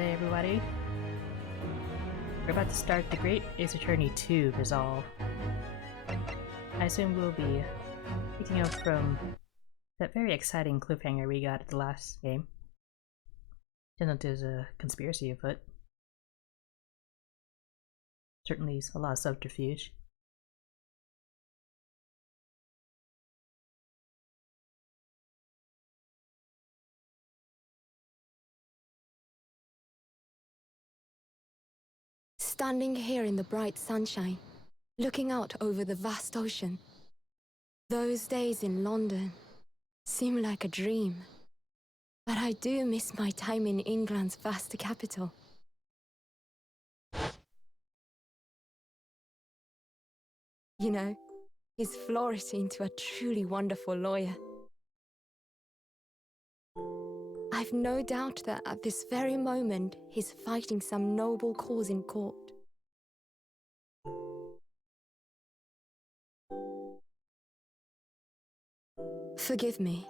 Hey everybody. We're about to start the Great Ace Attorney 2 Resolve. I assume we'll be picking up from that very exciting cliffhanger we got at the last game. Turns out there's a conspiracy afoot. Certainly a lot of subterfuge. Standing here in the bright sunshine, looking out over the vast ocean. Those days in London seem like a dream. But I do miss my time in England's vast capital. You know, he's flourished into a truly wonderful lawyer. I've no doubt that at this very moment, he's fighting some noble cause in court. Forgive me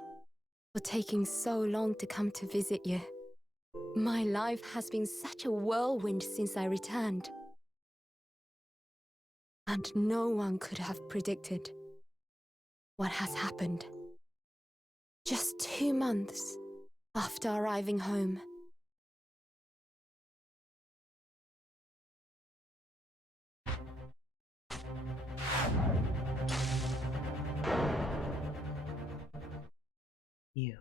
for taking so long to come to visit you. My life has been such a whirlwind since I returned. And no one could have predicted what has happened. Just 2 months after arriving home. You.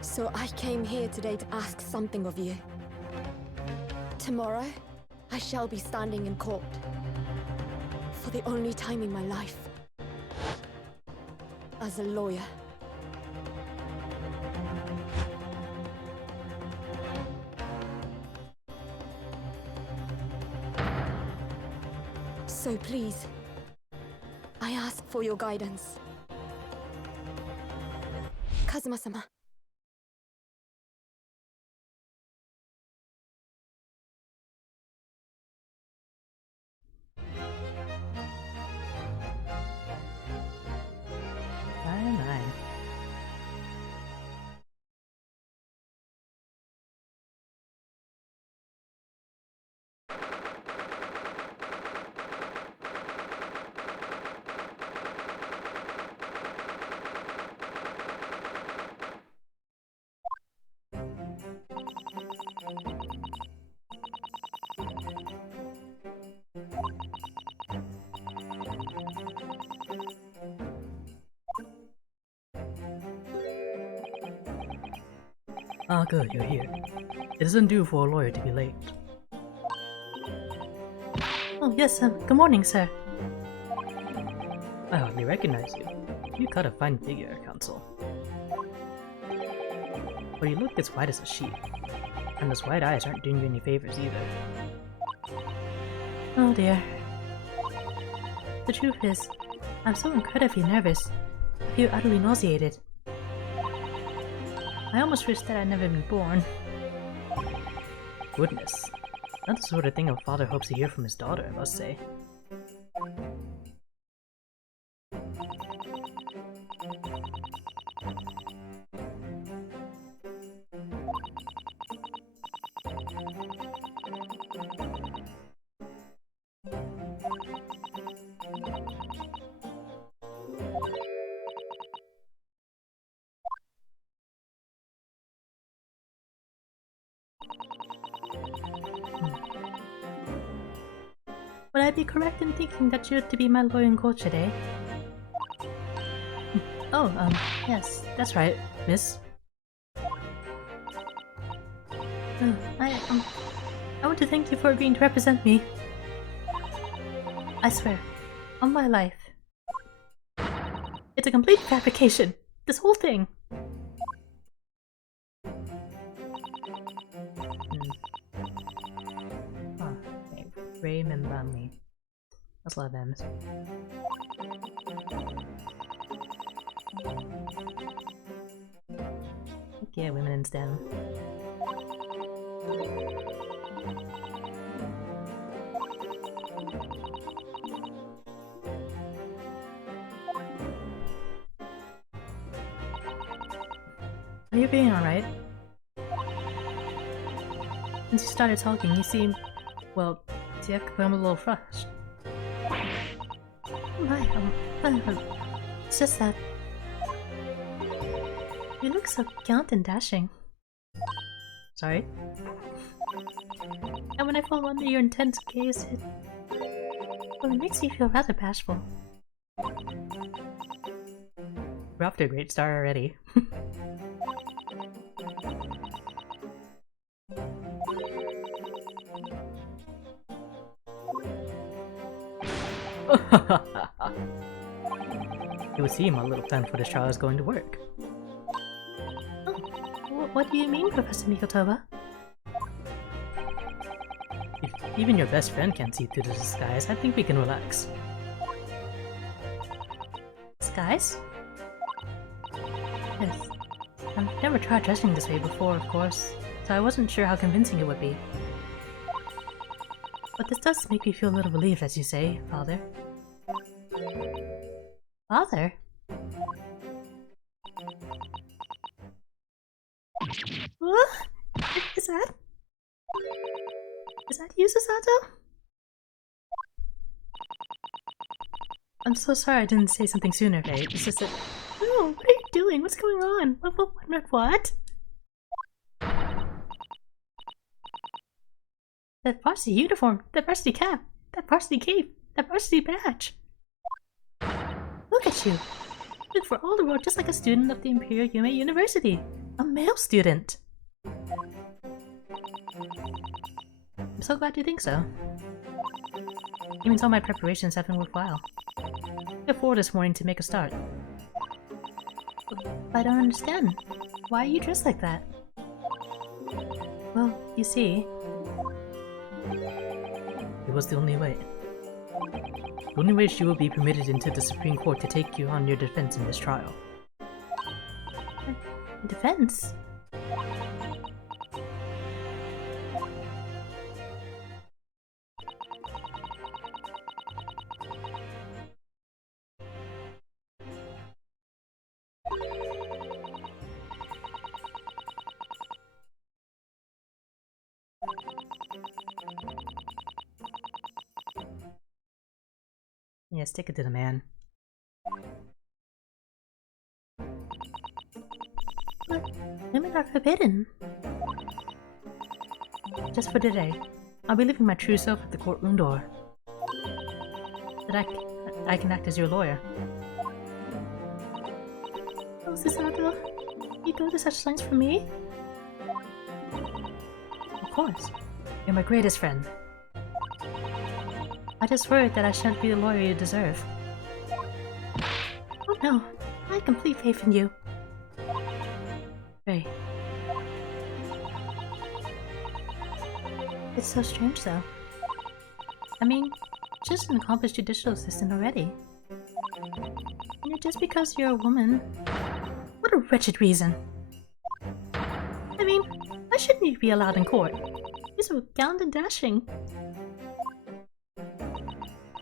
So I came here today to ask something of you. Tomorrow, I shall be standing in court. For the only time in my life. As a lawyer. So please, I ask for your guidance. Kazuma-sama. My. Ah, good, you're here. It doesn't do for a lawyer to be late. Oh, yes, good morning, sir. I hardly recognize you. You cut a fine figure, Counsel. But you look as white as a sheet, and those white eyes aren't doing you any favors either. Oh dear. The truth is, I'm so incredibly nervous. I feel utterly nauseated. I almost wish that I'd never been born. Goodness. That's the sort of thing a father hopes to hear from his daughter, I must say. Would I be correct in thinking that you're to be my lawyer in court today? Oh, yes, that's right, miss. I want to thank you for agreeing to represent me. I swear, on my life. It's a complete fabrication, this whole thing. Oh, okay. Remember me. That's a lot of M's. Yeah, women in STEM. Are you being alright? Since you started talking, you seem... well, I'm a little flushed. It's just that... you look so gallant and dashing. Sorry? And when I fall under your intense gaze, well, it makes me feel rather bashful. We're off to a great start already. It would seem our little plan for this trial is going to work. Oh, what do you mean, Professor Mikotoba? If even your best friend can't see through the disguise, I think we can relax. Disguise? Yes. I've never tried dressing this way before, of course, so I wasn't sure how convincing it would be. But this does make me feel a little relieved, as you say, Father. Father? What? Is that you, Susato? I'm so sorry I didn't say something sooner, Faye. It's just that... Oh, what are you doing? What's going on? What? That varsity uniform, that varsity cap, that varsity cape, that varsity badge. Look at you. Look for all the world just like a student of the Imperial Yume University. A male student. I'm so glad you think so. It means all my preparations have been worthwhile. I look forward this morning to make a start. But I don't understand. Why are you dressed like that? Well, you see... it was the only way. The only way she will be permitted into the Supreme Court to take you on your defense in this trial. Defense? Yeah, stick it to the man. But women are forbidden. Just for today, I'll be leaving my true self at the courtroom door. But I can act as your lawyer. Oh, Susato, you go to such lengths for me? Of course. You're my greatest friend. I just worried that I shouldn't be the lawyer you deserve. Oh no, I have complete faith in you. Ray. It's so strange though. I mean, just an accomplished judicial assistant already. And just because you're a woman... What a wretched reason. I mean, why shouldn't you be allowed in court? You're so gallant and dashing.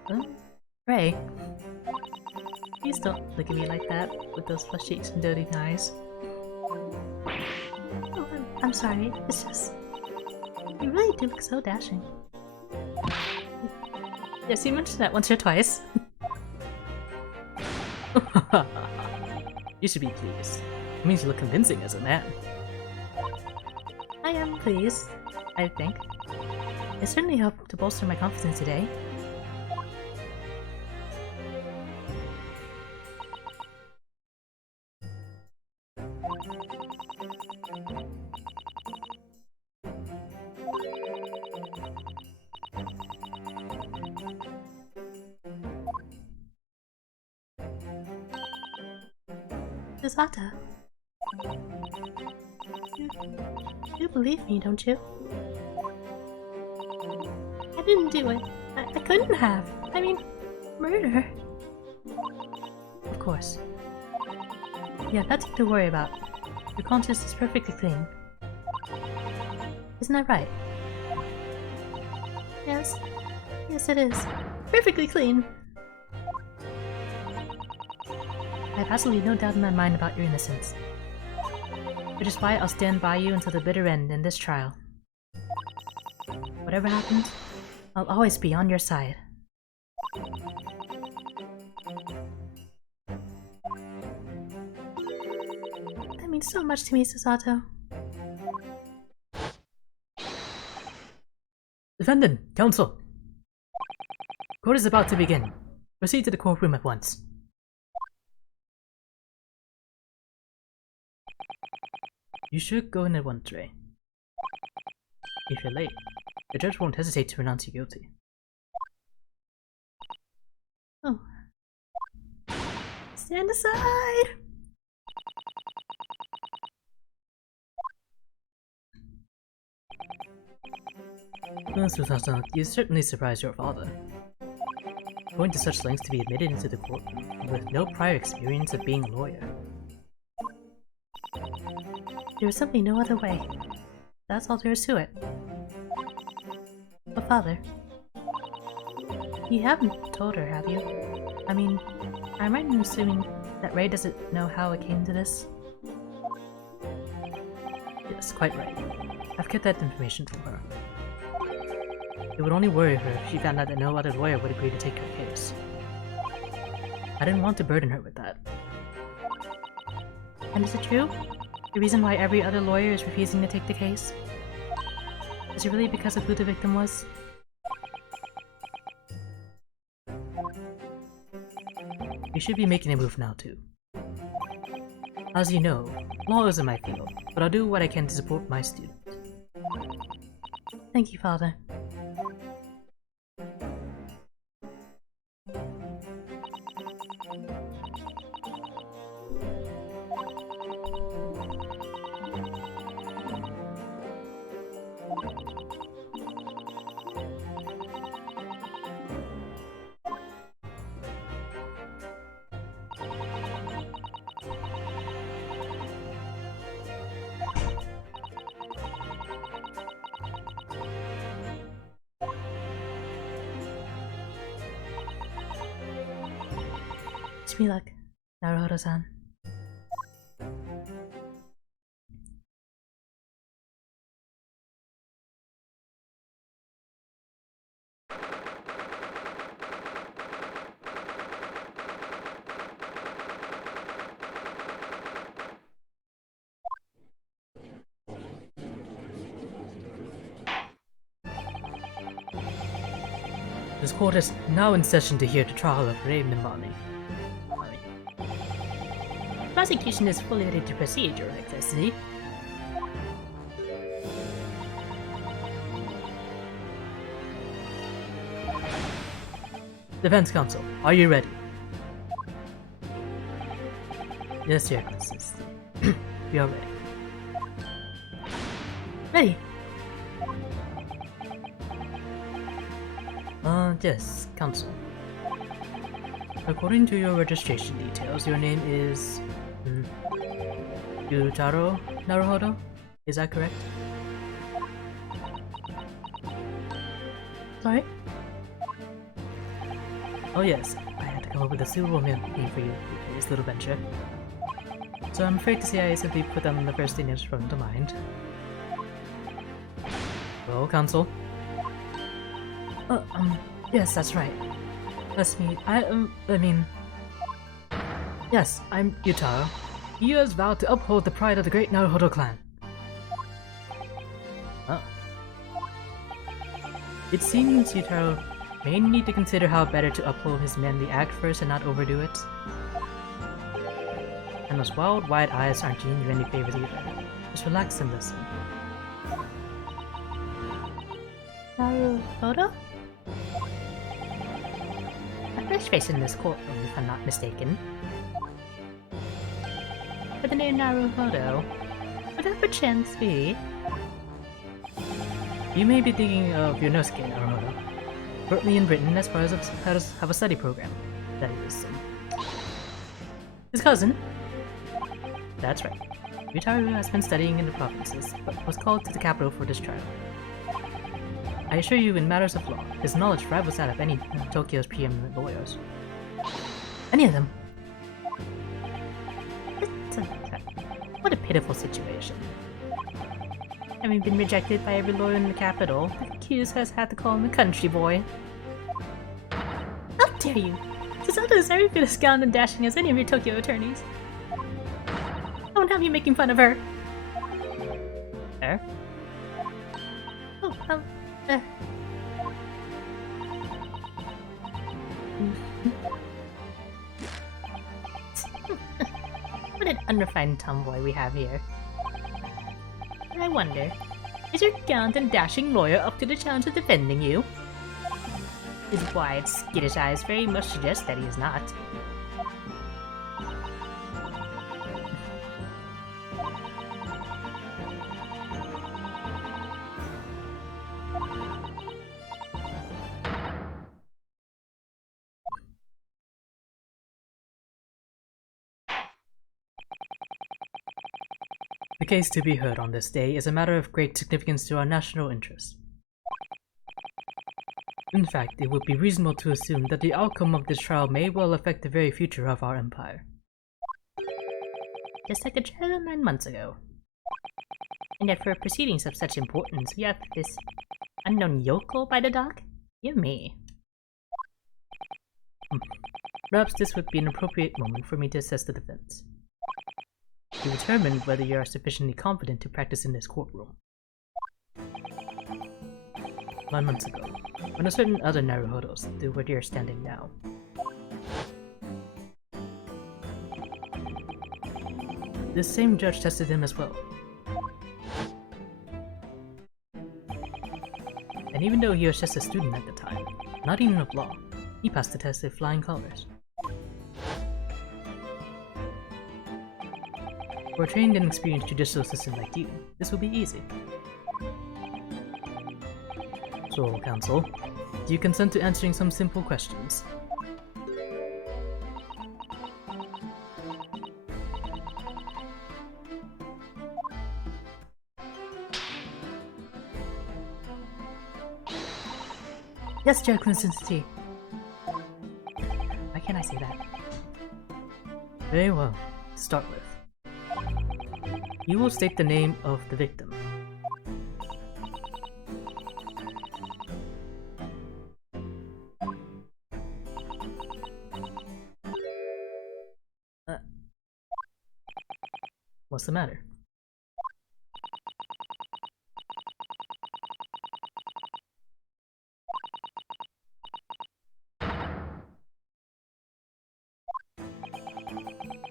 Huh? Ray. Please don't look at me like that, with those flushed cheeks and doting eyes. Oh, I'm sorry, it's just... You really do look so dashing. Yes, you mentioned that once or twice. You should be pleased. It means you look convincing as a man. I am pleased, I think. It certainly helped to bolster my confidence today. Susato. You believe me, don't you? I didn't do it. I couldn't have. I mean, murder. Of course. You have nothing to worry about. Your conscience is perfectly clean. Isn't that right? Yes. Yes, it is. Perfectly clean. I have absolutely no doubt in my mind about your innocence. Which is why I'll stand by you until the bitter end in this trial. Whatever happens, I'll always be on your side. That means so much to me, Susato. Defendant, counsel! Court is about to begin. Proceed to the courtroom at once. You should go in at once, Ray. If you're late, the judge won't hesitate to pronounce you guilty. Oh. Stand aside! Well, Susato, you certainly surprised your father. Going to such lengths to be admitted into the courtroom with no prior experience of being a lawyer. There was simply no other way. That's all there is to it. But father, you haven't told her, have you? I mean, I'm right in assuming that Ray doesn't know how it came to this? Yes, quite right. I've kept that information from her. It would only worry her if she found out that no other lawyer would agree to take her case. I didn't want to burden her with that. And is it true? The reason why every other lawyer is refusing to take the case? Is it really because of who the victim was? We should be making a move now too. As you know, law isn't my field, but I'll do what I can to support my student. Thank you, Father. Wish me luck, Naruhodo-san. This court is now in session to hear the trial of Ray Mimani. Prosecution is fully ready to proceed, Your Excellency. Defense Counsel, are you ready? Yes, Your Excellency. We are ready. Ready! Yes, Counsel. According to your registration details, your name is... Yutaro Naruhodo? Is that correct? Sorry? Oh yes, I had to come up with a suitable name for you for this little venture. So I'm afraid to say I simply put down the first thing that sprung to mind. Well, Counsel? Yes, that's right. That's me. Yes, I'm Yutaro. You has vowed to uphold the pride of the great Naruhodo clan. Oh. It seems Yutaro may need to consider how better to uphold his manly act first and not overdo it. And those wild, wide eyes aren't doing you any favors either. Just relax and listen. Naruhodo? A fresh face in this courtroom, if I'm not mistaken. But the name Naruhodo, would that perchance be? You may be thinking of Yonosuke Naruhodo, currently in Britain as far as have a study program. That is, his cousin. That's right. Yutaro has been studying in the provinces, but was called to the capital for this trial. I assure you, in matters of law, his knowledge rivals that of any of Tokyo's preeminent lawyers. Any of them. What a pitiful situation. Having been rejected by every lawyer in the capital, the accused has had to call him a country boy. How dare you! Susato is every bit as gallant and dashing as any of your Tokyo attorneys. Don't have you making fun of her. Her? Oh, What an unrefined tomboy we have here. And I wonder, is your gallant and dashing lawyer up to the challenge of defending you? His wide, skittish eyes very much suggest that he is not. The case to be heard on this day is a matter of great significance to our national interests. In fact, it would be reasonable to assume that the outcome of this trial may well affect the very future of our empire. Just like the trial 9 months ago. And yet for proceedings of such importance, we have this unknown yokel by the dock? You me. Perhaps this would be an appropriate moment for me to assess the defense. To determine whether you are sufficiently confident to practice in this courtroom. 9 months ago, when a certain other Naruhodo stood where you're standing now. This same judge tested him as well. And even though he was just a student at the time, not even of law, he passed the test with flying colors. For a trained and experienced judicial assistant like you, this will be easy. So, counsel, do you consent to answering some simple questions? Yes, Your Consistency. Why can't I say that? Very well. To start with, you will state the name of the victim. What's the matter?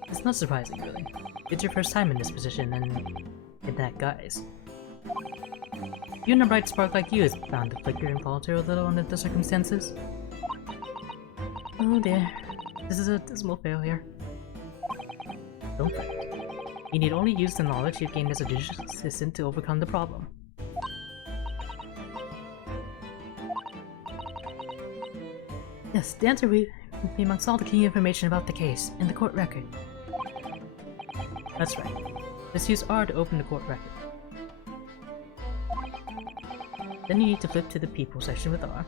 It's not surprising, really. It's your first time in this position, and in that guise. Even a bright spark like you is bound to flicker and falter a little under the circumstances. Oh dear, this is a dismal failure. Don't fret. You need only use the knowledge you've gained as a judicial assistant to overcome the problem. Yes, the answer will be amongst all the key information about the case in the court record. That's right. Just use R to open the court record. Then you need to flip to the people section with R.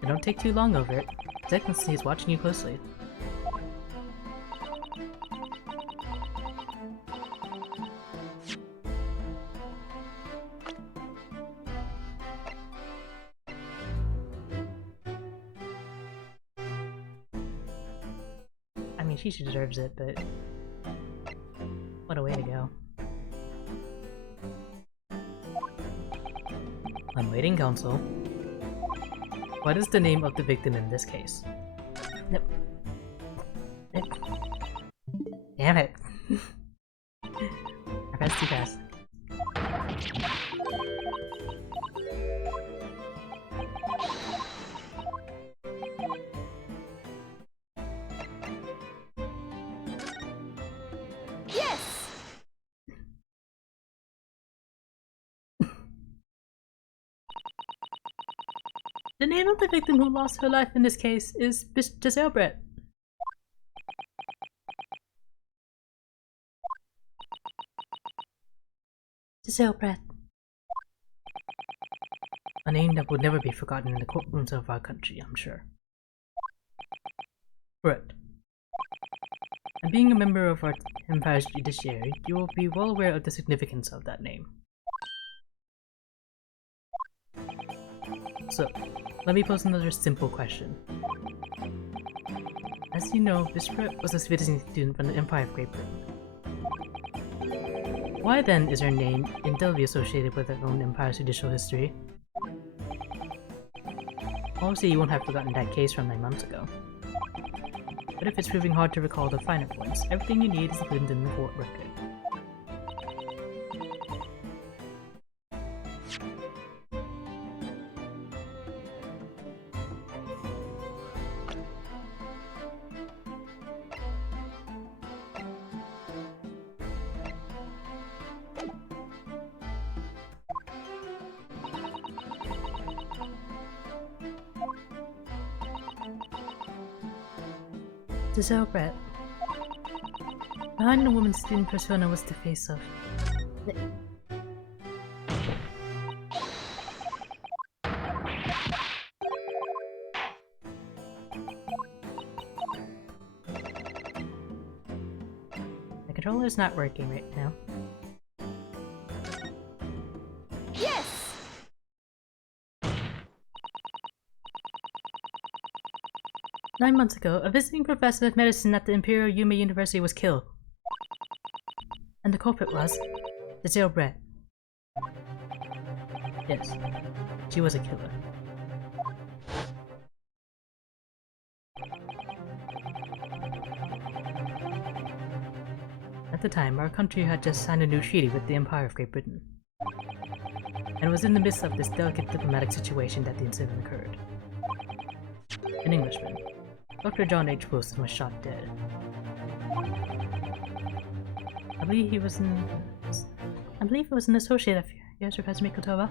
And don't take too long over it. His Excellency is watching you closely. I mean, she deserves it, but what a way to go. I'm waiting, counsel. What is the name of the victim in this case? Nope. Damn it. I pressed too fast. The name of the victim who lost her life in this case is Giselle Brett. Giselle Brett. A name that would never be forgotten in the courtrooms of our country, I'm sure. Brett. And being a member of our empire's judiciary, you will be well aware of the significance of that name. So, let me pose another simple question. As you know, Bishop was a visiting student from the Empire of Great Britain. Why then is her name indelibly associated with her own Empire's judicial history? Obviously, you won't have forgotten that case from 9 months ago. But if it's proving hard to recall the finer points, everything you need is included in the court record. Giselle Brett. Behind the woman's student persona was the face of... The controller's not working right now. Yes! 9 months ago, a visiting professor of medicine at the Imperial Yume University was killed. And the culprit was... Giselle Brett. Yes, she was a killer. At the time, our country had just signed a new treaty with the Empire of Great Britain. And was in the midst of this delicate diplomatic situation that the incident occurred. An Englishman, Dr. John H. Wilson, was shot dead. I believe it was an associate of yours, Professor Mikotoba.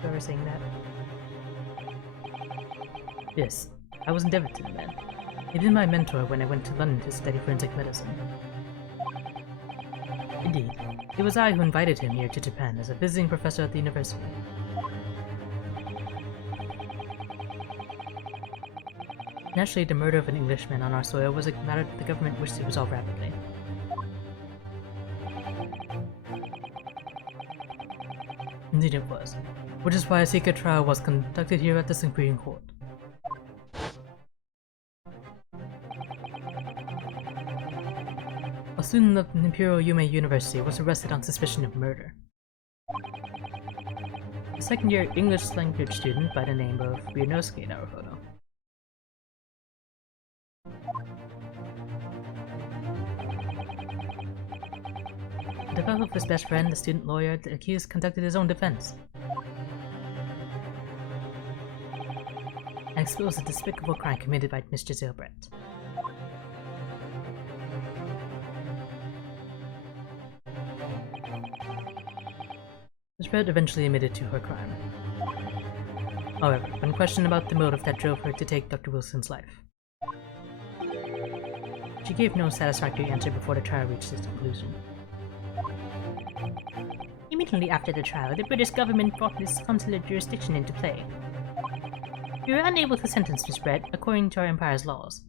Whoever saying that. Yes, I was endeavored to the man. He been my mentor when I went to London to study forensic medicine. Indeed, it was I who invited him here to Japan as a visiting professor at the university. Naturally, the murder of an Englishman on our soil was a matter that the government wished to resolve rapidly. Indeed it was, which is why a secret trial was conducted here at the Supreme Court. A student of the Imperial Yume University was arrested on suspicion of murder. A second-year English language student by the name of Ryunosuke Naruhodo. With the help of his best friend, the student lawyer, the accused conducted his own defense and exposed the despicable crime committed by Miss Giselle Brett. Miss Brett eventually admitted to her crime. However, when questioned about the motive that drove her to take Dr. Wilson's life, she gave no satisfactory answer before the trial reached its conclusion. Immediately after the trial, the British government brought this consular jurisdiction into play. We were unable to sentence Miss Brett according to our Empire's laws.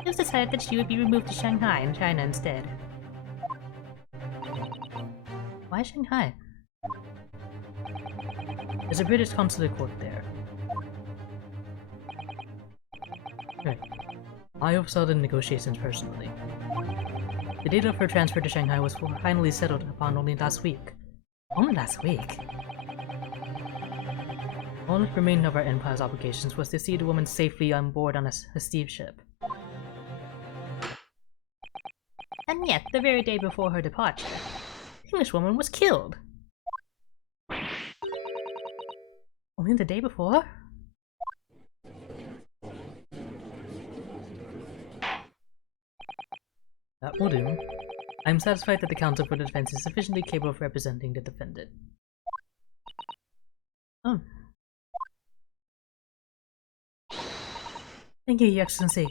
It was decided that she would be removed to Shanghai in China instead. Why Shanghai? There's a British consular court there. Right. I oversaw the negotiations personally. The date of her transfer to Shanghai was finally settled upon only last week. Only last week? All that remained of our Empire's obligations was to see the woman safely on board on a steamship. And yet, the very day before her departure, the Englishwoman was killed! Only the day before? That will do. I am satisfied that the counsel for the defense is sufficiently capable of representing the defendant. Oh. Thank you, Your Excellency.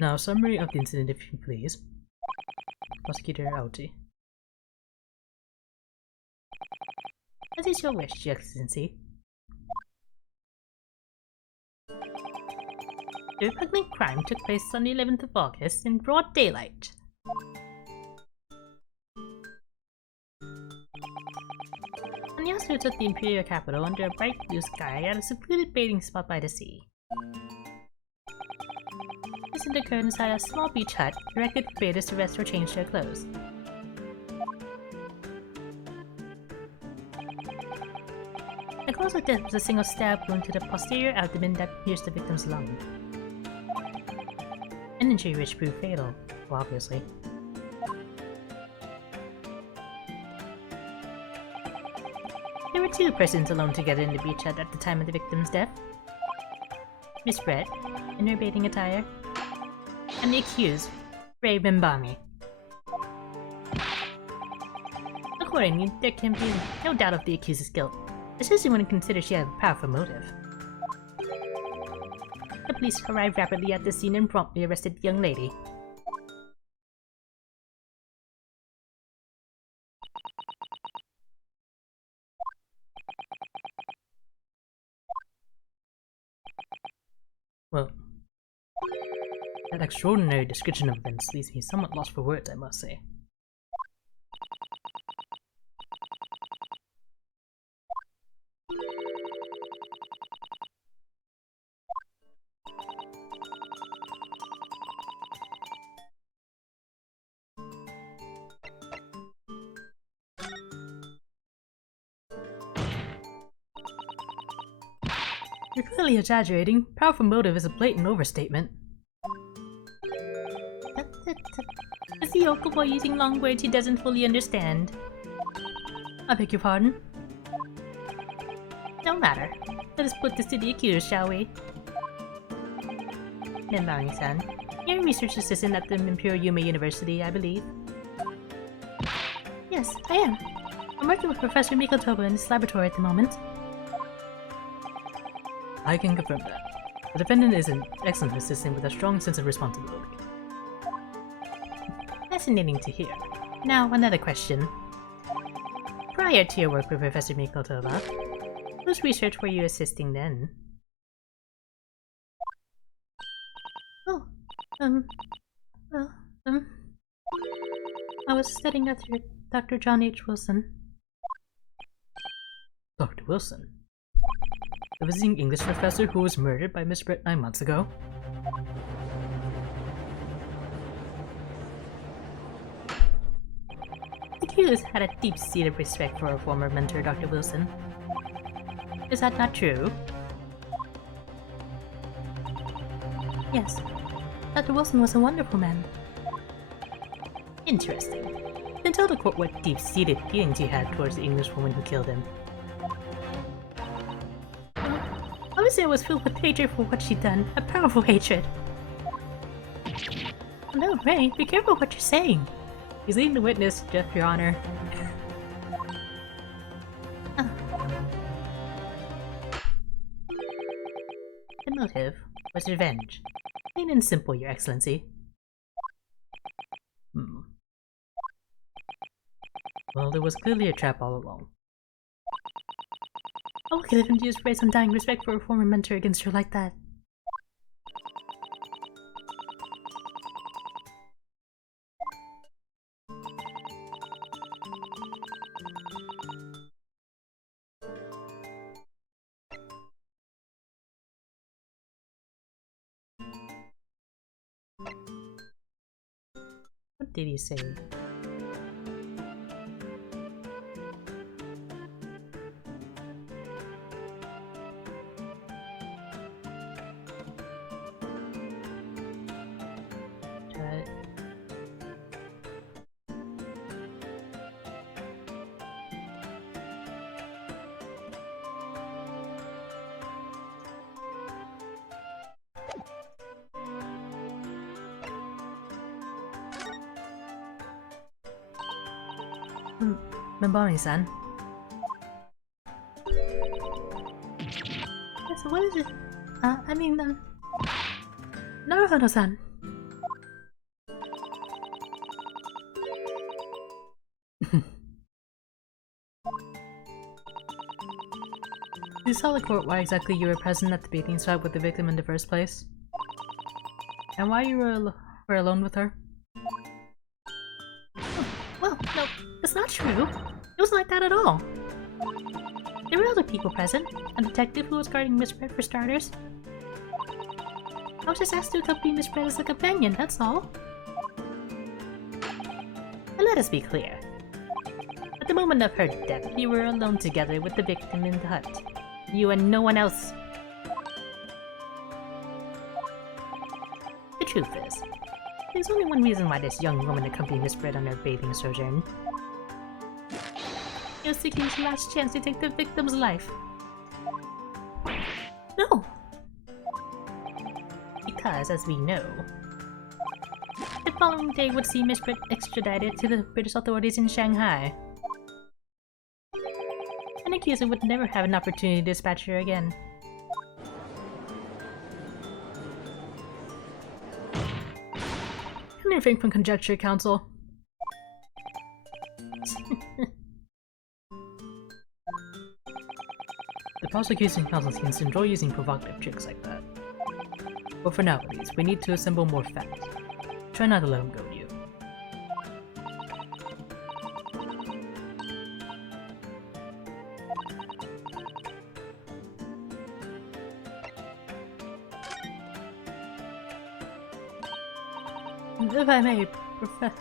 Now, summary of the incident, if you please. Prosecutor Aoji. What is your wish, Your Excellency? The repugnant crime took place on the 11th of August in broad daylight. Master took the Imperial capital under a bright blue sky at a secluded bathing spot by the sea. This had occurred inside a small beach hut, erected for bathers to rest or change their clothes. The cause of death was a single stab wound to the posterior abdomen that pierced the victim's lung. An injury which proved fatal, well, obviously. There were two persons alone together in the beach hut at the time of the victim's death. Miss Brett, in her bathing attire, and the accused, Ray Bimbami. Accordingly, there can be no doubt of the accused's guilt, especially when considered she had a powerful motive. The police arrived rapidly at the scene and promptly arrested the young lady. Well, that extraordinary description of events leaves me somewhat lost for words, I must say. You're clearly exaggerating. Powerful motive is a blatant overstatement. Is the yokel boy using long words he doesn't fully understand? I beg your pardon? No matter. Let us put this to the accused, shall we? Minbari-san, you're a research assistant at the Imperial Yume University, I believe. Yes, I am. I'm working with Professor Mikotoba in his laboratory at the moment. I can confirm that. The defendant is an excellent assistant with a strong sense of responsibility. Fascinating to hear. Now, another question. Prior to your work with Professor Mikotoba, whose research were you assisting then? Oh, I was studying under Dr. John H. Wilson. Dr. Wilson? The visiting English professor who was murdered by Miss Brett 9 months ago? The accused had a deep-seated respect for her former mentor, Dr. Wilson. Is that not true? Yes. Dr. Wilson was a wonderful man. Interesting. Then tell the court what deep-seated feelings you had towards the English woman who killed him. Obviously I was filled with hatred for what she'd done. A powerful hatred. No, Ray, be careful what you're saying. He's leading the witness, Your Honor. The motive was revenge. Plain and simple, Your Excellency. Well, there was clearly a trap all along. How could have induced Ray's undying respect for her former mentor against her like that? What did he say? Minbari-san. Yeah, so what is it? Naruhodo-san. Please tell the court why exactly you were present at the bathing spot with the victim in the first place? And why you were alone with her? Oh, well, no, that's not true. It wasn't like that at all. There were other people present. A detective who was guarding Miss Brett for starters. I was just asked to accompany Miss Brett as a companion, that's all. But let us be clear. At the moment of her death, you were alone together with the victim in the hut. You and no one else. The truth is, there's only one reason why this young woman accompanied Miss Brett on her bathing sojourn. It was seeking his last chance to take the victim's life. No! Because, as we know, the following day would see Miss Brett extradited to the British authorities in Shanghai. An accuser would never have an opportunity to dispatch her again. Anything from conjecture, Counsel. The prosecution counsel seems to enjoy using provocative tricks like that. But for now, please, we need to assemble more facts. Try not to let them go to you. If I may,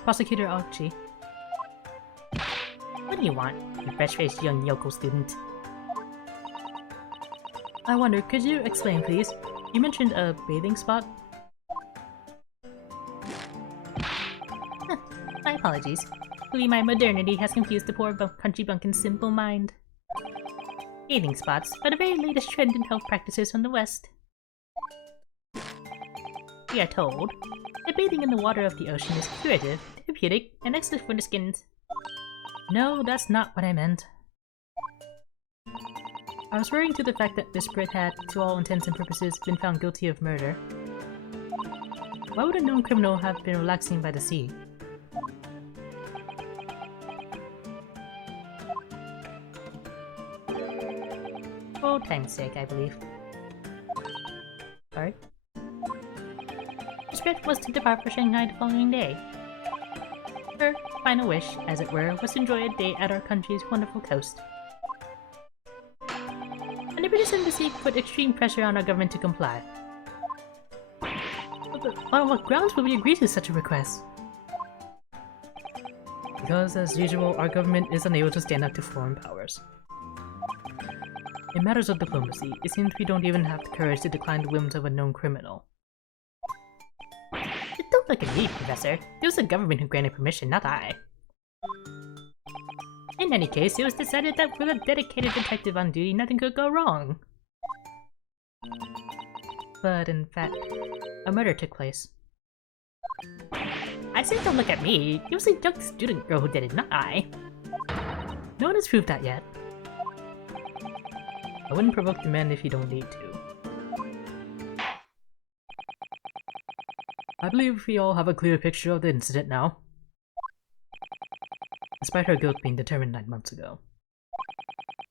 Prosecutor Archie. What do you want, you fresh-faced young yokel student? I wonder, could you explain, please? You mentioned a bathing spot? My apologies. Maybe my modernity has confused the poor country bumpkin's simple mind. Bathing spots are the very latest trend in health practices from the West. We are told that bathing in the water of the ocean is curative, therapeutic, and excellent for the skin. No, that's not what I meant. I was referring to the fact that Miss Britt had, to all intents and purposes, been found guilty of murder. Why would a known criminal have been relaxing by the sea? For old time's sake, I believe. Sorry? Miss Britt was to depart for Shanghai the following day. Her final wish, as it were, was to enjoy a day at our country's wonderful coast. And the British Embassy put extreme pressure on our government to comply. But on what grounds would we agree to such a request? Because, as usual, our government is unable to stand up to foreign powers. In matters of diplomacy, it seems we don't even have the courage to decline the whims of a known criminal. Don't look at me, Professor. It was the government who granted permission, not I. In any case, it was decided that with a dedicated detective on duty, nothing could go wrong. But in fact, a murder took place. I said don't look at me. It was a young student girl who did it, not I. No one has proved that yet. I wouldn't provoke the men if you don't need to. I believe we all have a clear picture of the incident now. Despite her guilt being determined 9 months ago,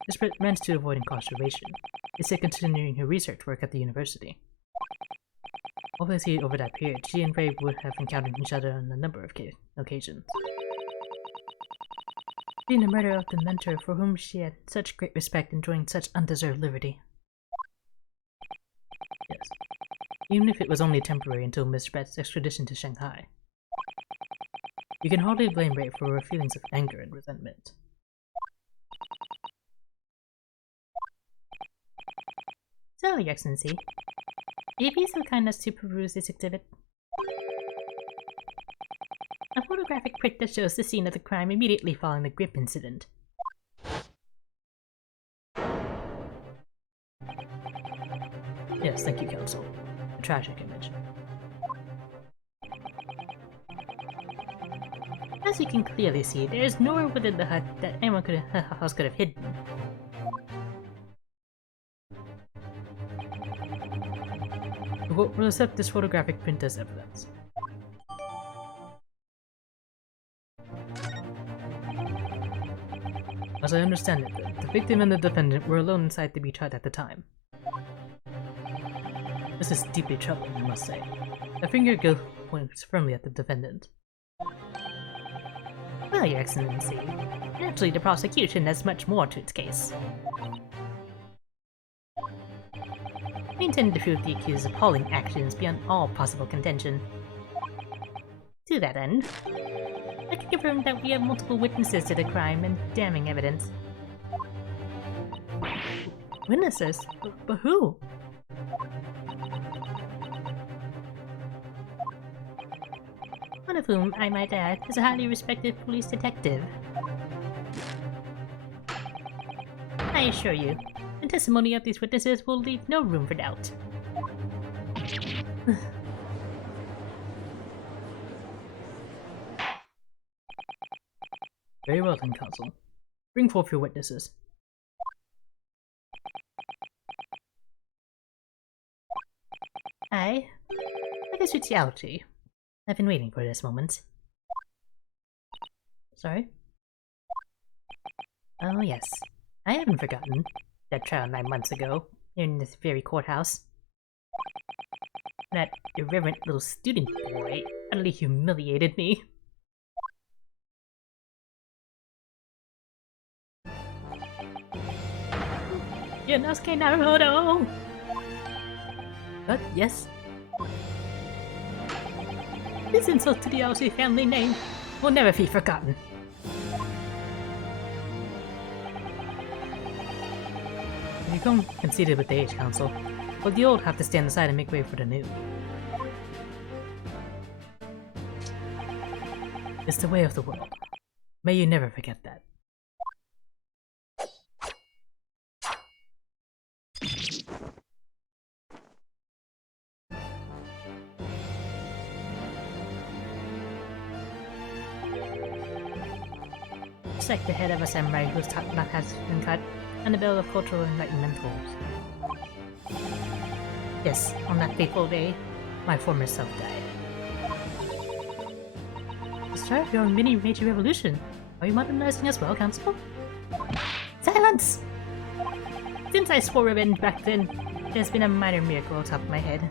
Miss Britt managed to avoid incarceration, instead continuing her research work at the university. Obviously, over that period, she and Ray would have encountered each other on a number of occasions. Being the murder of the mentor for whom she had such great respect enjoying such undeserved liberty. Yes, even if it was only temporary until Miss Brett's extradition to Shanghai. You can hardly blame Ray for her feelings of anger and resentment. So, Your Excellency, will you be so kind as to peruse this exhibit? A photographic print that shows the scene of the crime immediately following the grip incident. Yes, thank you, Counsel. A tragic image. As you can clearly see, there is nowhere within the hut that anyone else could have hidden. We'll accept this photographic print as evidence. As I understand it, the victim and the defendant were alone inside the beach hut at the time. This is deeply troubling, I must say. The finger guilt points firmly at the defendant. Well, Your Excellency, actually the prosecution has much more to its case. We intend to prove the accused's appalling actions beyond all possible contention. To that end, I can confirm that we have multiple witnesses to the crime and damning evidence. Witnesses? But who? One of whom, I might add, is a highly respected police detective. I assure you, the testimony of these witnesses will leave no room for doubt. Very well then, Counsel. Bring forth your witnesses. What is your reality? I've been waiting for this moment. Sorry? Oh yes, I haven't forgotten that trial 9 months ago, in this very courthouse. That irreverent little student boy utterly humiliated me. Yonosuke Naruhodo! Yes? This insult to the Aoshi family name will never be forgotten. You come conceited with the age, Council, but the old have to stand aside and make way for the new. It's the way of the world. May you never forget that. Just like the head of a samurai whose top knot has been cut, and the bell of cultural enlightenment tolls. Yes, on that fateful day, my former self died. The start of your mini Meiji revolution. Are you modernizing as well, Council? Silence! Since I swore revenge back then, there's been a minor miracle atop my head.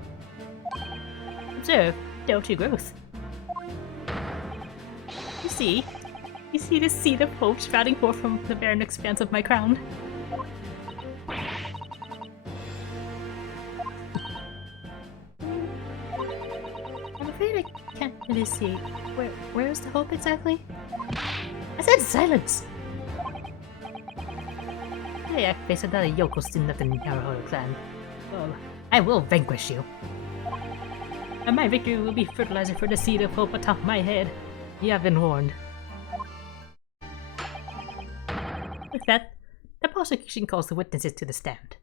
Observe Delta growth. You see the seed of hope sprouting forth from the barren expanse of my crown. I'm afraid I can't really see. Where's the hope exactly? I said silence! I act face another Yoko student of the Naruhodo clan. Well, I will vanquish you. And my victory will be fertilizer for the seed of hope atop my head. You have been warned. With that, the prosecution calls the witnesses to the stand.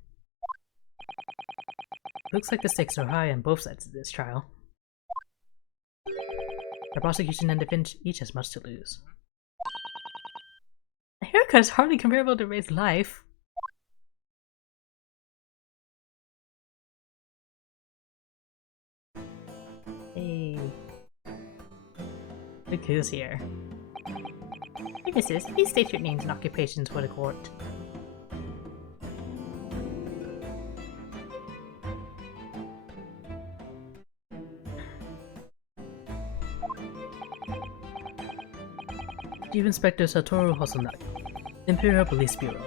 Looks like the stakes are high on both sides of this trial. The prosecution and defense each has much to lose. A haircut is hardly comparable to Ray's life. Hey. Look who's here. Witnesses, please state your names and occupations for the court. Chief Inspector Satoru Hosanagi, Imperial Police Bureau.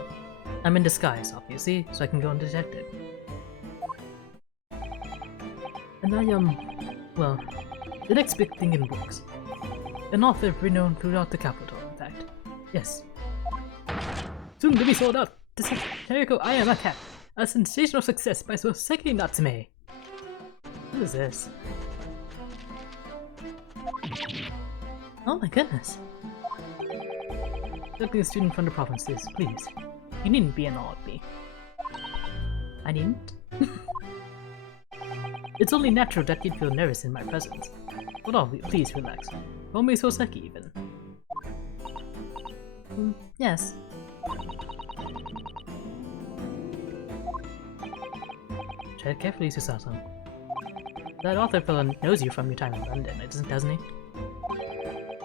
I'm in disguise, obviously, so I can go undetected. And I am, well, the next big thing in books. An author renowned throughout the capital, in fact. Yes. Soon to be sold out! The satirical I Am a Cat! A sensational success by Soseki Natsume! What is this? Oh my goodness! Look at a student from the provinces, please. You needn't be in awe of me. I needn't? It's only natural that you'd feel nervous in my presence. But oh, please relax. Call me Soseki even. Yes. Tread carefully, Susato. That author fellow knows you from your time in London, doesn't he?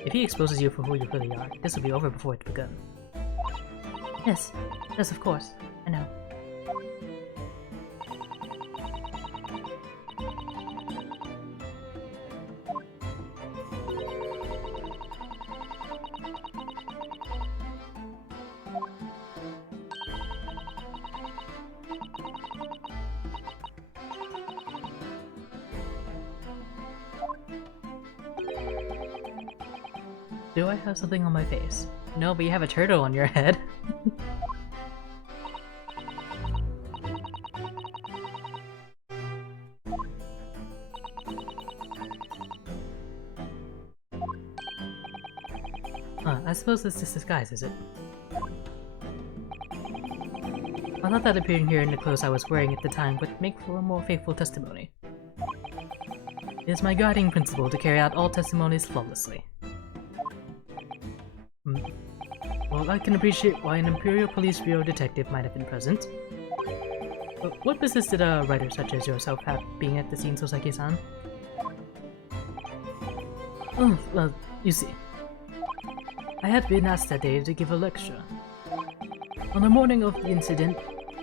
If he exposes you for who you really are, this will be over before it's begun. Yes, of course. I know. Do I have something on my face? No, but you have a turtle on your head. I suppose it's just disguise, is it? I thought that appearing here in the clothes I was wearing at the time would make for a more faithful testimony. It is my guiding principle to carry out all testimonies flawlessly. Well, I can appreciate why an Imperial Police Bureau detective might have been present. But what business did a writer such as yourself have being at the scene, Soseki-san? Oh, well, you see. I had been asked that day to give a lecture. On the morning of the incident,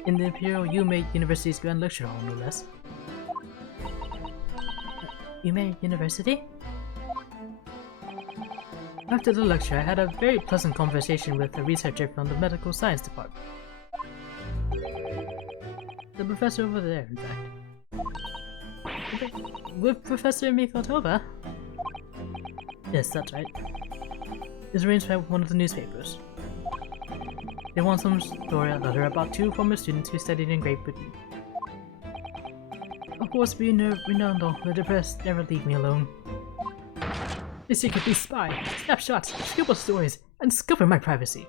in the Imperial Yume University's Grand Lecture Hall, no less. Yume University? After the lecture, I had a very pleasant conversation with a researcher from the Medical Science Department. The professor over there, in fact. With Professor Mikotova? Yes, that's right. Is arranged by one of the newspapers. They want some story about her about 2 former students who studied in Great Britain. Of course, being renowned, the depressed never leave me alone. They secretly spy, snap shots, scribble stories, and scupper my privacy.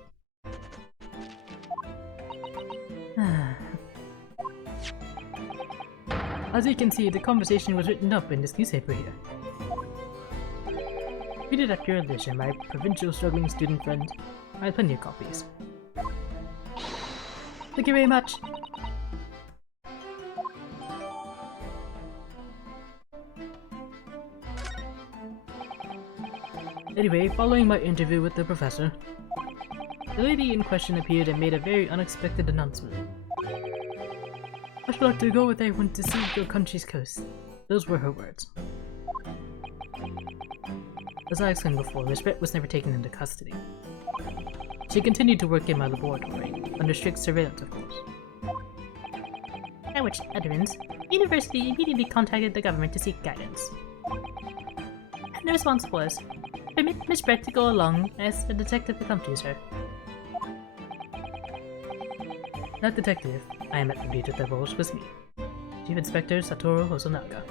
As you can see, the conversation was written up in this newspaper here. Read it at your leisure, my provincial struggling student friend. I have plenty of copies. Thank you very much! Anyway, following my interview with the professor, the lady in question appeared and made a very unexpected announcement. I should like to go with everyone to see your country's coast. Those were her words. As I explained before, Miss Brett was never taken into custody. She continued to work in my laboratory, under strict surveillance of course. At which utterance, the university immediately contacted the government to seek guidance. And the response was, permit Miss Brett to go along as a detective accompanies her. That detective, I am at liberty to divulge, was me, Chief Inspector Satoru Hosonaga.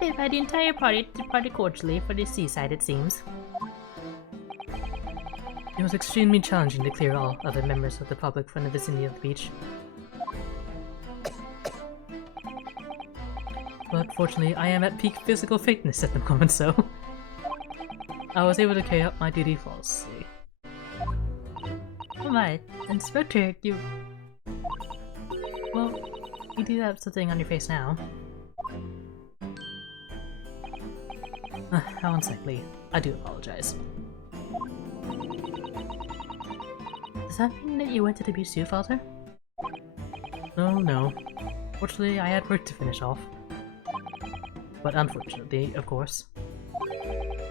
Thereby the entire party departed cordially for the seaside, it seems. It was extremely challenging to clear all other members of the public from the vicinity of the beach. But fortunately, I am at peak physical fitness at the moment, so I was able to carry out my duty flawlessly. Alright, Inspector, well, you do have something on your face now. How unsightly. I do apologize. Does that mean that you went to the beach too, Father? Oh no. Fortunately, I had work to finish off. But unfortunately, of course,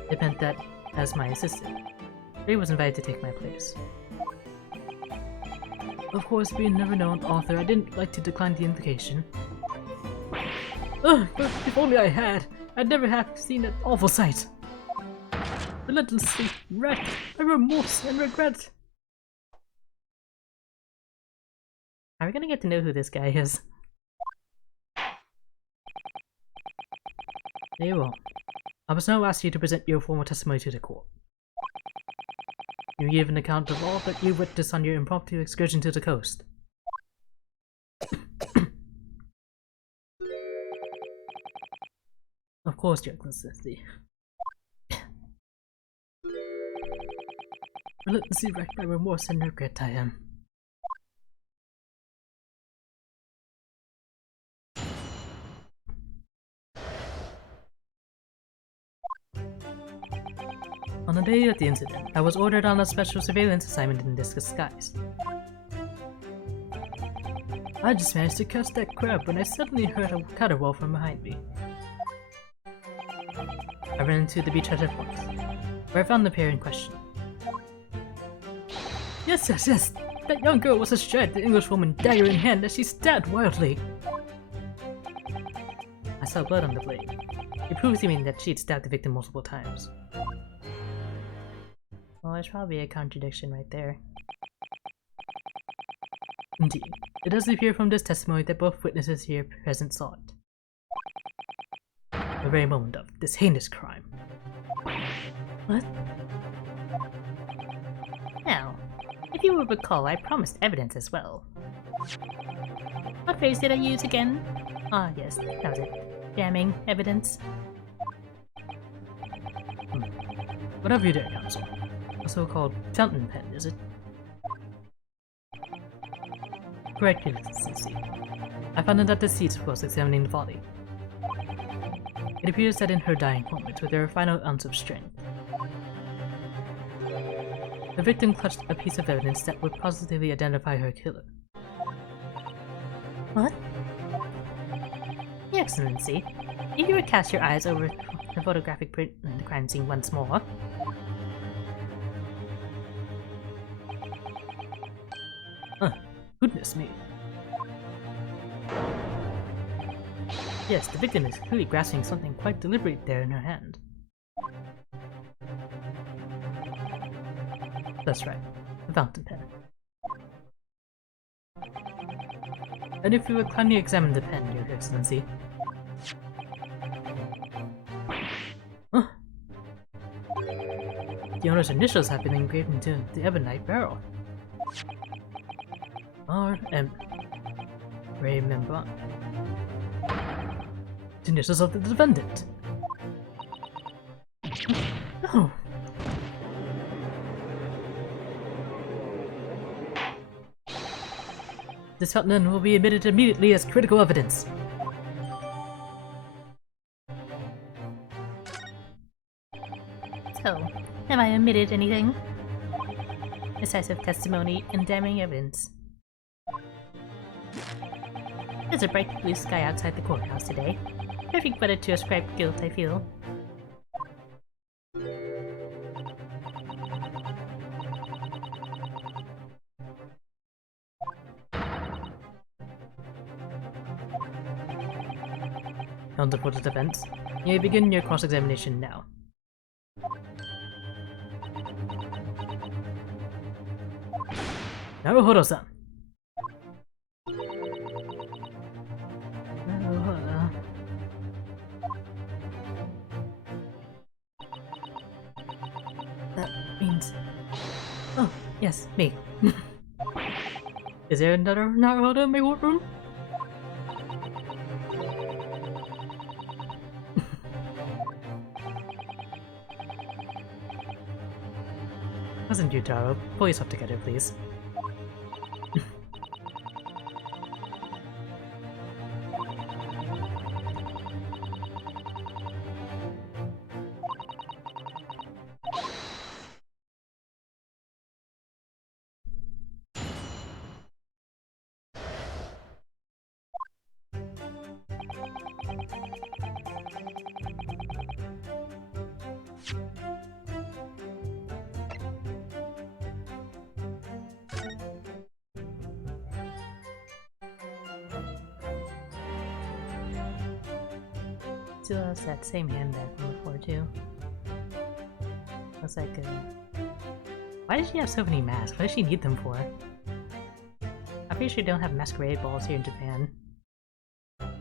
it meant that, as my assistant, Ray was invited to take my place. Of course, being a never-known author, I didn't like to decline the invitation. Ugh, but if only I had, I'd never have seen that awful sight. Relentlessly wrecked by remorse and regret. Are we gonna get to know who this guy is? Very well. I must now ask you to present your formal testimony to the court. You give an account of all that you witnessed on your impromptu excursion to the coast. Of course, Your Excellency. Relentlessly wrecked by remorse and regret I am. On the day of the incident, I was ordered on a special surveillance assignment in this disguise. I just managed to catch that crab when I suddenly heard a caterwaul from behind me. I ran into the beach hut at once, where I found the pair in question. Yes! That young girl was astride the Englishwoman, dagger in hand, as she stabbed wildly. I saw blood on the blade. It It proves to me that she'd stabbed the victim multiple times. Well, there's probably a contradiction right there. Indeed, it does appear from this testimony that both witnesses here present saw it. The very moment of this heinous crime. What? Now, if you will recall, I promised evidence as well. What phrase did I use again? Ah, yes, that was it. Damning evidence. Whatever you dare, Counsel. A so-called fountain pen, is it? Correct, Your Excellency. I found it at the seats whilst examining the body. It appears that in her dying moments, with her final ounce of strength, the victim clutched a piece of evidence that would positively identify her killer. What? Your Excellency, if you would cast your eyes over the photographic print in the crime scene once more. Goodness me. Yes, the victim is clearly grasping something quite deliberate there in her hand. That's right, the fountain pen. And if you would kindly examine the pen, Your Excellency. Huh. The owner's initials have been engraved into the ebonite barrel. R.M. Remember. The initials of the defendant. No. This fountain will be admitted immediately as critical evidence. So, have I omitted anything? Decisive testimony and damning evidence. There's a bright blue sky outside the courthouse today. Perfect weather to ascribe guilt, I feel. Counsel for the defense, you may begin your cross-examination now. Naruhodo-san! That means... Oh, yes, me. Is there another Naruhodo in my courtroom? Wasn't you, Taro? Pull yourself together, please. Still has that same handbag from before too. Looks like why does she have so many masks? What does she need them for? I'm pretty sure they don't have masquerade balls here in Japan. Oh,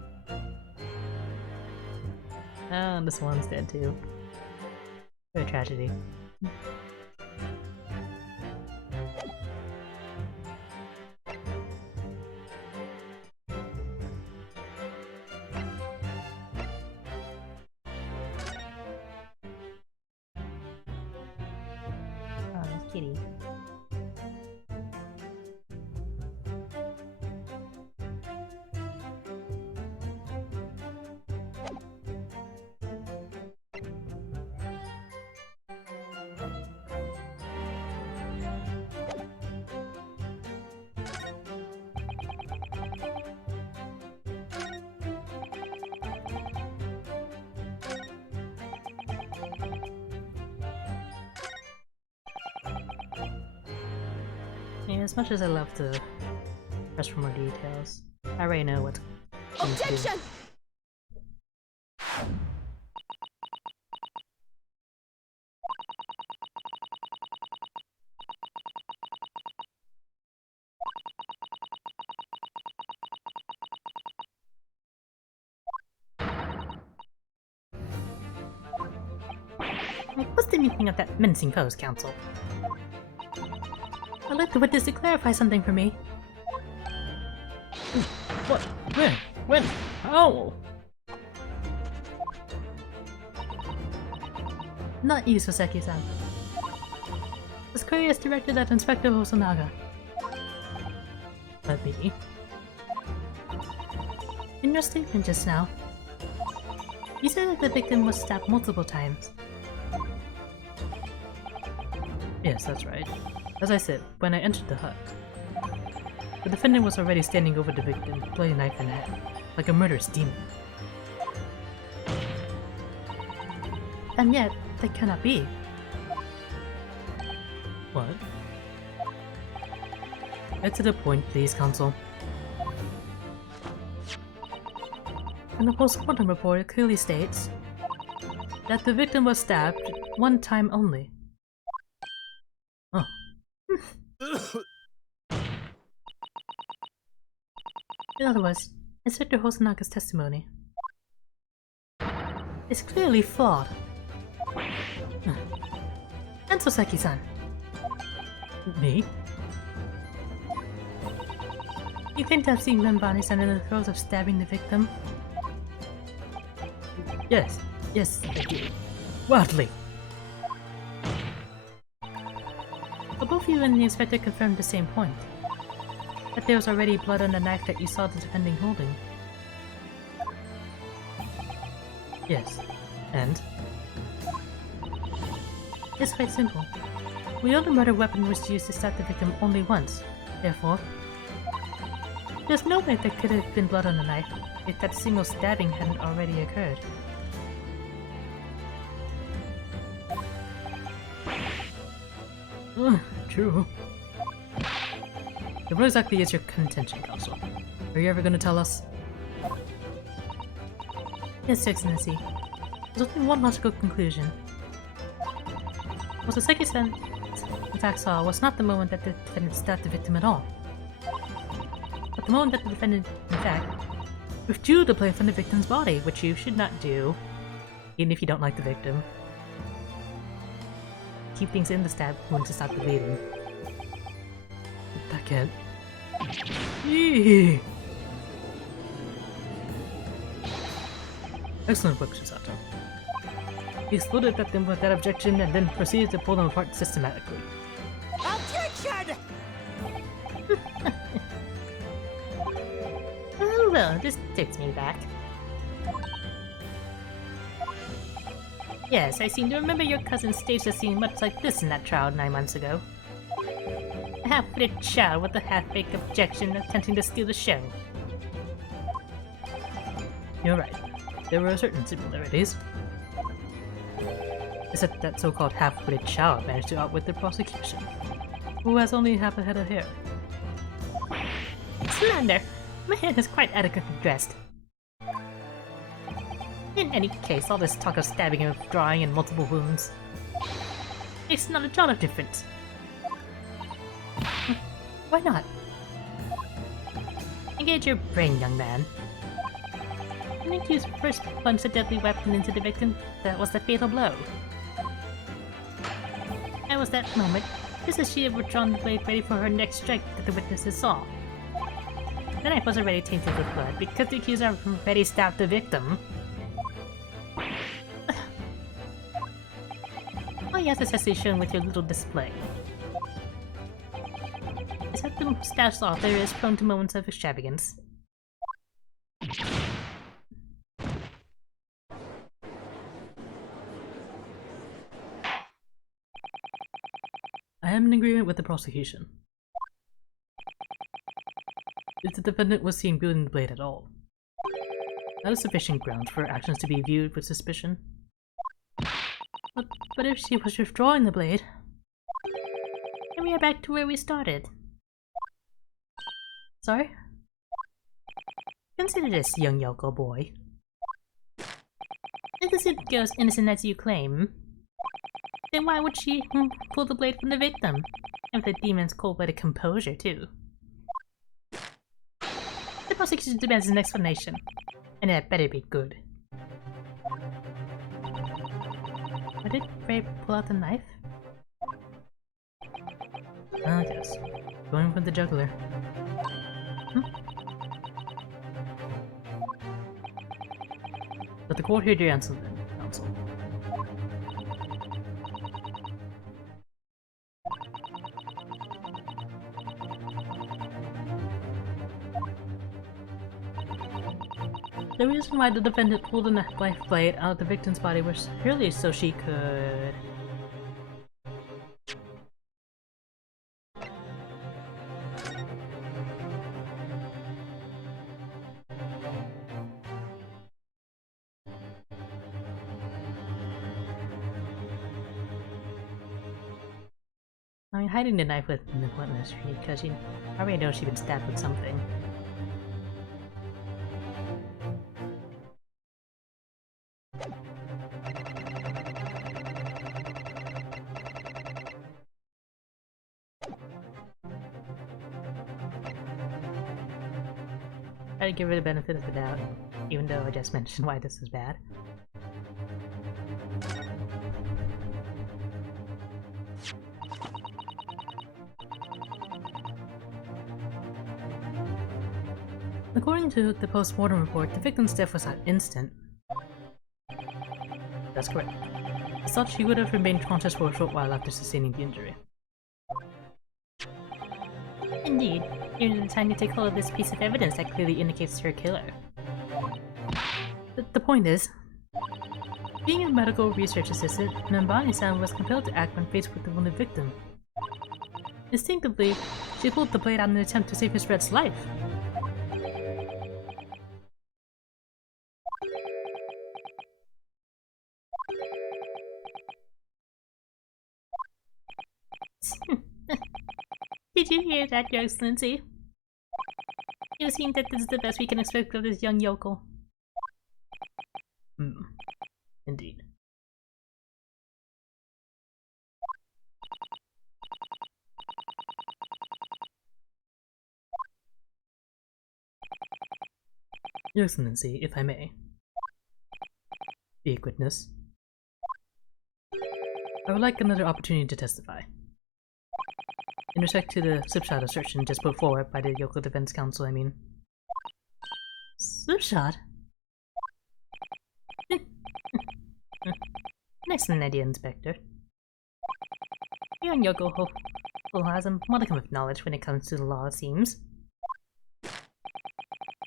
and this one's dead too. What a tragedy. Kitty. Yeah, as much as I love to press for more details, I already know what's going to do. Objection! What's the meaning of that menacing pose, Counsel? I'd like the witness to clarify something for me. What? Where? When? How? Not you, Soseki-san. This query is directed at Inspector Hosonaga. But me? In your statement just now, you said that the victim was stabbed multiple times. Yes, that's right. As I said, when I entered the hut, the defendant was already standing over the victim, bloody knife in hand, like a murderous demon. And yet, that cannot be. What? Get to the point, please, Counsel. In the post-mortem report, it clearly states that the victim was stabbed one time only. Oh. In other words, Inspector Hosanaga's testimony is clearly flawed. And Soseki-san. Me? You claim to have seen Renbani stand in the throes of stabbing the victim? Yes, I do. Wildly! But both you and the inspector confirmed the same point. That there was already blood on the knife that you saw the defendant holding. Yes, and? It's quite simple. We know the murder weapon was used to stab the victim only once. Therefore, there's no way there could have been blood on the knife if that single stabbing hadn't already occurred. True. What exactly is your contention, Counsel? Are you ever going to tell us? Yes, Your Excellency. There's only one logical conclusion. What Soseki-san in fact saw was not the moment that the defendant stabbed the victim at all, but the moment that the defendant, in fact, withdrew the blade from the victim's body, which you should not do, even if you don't like the victim. Keep things in the stab wound to stop the bleeding. That can't. Eee. Excellent work, Shisato. He exploded at them with that objection and then proceeded to pull them apart systematically. Objection! Oh well, this takes me back. Yes, I seem to remember your cousin staged a scene much like this in that trial 9 months ago. A half-witted child with a half-baked objection attempting to steal the show. You're right. There were certain similarities. Except that so-called half-witted child managed to outwit the prosecution, who has only half a head of hair. Slander! My head is quite adequately dressed. In any case, all this talk of stabbing and withdrawing and multiple wounds makes not a jot of difference. Why not? Engage your brain, young man. When you first plunged the deadly weapon into the victim, that was the fatal blow. It was that moment, just as she had withdrawn the blade ready for her next strike, that the witnesses saw. The knife was already tainted with blood because the accuser had already stabbed the victim. All you have to say is shown with your little display is that the mustached author is prone to moments of extravagance. I am in agreement with the prosecution. If the defendant was seen wielding the blade at all, that is sufficient grounds for her actions to be viewed with suspicion. But if she was withdrawing the blade, then we are back to where we started. Sorry? Consider this, young Yoko boy. If this girl is innocent as you claim, then why would she pull the blade from the victim? And with the demon's cold-blooded composure, too. The prosecution demands an explanation, and it had better be good. Why did Ray pull out the knife? Ah, yes. Going for the juggler. But the court here to answer the council. The reason why the defendant pulled the knife blade out of the victim's body was surely so she could... I mean, hiding the knife with the witness because she already knows she'd been stabbed with something. Try to give her the benefit of the doubt, even though I just mentioned why this is bad. According to the post-mortem report, the victim's death was not instant. That's correct. As such, she would have remained conscious for a short while after sustaining the injury. Indeed, even the time you take hold of this piece of evidence that clearly indicates her killer. The point is, being a medical research assistant, Nambani-san was compelled to act when faced with the wounded victim. Instinctively, she pulled the blade out in an attempt to save Miss Red's life. Did you hear that, Your Excellency? You seem that this is the best we can expect of this young yokel. Indeed. Your Excellency, if I may. Be witness. I would like another opportunity to testify. In respect to the slipshod assertion just put forward by the Yokel Defense Council, I mean. Slipshod? An excellent idea, Inspector. Young Yokel has a modicum of knowledge when it comes to the law, it seems.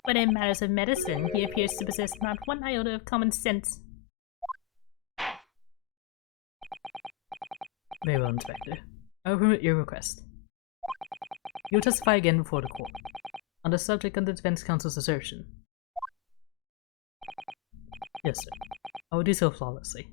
But in matters of medicine, he appears to possess not one iota of common sense. Very well, Inspector. I will permit your request. You will testify again before the court, on the subject of the Defense Counsel's assertion. Yes, sir. I will do so flawlessly.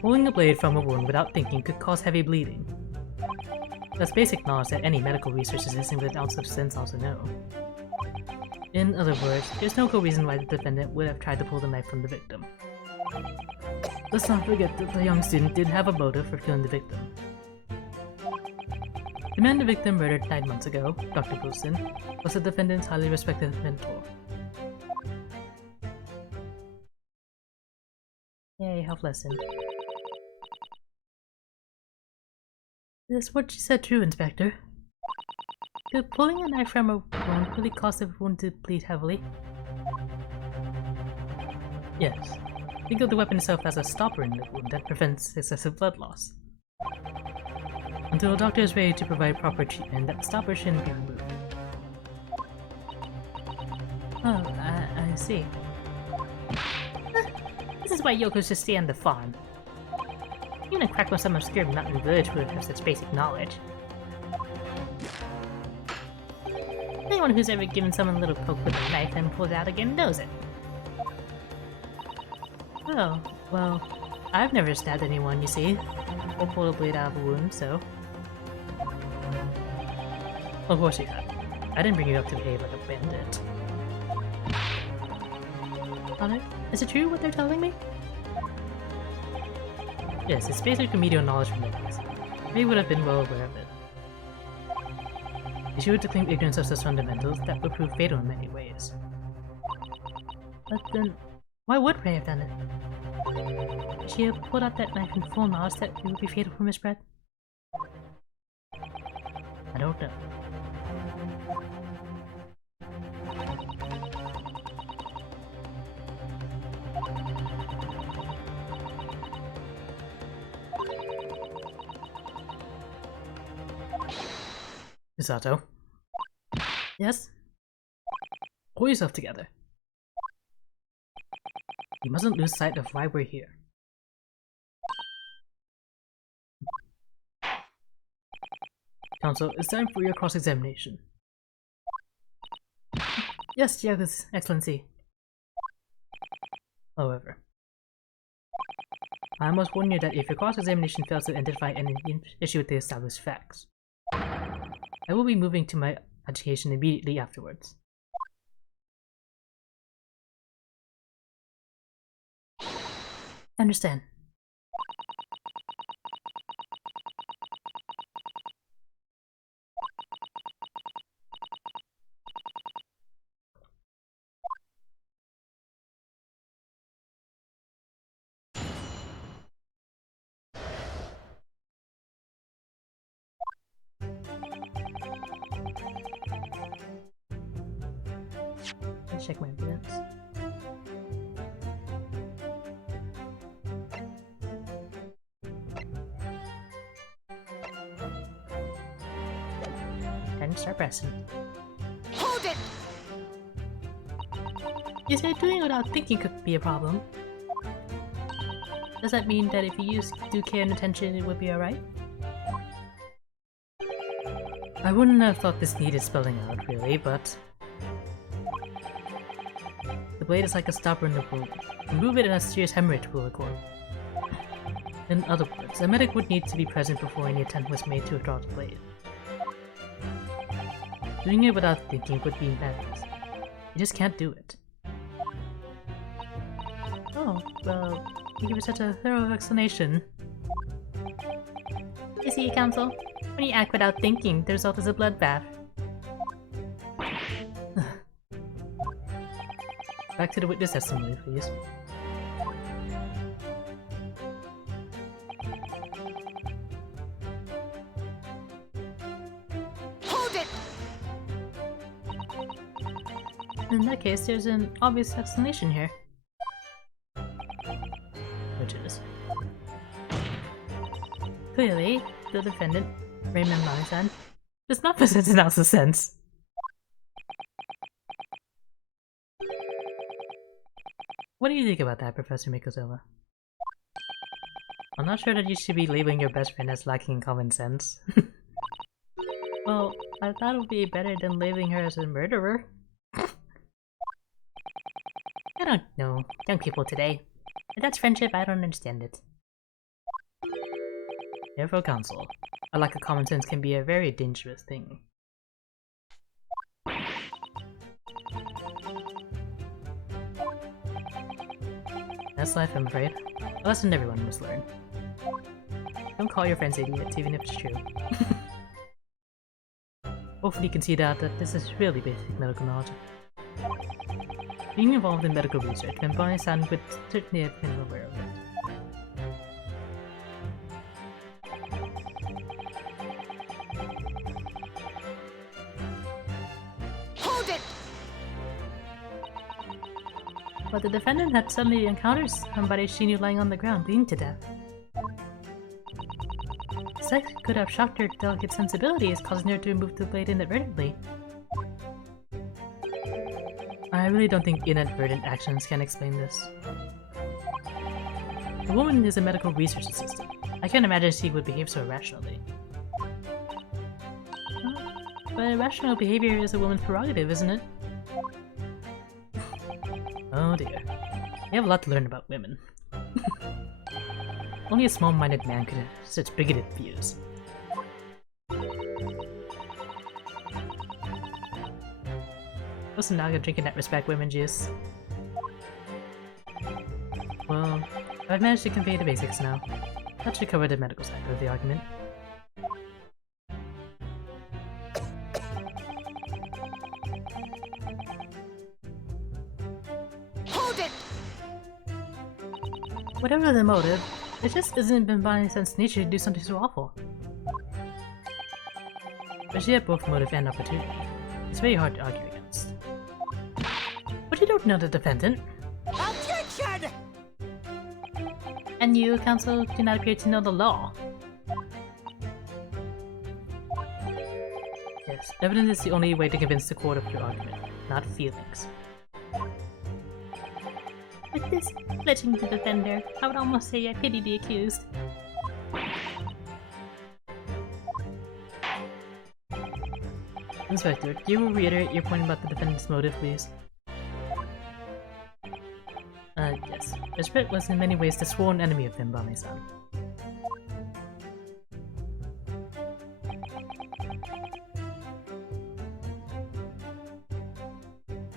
Pulling a blade from a wound without thinking could cause heavy bleeding. That's basic knowledge that any medical research assistant with an ounce of sense also know. In other words, there's no good reason why the defendant would have tried to pull the knife from the victim. Let's not forget that the young student did have a motive for killing the victim. The man the victim murdered 9 months ago, Dr. Wilson, was the defendant's highly respected mentor. Yay, health lesson. Is what you said true, Inspector? Could pulling a knife from a wound really cause the wound to bleed heavily? Yes. Think of the weapon itself as a stopper in the wound that prevents excessive blood loss. Until a doctor is ready to provide proper treatment, that stopper shouldn't be removed. Oh, I see. This is why yokels just stay on the farm. Even a crack from some obscure mountain village would have such basic knowledge. Anyone who's ever given someone a little poke with a knife and pulled it out again knows it. Oh, well, I've never stabbed anyone, you see, or pulled a blade out of a wound, so... Of course you have. I didn't bring you up to behave like a bandit. Father, is it true what they're telling me? Yes, it's basic remedial knowledge from the past. They would have been well aware of it. If she were to claim ignorance of such fundamentals, that would prove fatal in many ways. But then, why would Ray have done it? Would she have pulled out that knife in full knowledge that it would be fatal for Miss Brett? I don't know. Misato. Yes? Pull yourself together. You mustn't lose sight of why we're here. Counsel, it's time for your cross-examination. Yes, Yaku's Excellency. However, I must warn you that if your cross-examination fails to identify any issue with the established facts, I will be moving to my education immediately afterwards. Understand. Let's check my evidence. Time to start pressing. Hold it! You said doing it without thinking could be a problem. Does that mean that if you use due care and attention, it would be alright? I wouldn't have thought this needed spelling out, really, but... The blade is like a stopper in the wound. Remove it and a serious hemorrhage will occur. In other words, a medic would need to be present before any attempt was made to withdraw the blade. Doing it without thinking would be madness. You just can't do it. Oh, well, you give it such a thorough explanation. You see, Counsel? When you act without thinking, the result is a bloodbath. Back to the witness testimony, please. Hold it! In that case, there's an obvious explanation here. Which is... Clearly, the defendant, Raymond Mamisan, does not possess analysis sense. What do you think about that, Professor Mikosova? I'm not sure that you should be labeling your best friend as lacking in common sense. Well, I thought it would be better than labeling her as a murderer. I don't know. Young people today. If that's friendship, I don't understand it. Therefore, Counsel, a lack of common sense can be a very dangerous thing. That's life, I'm afraid. A lesson everyone must learn. Don't call your friends idiots, even if it's true. Hopefully you can see that this is really basic medical knowledge. Being involved in medical research, then Bonnie-san would certainly have been aware of it. Hold it! But the defendant had suddenly encountered somebody she knew lying on the ground, bleeding to death. Sex could have shocked her delicate sensibilities, causing her to remove the blade inadvertently. I really don't think inadvertent actions can explain this. The woman is a medical research assistant. I can't imagine she would behave so irrationally. But irrational behavior is a woman's prerogative, isn't it? Oh dear. We have a lot to learn about women. Only a small-minded man could have such bigoted views. What's the naga drinking that respect women juice? Well, I've managed to convey the basics now. That should cover the medical side of the argument. Whatever the motive, it just isn't been by sense nature to do something so awful. But she had both motive and opportunity. It's very hard to argue against. But you don't know the defendant. Objection! And you, counsel, do not appear to know the law. Yes, evidence is the only way to convince the court of your argument, not feelings. With this pledging the defender, I would almost say I pity the accused. Inspector, you will reiterate your point about the defendant's motive, please? Yes. Esprit was in many ways the sworn enemy of Benbami-san.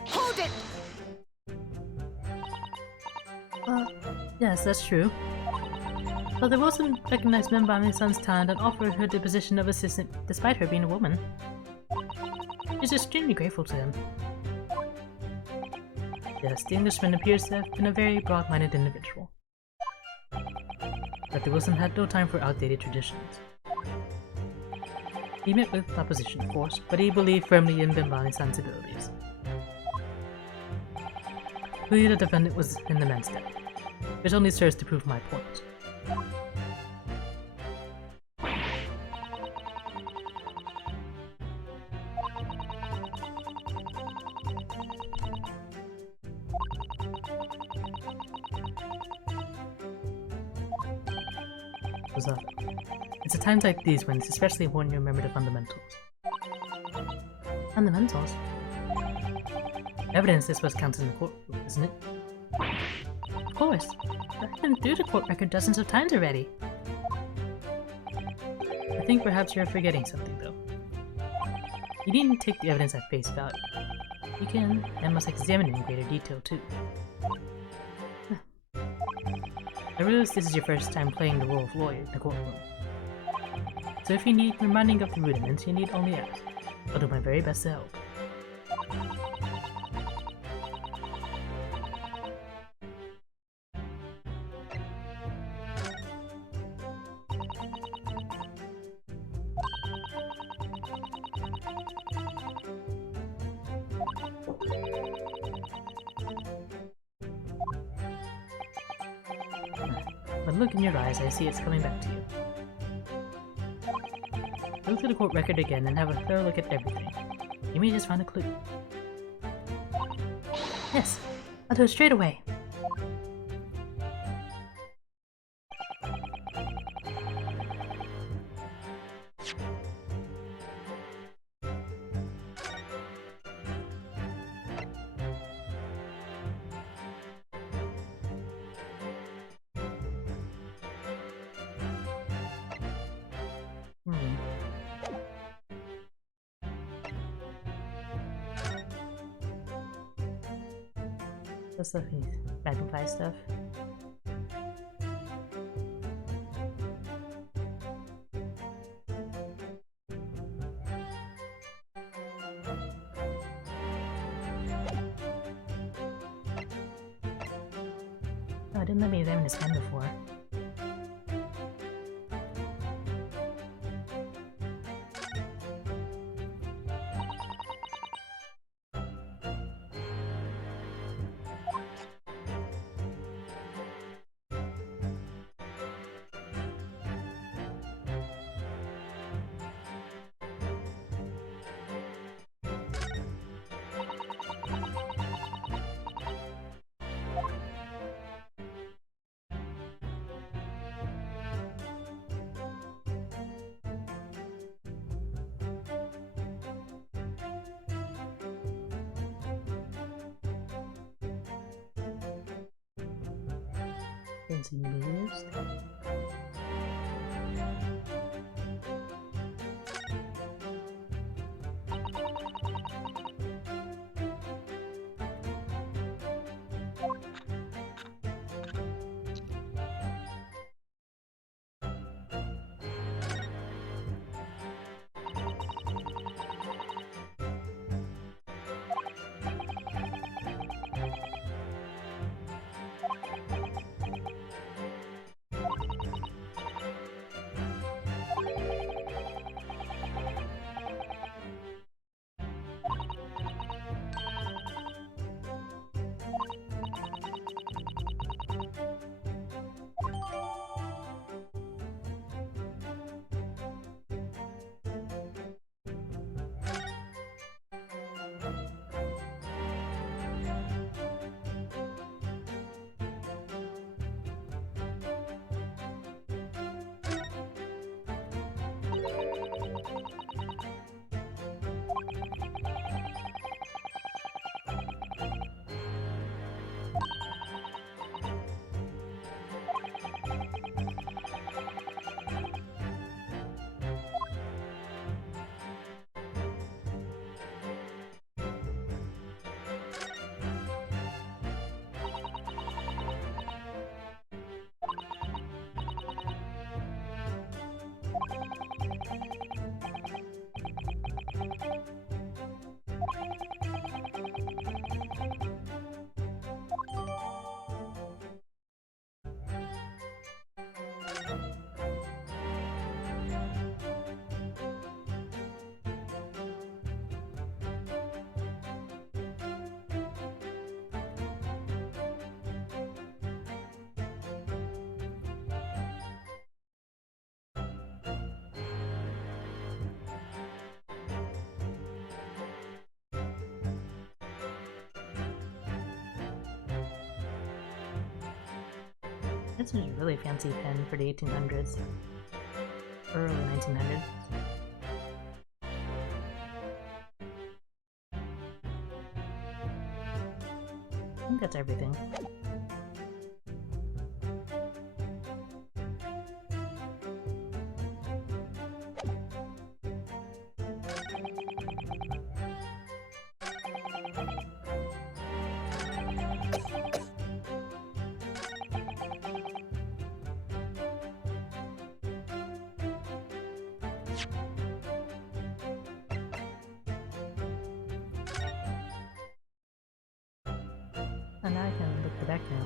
Hold it! Yes, that's true. But there wasn't recognized Benbami-san's talent and offered her the position of assistant despite her being a woman. She's extremely grateful to him. Yes, the Englishman appears to have been a very broad-minded individual. But Wilson had no time for outdated traditions. He met with opposition, of course, but he believed firmly in Benbami-san's abilities. Who the defendant was in the man's debt, which only serves to prove my point. It's at times like these when it's especially important you remember the fundamentals. Fundamentals? Evidence is what counts in the courtroom, isn't it? Of course. I've been through the court record dozens of times already. I think perhaps you're forgetting something, though. You needn't take the evidence at face value. You can, and must examine it in greater detail, too. I realize this is your first time playing the role of lawyer in the courtroom. So if you need reminding of the rudiments, you need only ask. I'll do my very best to help. But look in your eyes, I see it's coming back to you. Go through the court record again and have a thorough look at everything. You may just find a clue. Yes, I'll do it straight away. The stuff he's magnified stuff. Oh, I didn't let me examine his hand before. Fancy used. This is a really fancy pen for the 1800s. Early 1900s. I think that's everything. And now I can look the back now.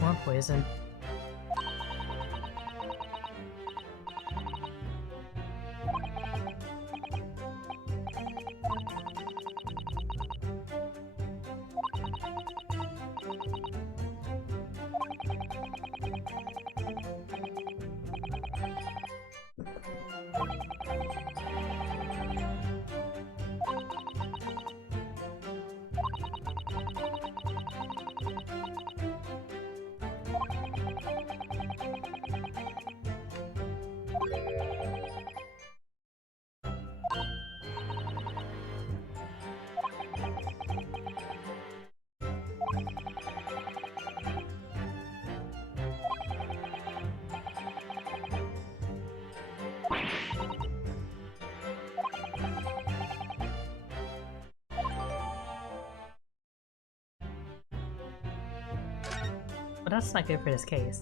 More poison. But that's not good for this case.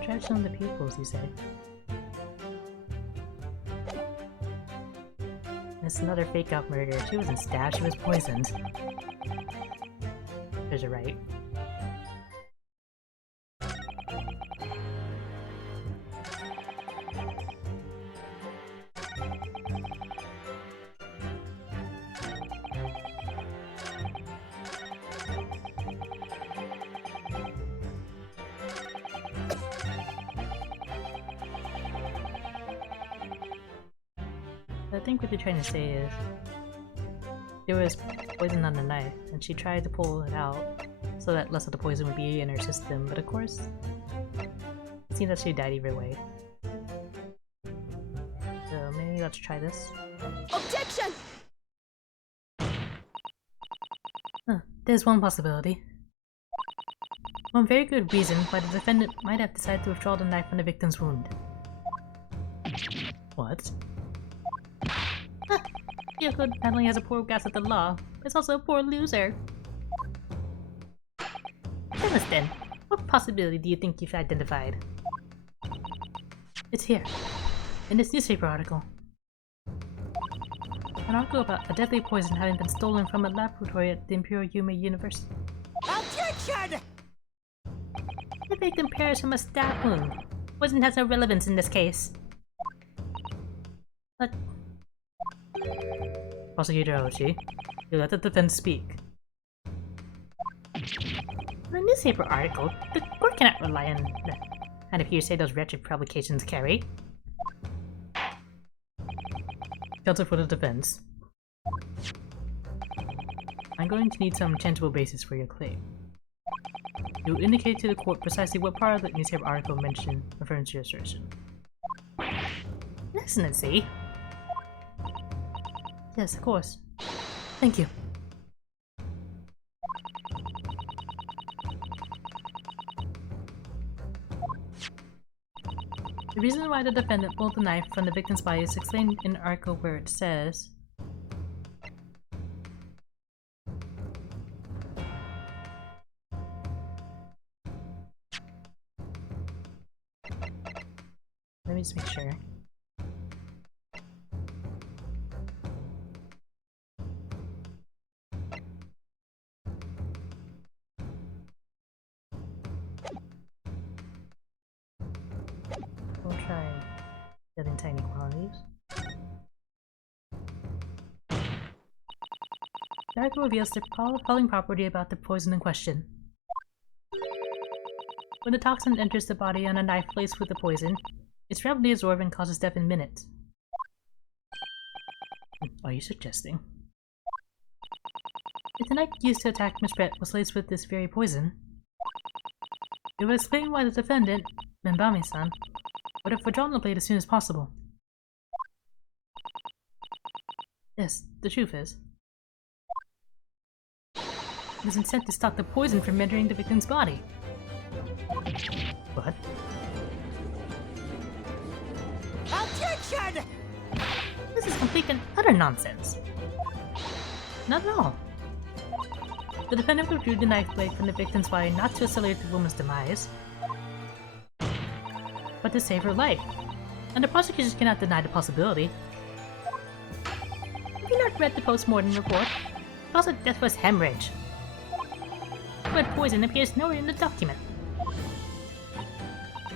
Attraction of the pupils, you say? It's another fake out murder. She wasn't stabbed, she was poisoned. There's a right. I think what they're trying to say is there was poison on the knife, and she tried to pull it out so that less of the poison would be in her system, but of course, it seems that she died either way. So maybe let's try this. Objection! Huh, there's one possibility. One very good reason why the defendant might have decided to withdraw the knife from the victim's wound. What? Yoko not only has a poor grasp of the law, but is also a poor loser. Tell us then, what possibility do you think you've identified? It's here, in this newspaper article. An article about a deadly poison having been stolen from a laboratory at the Imperial Yume University. Objection! The victim perished from a stab wound. Poison has no relevance in this case. But... Prosecutor Ochi, you let the defense speak. In a newspaper article, the court cannot rely on the kind of hearsay those wretched publications carry. Counsel for the defense. I'm going to need some tangible basis for your claim. You will indicate to the court precisely what part of the newspaper article mentioned referring to your assertion. Excellency! Yes, of course. Thank you. The reason why the defendant pulled the knife from the victim's body is explained in the article where it says... Let me just make sure. We'll try getting tiny quantities. The article reveals the following property about the poison in question. When the toxin enters the body on a knife laced with the poison, it's rapidly absorbed and causes death in minutes. Are you suggesting? If the knife used to attack Miss Brett was laced with this very poison, it would explain why the defendant, Menbami-san, would have withdrawn the blade as soon as possible. Yes, the truth is, it was intent to stop the poison from entering the victim's body. What? Objection! This is complete and utter nonsense. Not at all. The defendant withdrew the knife blade from the victim's body not to accelerate the woman's demise, but to save her life. And the prosecution cannot deny the possibility. Have you not read the post-mortem report? It calls it death was hemorrhage. Blood poison appears nowhere in the document.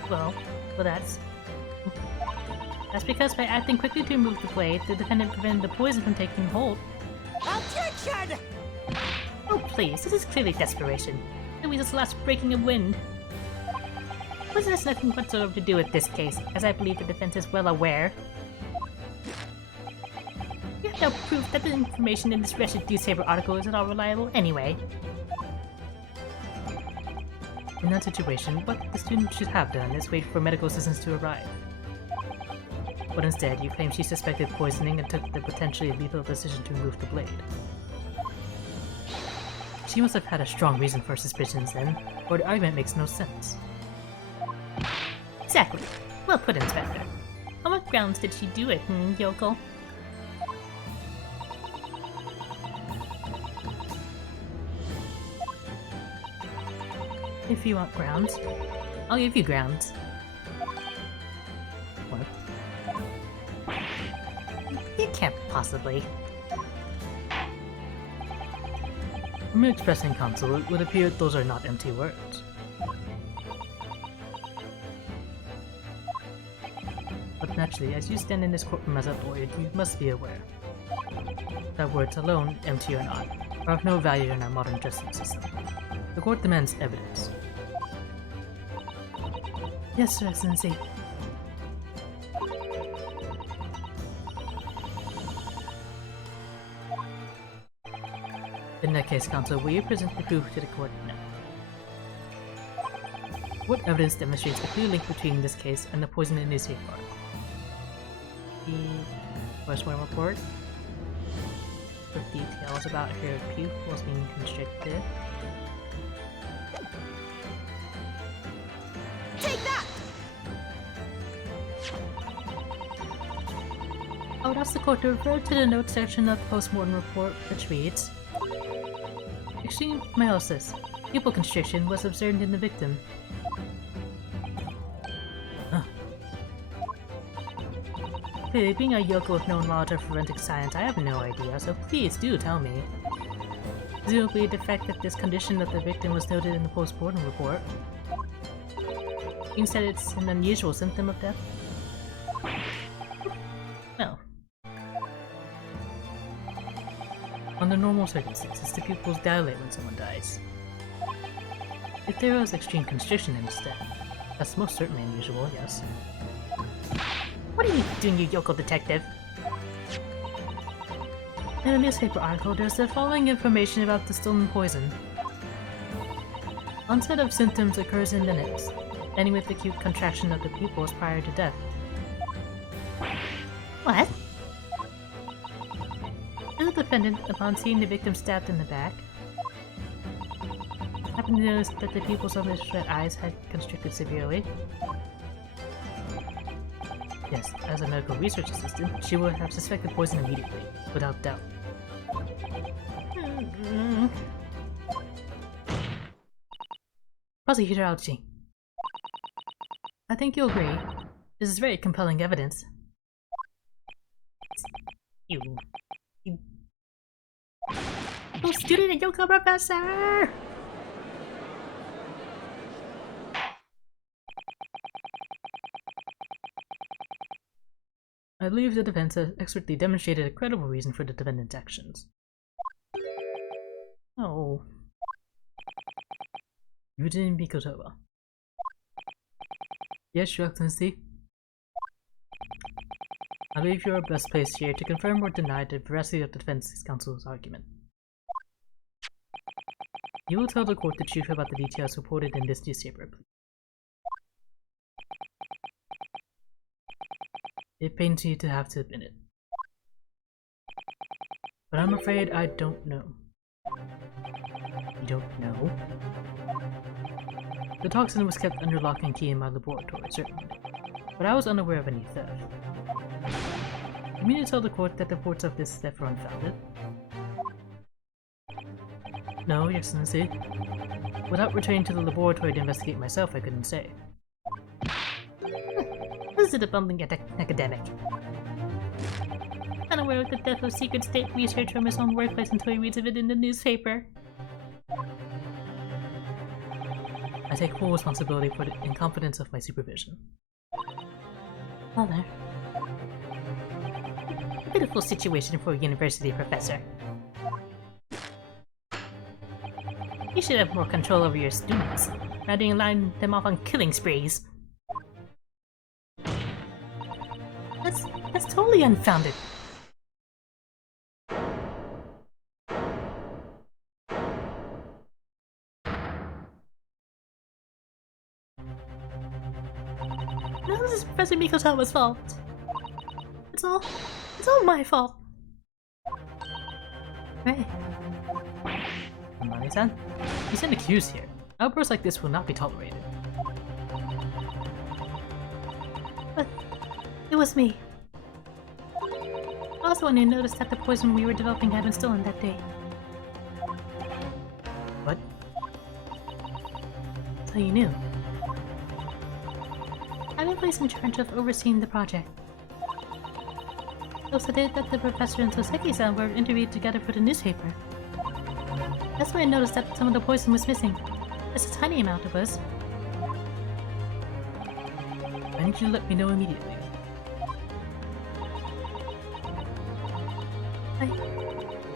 Well, that's because by acting quickly to remove the blade, the defendant prevented the poison from taking hold. Objection! Oh please, this is clearly desperation. Louisa's last breaking of wind. Poison has nothing whatsoever to do with this case, as I believe the defense is well aware. We have no proof that the information in this wretched newspaper article is at all reliable anyway. In that situation, what the student should have done is wait for medical assistance to arrive. But instead, you claim she suspected poisoning and took the potentially lethal decision to remove the blade. She must have had a strong reason for her suspicions then, or the argument makes no sense. Exactly. Well put, Inspector. On what grounds did she do it, Yoko? If you want grounds, I'll give you grounds. What? You can't possibly. From me expressing counsel, it would appear those are not empty words. But naturally, as you stand in this courtroom as a lawyer, you must be aware that words alone, empty or not, are of no value in our modern justice system. The court demands evidence. Yes, Your Excellency. In that case, counsel, will you present the proof to the court now? What evidence demonstrates a clear link between this case and the poison in the newspaper article? The first one report with details about her pupils being constricted. would ask the court to refer to the notes section of the post-mortem report, which reads: extreme meiosis. Pupil constriction was observed in the victim. Clearly, being a Yoko with no knowledge of forensic science, I have no idea, so please do tell me. Presumably, the fact that this condition of the victim was noted in the post-mortem report means that it's an unusual symptom of death? No. Under normal circumstances, the pupils dilate when someone dies. If there was extreme constriction instead, that's most certainly unusual, yes. What are you doing, you Yoko detective? In a newspaper article, there's the following information about the stolen poison. Onset of symptoms occurs in minutes, ending with acute contraction of the pupils prior to death. What? The defendant, upon seeing the victim stabbed in the back, happened to notice that the pupils of his red eyes had constricted severely. Yes, as a medical research assistant, she would have suspected poison immediately, without doubt. Prosecutor Alchi, I think you'll agree. This is very compelling evidence. You student and Yoko professor! I believe the defense has expertly demonstrated a credible reason for the defendant's actions. Oh. Yujin Mikotowa. Yes, Your Excellency. I believe you are best placed here to confirm or deny the veracity of the defense counsel's argument. You will tell the court the truth about the details reported in this newspaper, please. It pains me to have to admit it, but I'm afraid I don't know. You don't know? The toxin was kept under lock and key in my laboratory, certainly, but I was unaware of any theft. You mean to tell the court that the reports of this theft are unfounded? No, Your Excellency. Without returning to the laboratory to investigate myself, I couldn't say. This is a bumbling academic. Unaware of the death of secret state research from his own workplace until he reads of it in the newspaper. I take full responsibility for the incompetence of my supervision. Mother. A pitiful situation for a university professor. You should have more control over your students, rather than line them off on killing sprees. That's totally unfounded. No, this is Professor Mikotowa's fault. It's all my fault. Hey. Amani-san, you stand accused here. Outbursts like this will not be tolerated. But it was me. I was the one who noticed that the poison we were developing had been stolen that day. What? So you knew. I've been placed in charge of overseeing the project. It was the day that the professor and Soseki-san were interviewed together for the newspaper. That's when I noticed that some of the poison was missing. Just a tiny amount it was. Why didn't you let me know immediately?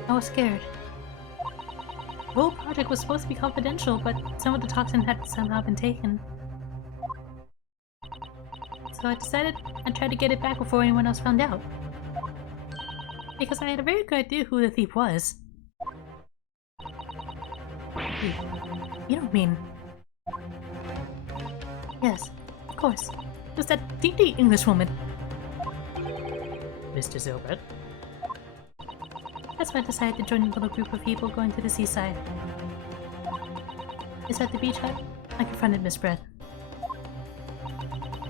I was scared. The whole project was supposed to be confidential, but some of the toxin had somehow been taken. So I decided I'd try to get it back before anyone else found out. Because I had a very good idea who the thief was. You don't mean... Yes, of course. It was that dainty Englishwoman. Mr. Zilbert. That's why I decided to join a little group of people going to the seaside. Inside the beach hut, I confronted Miss Brett.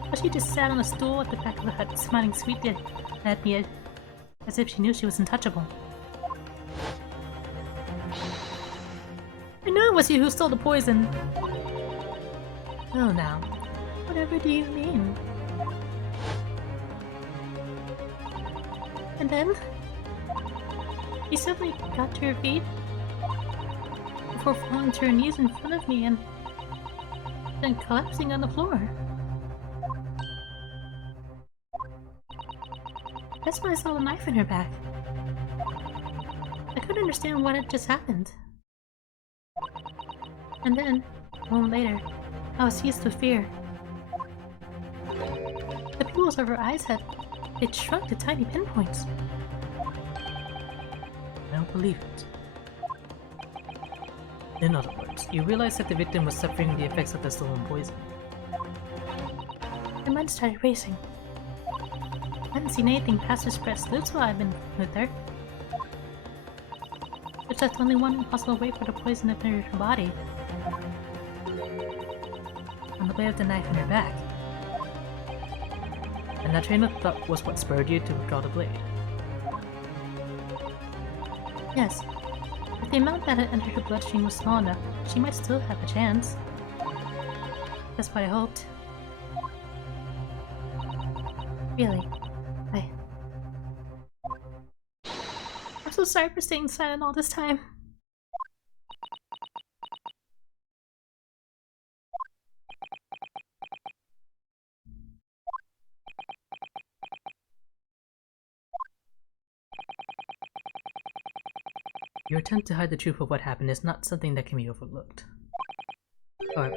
But she just sat on a stool at the back of the hut, smiling sweetly at me as if she knew she was untouchable. I know it was you who stole the poison! Oh, now. Whatever do you mean? And then? She suddenly got to her feet before falling to her knees in front of me and then collapsing on the floor. That's when I saw the knife in her back. I couldn't understand what had just happened. And then, a moment later, I was seized with fear. The pupils of her eyes they'd shrunk to tiny pinpoints. I don't believe it. In other words, you realized that the victim was suffering the effects of the stolen poison. My mind started racing. I hadn't seen anything past her suppressed lips while I've been with her. Which left only one possible way for the poison to penetrate her body. On the blade of the knife in her back. And that train of thought was what spurred you to withdraw the blade. Yes. If the amount that had entered her bloodstream was small enough, she might still have a chance. That's what I hoped. Really. I'm so sorry for staying silent all this time. Your attempt to hide the truth of what happened is not something that can be overlooked. However,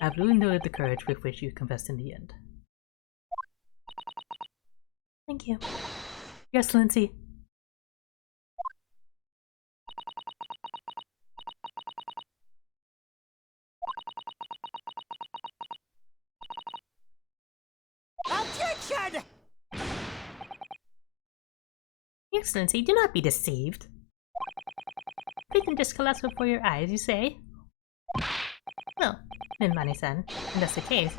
I have duly noted the courage with which you confessed in the end. Thank you. Your Excellency. Objection! Your Excellency, do not be deceived. Victim just collapsed before your eyes, you say? Well, Minmani-san, if that's the case,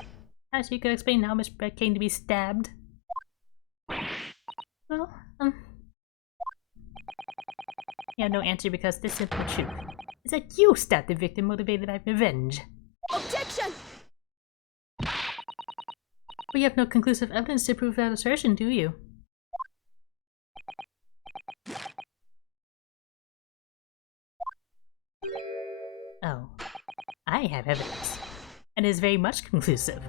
perhaps you could explain how Miss Brett came to be stabbed. Well, you have no answer because the simple truth is that you stabbed the victim motivated by revenge. Objection! But you have no conclusive evidence to prove that assertion, do you? Oh, I have evidence, and it is very much conclusive.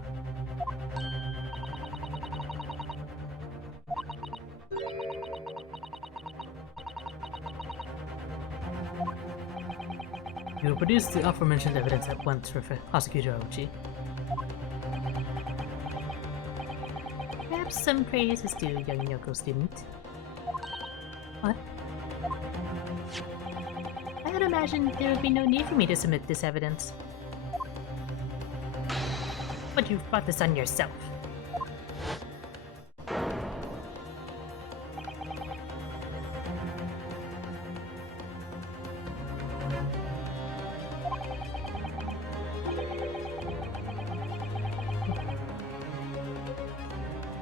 You will produce the aforementioned evidence at once for Prosecutor Ochi. Perhaps some praise is due, young Yoko student. What? I had imagined there would be no need for me to submit this evidence. But you've brought this on yourself.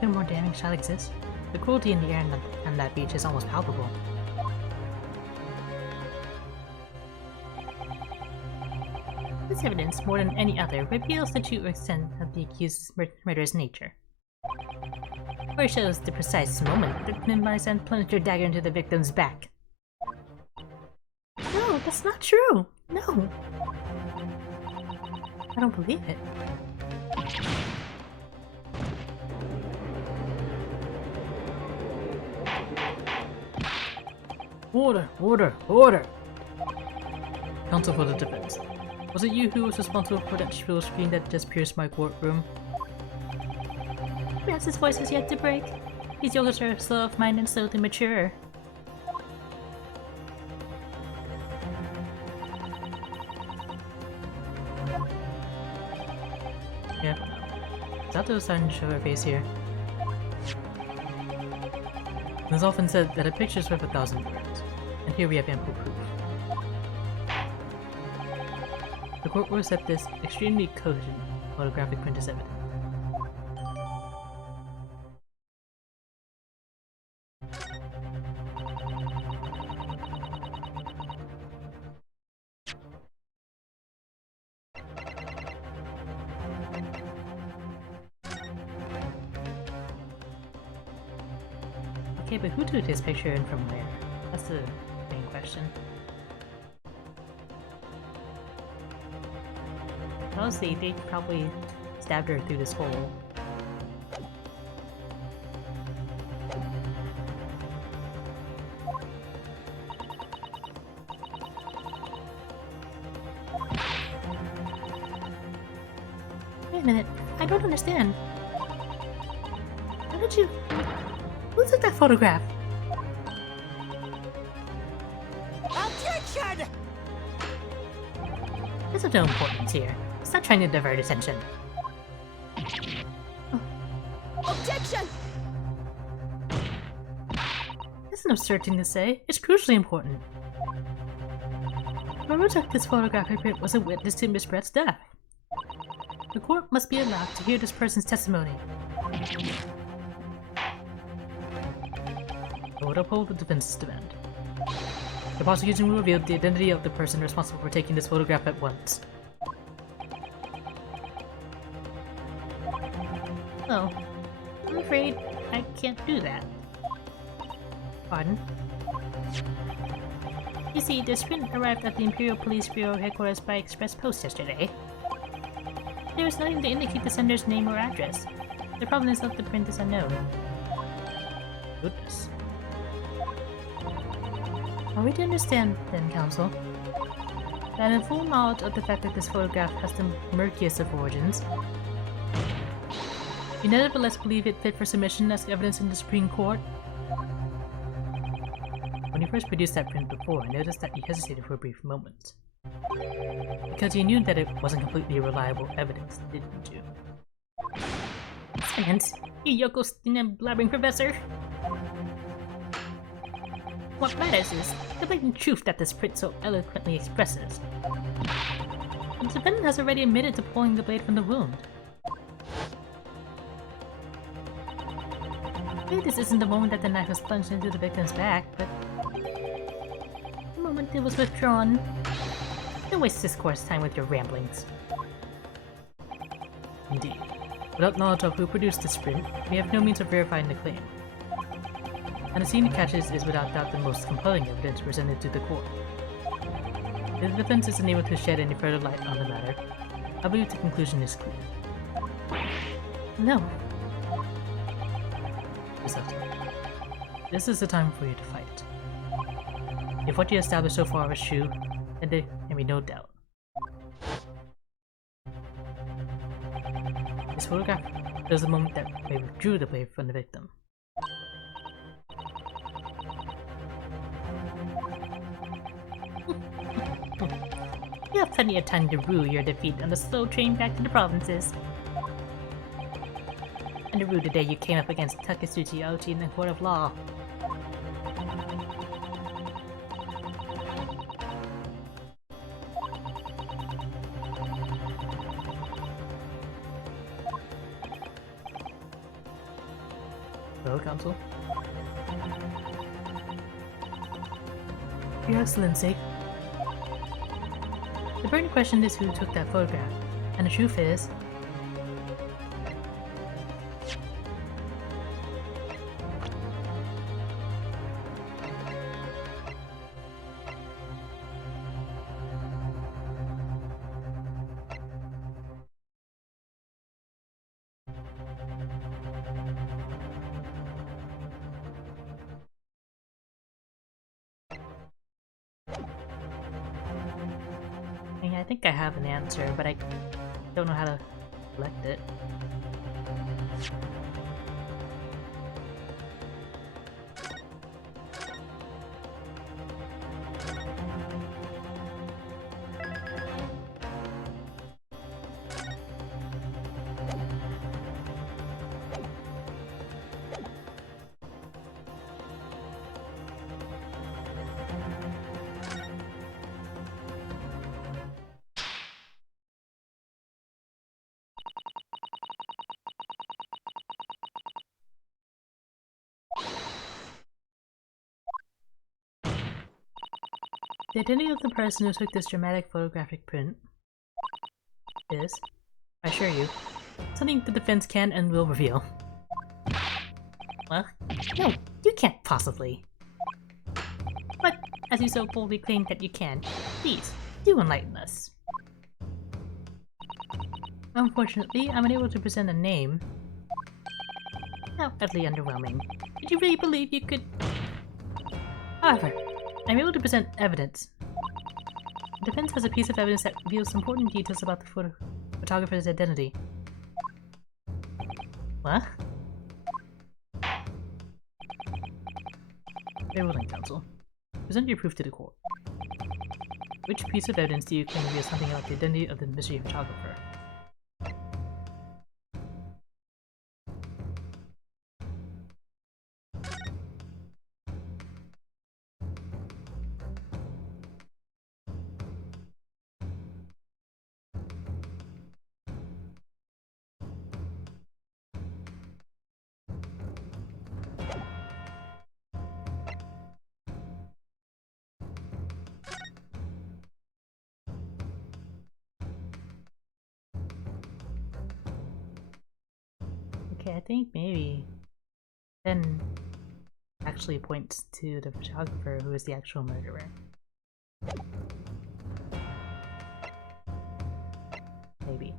No more damage shall exist. The cruelty in the air on that beach is almost palpable. This evidence, more than any other, reveals the true extent of the accused's murderous nature. Or shows the precise moment that Minmai-san plunged her dagger into the victim's back. No, that's not true! No! I don't believe it. Order! Order! Order! Counsel for the defense. Was it you who was responsible for that shrill scream that just pierced my courtroom? Perhaps his voice has yet to break. These yokos are slow of mind and slow to mature. Yeah. Sato is starting to show her face here. It is often said that a picture is worth 1,000 words, and here we have ample proof. The court will accept this extremely cogent photographic print as evidence. Okay, but who took this picture and from where? That's the main question. Honestly, they probably stabbed her through this hole. Wait a minute, I don't understand. How did you... Who took that photograph? Objection! There's no importance here. Stop trying to divert attention. Objection! That's an absurd thing to say. It's crucially important. Whoever took this photographic print was a witness to Miss Brett's death. The court must be allowed to hear this person's testimony. I would uphold the defense's demand. The prosecution will reveal the identity of the person responsible for taking this photograph at once. Oh, I'm afraid I can't do that. Pardon? You see, this print arrived at the Imperial Police Bureau headquarters by express post yesterday. There was nothing to indicate the sender's name or address. The provenance of the print is unknown. Goodness. Are we to understand, then, Counsel, that in full knowledge of the fact that this photograph has the murkiest of origins, you nevertheless believe it fit for submission as evidence in the Supreme Court? When you first produced that print before, I noticed that you hesitated for a brief moment. Because you knew that it wasn't completely reliable evidence, didn't you? Silence! You Yoko and blabbering professor! What matters is the blatant truth that this print so eloquently expresses. The defendant has already admitted to pulling the blade from the wound. Maybe this isn't the moment that the knife was plunged into the victim's back, but the moment it was withdrawn. Don't waste discourse time with your ramblings. Indeed. Without knowledge of who produced this print, we have no means of verifying the claim. And the scene it catches is without doubt the most compelling evidence presented to the court. If the defense is unable to shed any further light on the matter, I believe the conclusion is clear. No. This is the time for you to fight. If what you established so far is true, then there can be no doubt. This photograph shows the moment that they withdrew the blade from the victim. You have plenty of time to rue your defeat on the slow train back to the provinces. And to rue the day you came up against Takatsuchi Aochi in the court of law. Hello, Counsel. Your Excellency. The burning question is who took that photograph, and the truth is... I think I have an answer, but I don't know how to select it. The identity of the person who took this dramatic photographic print is, I assure you, something the defense can and will reveal. Well, no, You can't possibly. But, as you so boldly claim that you can, please, do enlighten us. Unfortunately, I'm unable to present a name. How utterly underwhelming. Did you really believe you could... However, I'm able to present evidence. The defense has a piece of evidence that reveals important details about the photographer's identity. What? Very well done, counsel. Present your proof to the court. Which piece of evidence do you claim reveals something about the identity of the mystery photographer? Okay, I think maybe 10 actually points to the photographer who is the actual murderer. Maybe.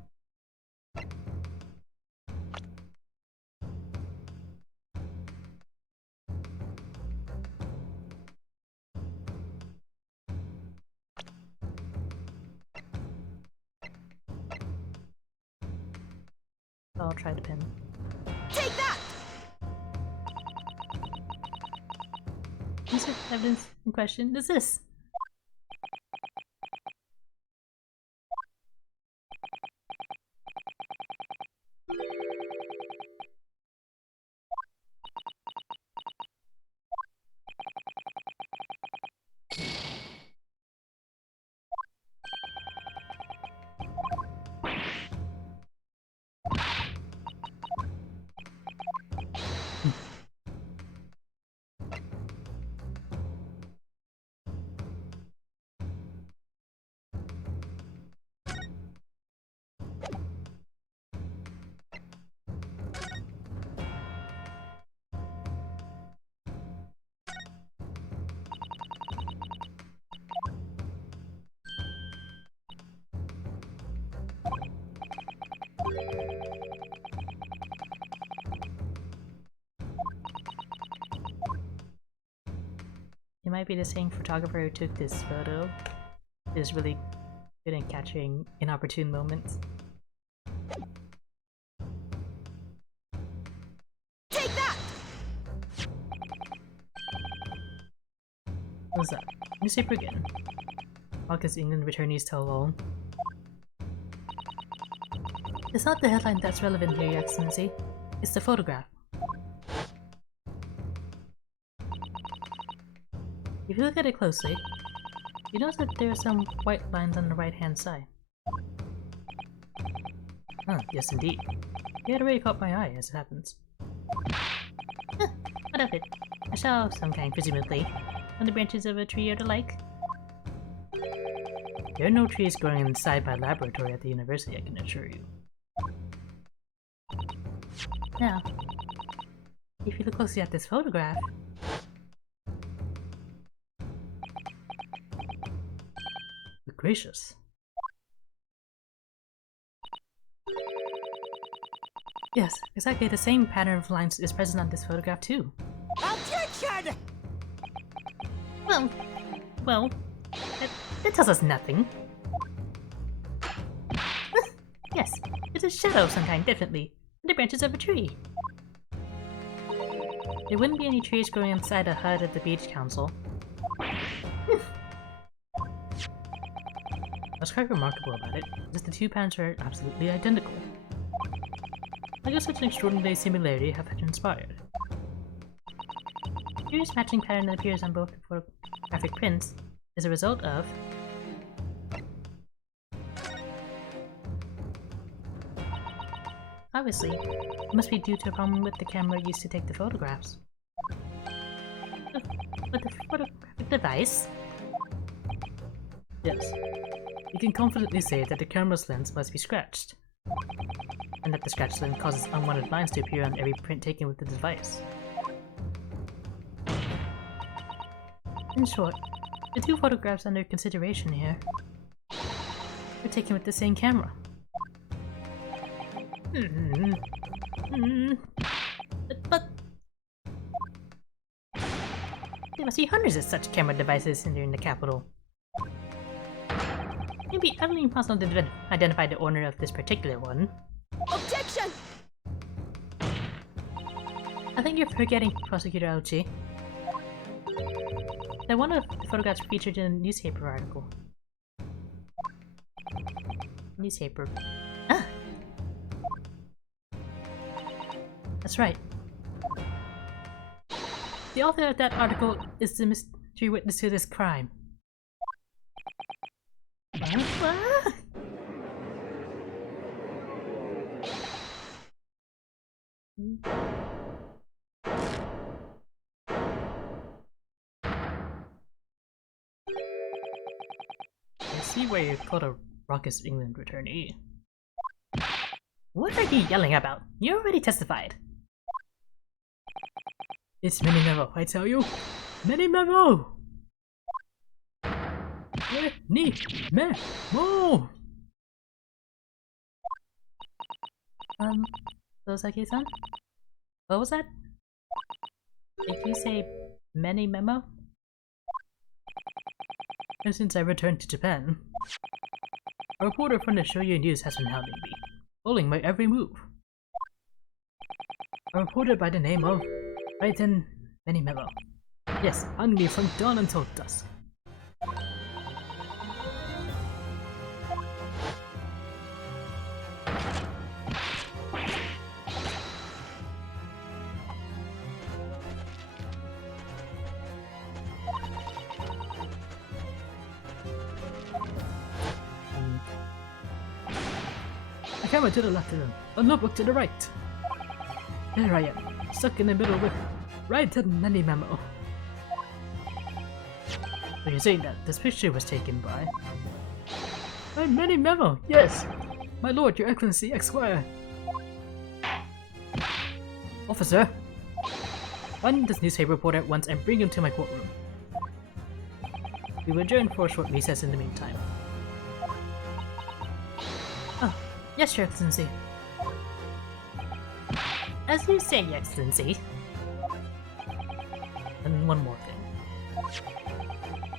I'll try the pen. Take that! Piece of evidence in question is this. It might be the same photographer who took this photo is really good at capturing inopportune moments. Take that! What's that? Newspaper again. August England returnees tell all. It's not the headline that's relevant here, Your Excellency. It's the photograph. If you look at it closely, you notice that there are some white lines on the right-hand side. Huh, yes indeed. It had already caught my eye, as it happens. Huh, what of it? A shadow of some kind, presumably, on the branches of a tree or the like. There are no trees growing inside my laboratory at the university, I can assure you. Now, if you look closely at this photograph, gracious. Yes, exactly the same pattern of lines is present on this photograph too. Objection! Well, that tells us nothing. Yes, it's a shadow of some kind, definitely, in the branches of a tree. There wouldn't be any trees growing inside a hut at the beach council. What's quite remarkable about it is that the two patterns are absolutely identical. How could such an extraordinary similarity have transpired? The curious matching pattern that appears on both the photographic prints is a result of obviously, it must be due to a problem with the camera used to take the photographs. With the photographic device? Yes. You can confidently say that the camera's lens must be scratched, and that the scratched lens causes unwanted lines to appear on every print taken with the device. In short, the two photographs under consideration here were taken with the same camera. But there must be hundreds of such camera devices in the capital. Maybe utterly impossible to identify the owner of this particular one. Objection! I think you're forgetting, Prosecutor Auchi, that one of the photographs featured in a newspaper article. Newspaper. Ah! That's right. The author of that article is the mystery witness to this crime. What? I see why you're called a Raucous England returnee. What are you yelling about? You already testified. It's Mini Memo, I tell you. Mini Memo! Mini Memo! Sosaki-san? What was that? Did you say Mini Memo? And since I returned to Japan, a reporter from the Shoyu News has been hounding me, following my every move. A reporter by the name of Raiten Mini Memo. Yes, hounding me from dawn until dusk. The camera to the left of them, a notebook to the right. There I am, stuck in the middle with Raiten Mini Memo. So you're saying that this picture was taken by my Mini Memo? Yes, my lord, your excellency, Esquire. Officer, find this newspaper reporter at once and bring him to my courtroom. We will adjourn for a short recess in the meantime. Oh, yes, your excellency. As you say, your excellency. And one more thing.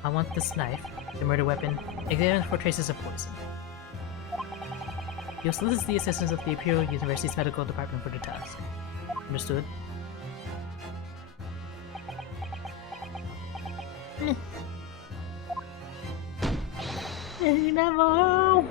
I want this knife, the murder weapon, examined for traces of poison. You'll solicit the assistance of the Imperial University's medical department for the task. Understood? No!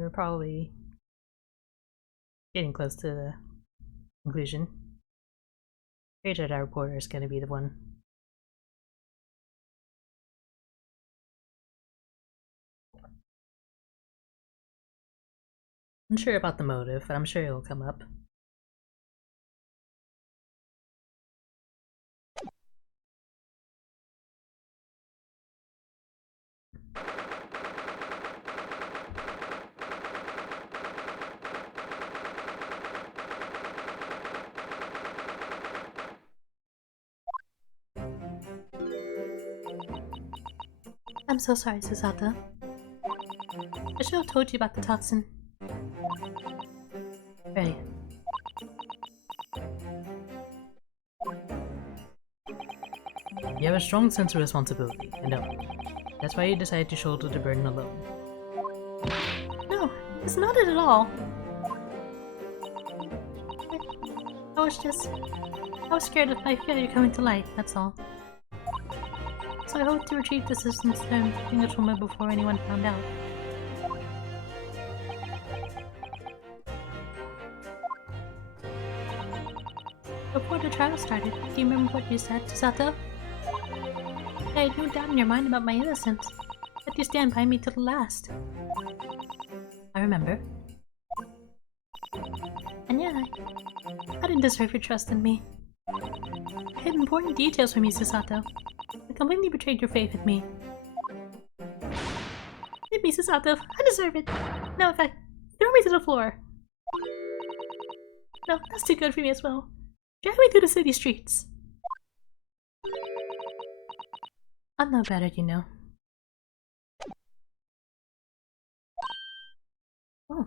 We're probably getting close to the conclusion. Page Radar reporter is going to be the one. Unsure about the motive, but I'm sure it'll come up. I'm so sorry, Susato. I should have told you about the toxin. Ready. You have a strong sense of responsibility, I know. That's why you decided to shoulder the burden alone. No, it's not it at all. I was scared of my failure coming to light, that's all. So I hope to retrieve the systems from Englishwoman before anyone found out. Before the trial started, do you remember what you said, Sato? I had no doubt in your mind about my innocence. But you stand by me till the last. I remember. And yet, I didn't deserve your trust in me. I hid important details from you, Susato. I completely betrayed your faith in me. Hit me, Susato. I deserve it. No, in fact, throw me to the floor. No, that's too good for me as well. Drag me through the city streets. I'm no better, you know. Oh.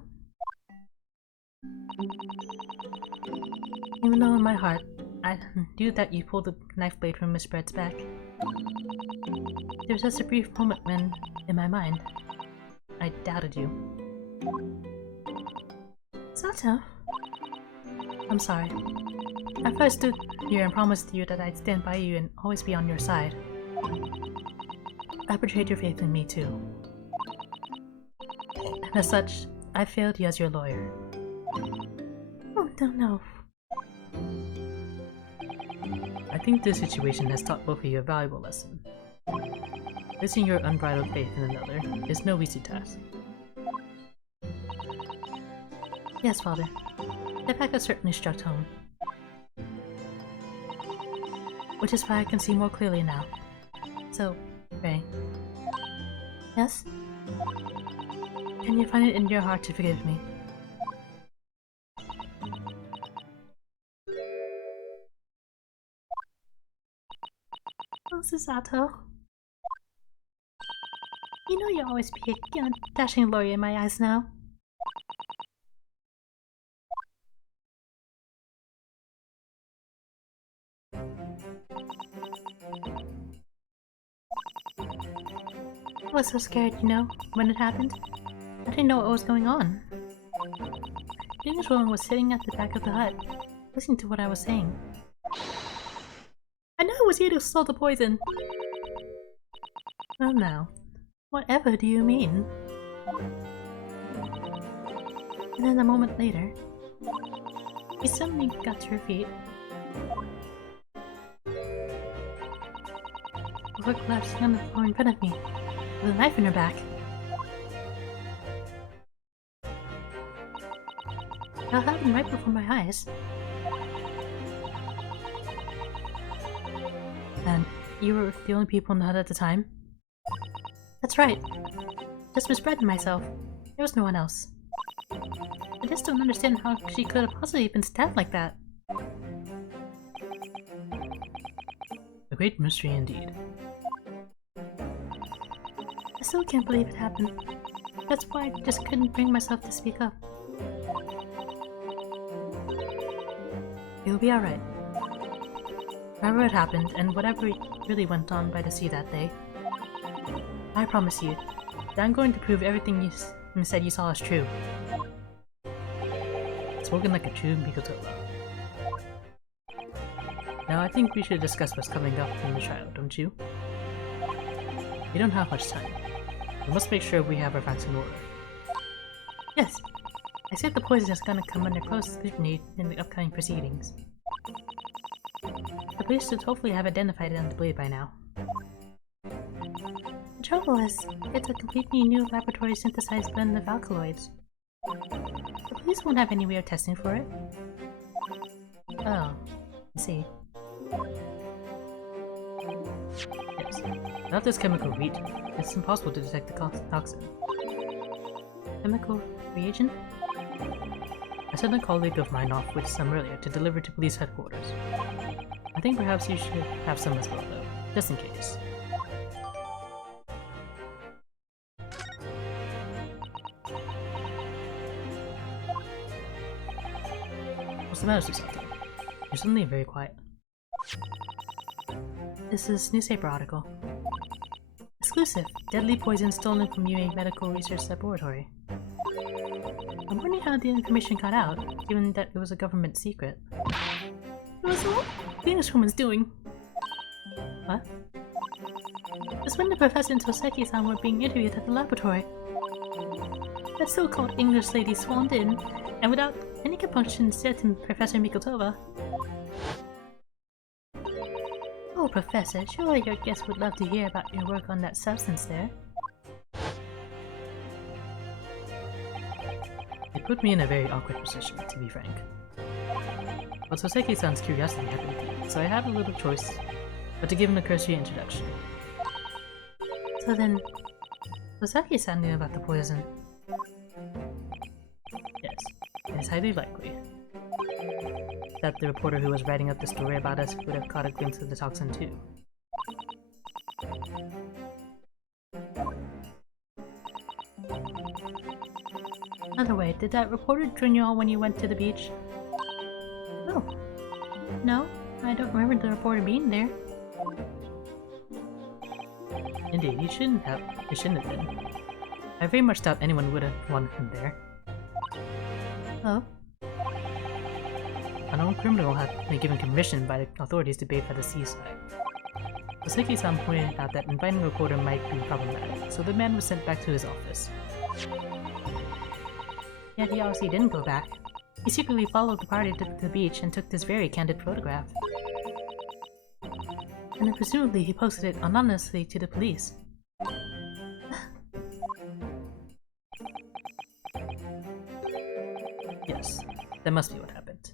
Even though in my heart, I knew that you pulled the knife blade from Miss Bread's back. There was just a brief moment when, in my mind, I doubted you. Sato? I'm sorry. At first I stood here and promised you that I'd stand by you and always be on your side. I betrayed your faith in me too. And as such, I failed you as your lawyer. Oh, no. I think this situation has taught both of you a valuable lesson. Placing your unbridled faith in another is no easy task. Yes, Father. The fact has certainly struck home. Which is why I can see more clearly now. So, Ray. Yes? Can you find it in your heart to forgive me? Oh, Susato. You know you'll always be a dashing lawyer in my eyes now. I was so scared, you know, when it happened. I didn't know what was going on. The English woman was sitting at the back of the hut, listening to what I was saying. I know it was you who stole the poison! Well now, whatever do you mean? And then a moment later, she suddenly got to her feet. Before collapsing on the floor in front of me, with a knife in her back. That happened right before my eyes. And you were the only people in the hut at the time? That's right. Just Miss Bread and myself. There was no one else. I just don't understand how she could have possibly been stabbed like that. A great mystery indeed. I still can't believe it happened. That's why I just couldn't bring myself to speak up. It'll be alright. Whatever had happened, and whatever really went on by the sea that day, I promise you that I'm going to prove everything you said you saw is true. Spoken like a true Mikotoba. Now I think we should discuss what's coming up in the trial, don't you? We don't have much time. We must make sure we have our facts in order. Yes, I said the poison is gonna come under close scrutiny in the upcoming proceedings. The police should hopefully have identified it on the blade by now. The trouble is, it's a completely new laboratory synthesized blend of alkaloids. The police won't have any way of testing for it. Oh, I see. Yes, without this chemical reagent, it's impossible to detect the toxin. Chemical reagent? I sent a colleague of mine off with some earlier to deliver to police headquarters. I think perhaps you should have some as well, though, just in case. What's the matter, Susato? You're suddenly very quiet. This is newspaper article. Exclusive. Deadly poison stolen from UA Medical Research Laboratory. I'm wondering how the information got out, given that it was a government secret. It was what the English woman's doing. What? Just when the Professor and Toseki-san were being interviewed at the laboratory. That so-called English lady swarmed in, and without any compunction said to Professor Mikotoba, "Oh, Professor, surely your guests would love to hear about your work on that substance there. It put me in a very awkward position, to be frank. But Soseki-san's curiosity had been piqued, so I had a little choice but to give him a cursory introduction. So then, Soseki-san knew about the poison. Yes, it is highly likely that the reporter who was writing up the story about us would have caught a glimpse of the toxin too. Another way, did that reporter join you all when you went to the beach? Oh. No, I don't remember the reporter being there. Indeed, he shouldn't have been. I very much doubt anyone would have wanted him there. Oh? A known criminal had been given permission by the authorities to bathe at the seaside. Soseki-san pointed out that inviting a reporter might be problematic, so the man was sent back to his office. Yet he obviously didn't go back. He secretly followed the party to the beach and took this very candid photograph. And then presumably he posted it anonymously to the police. Yes, that must be what happened.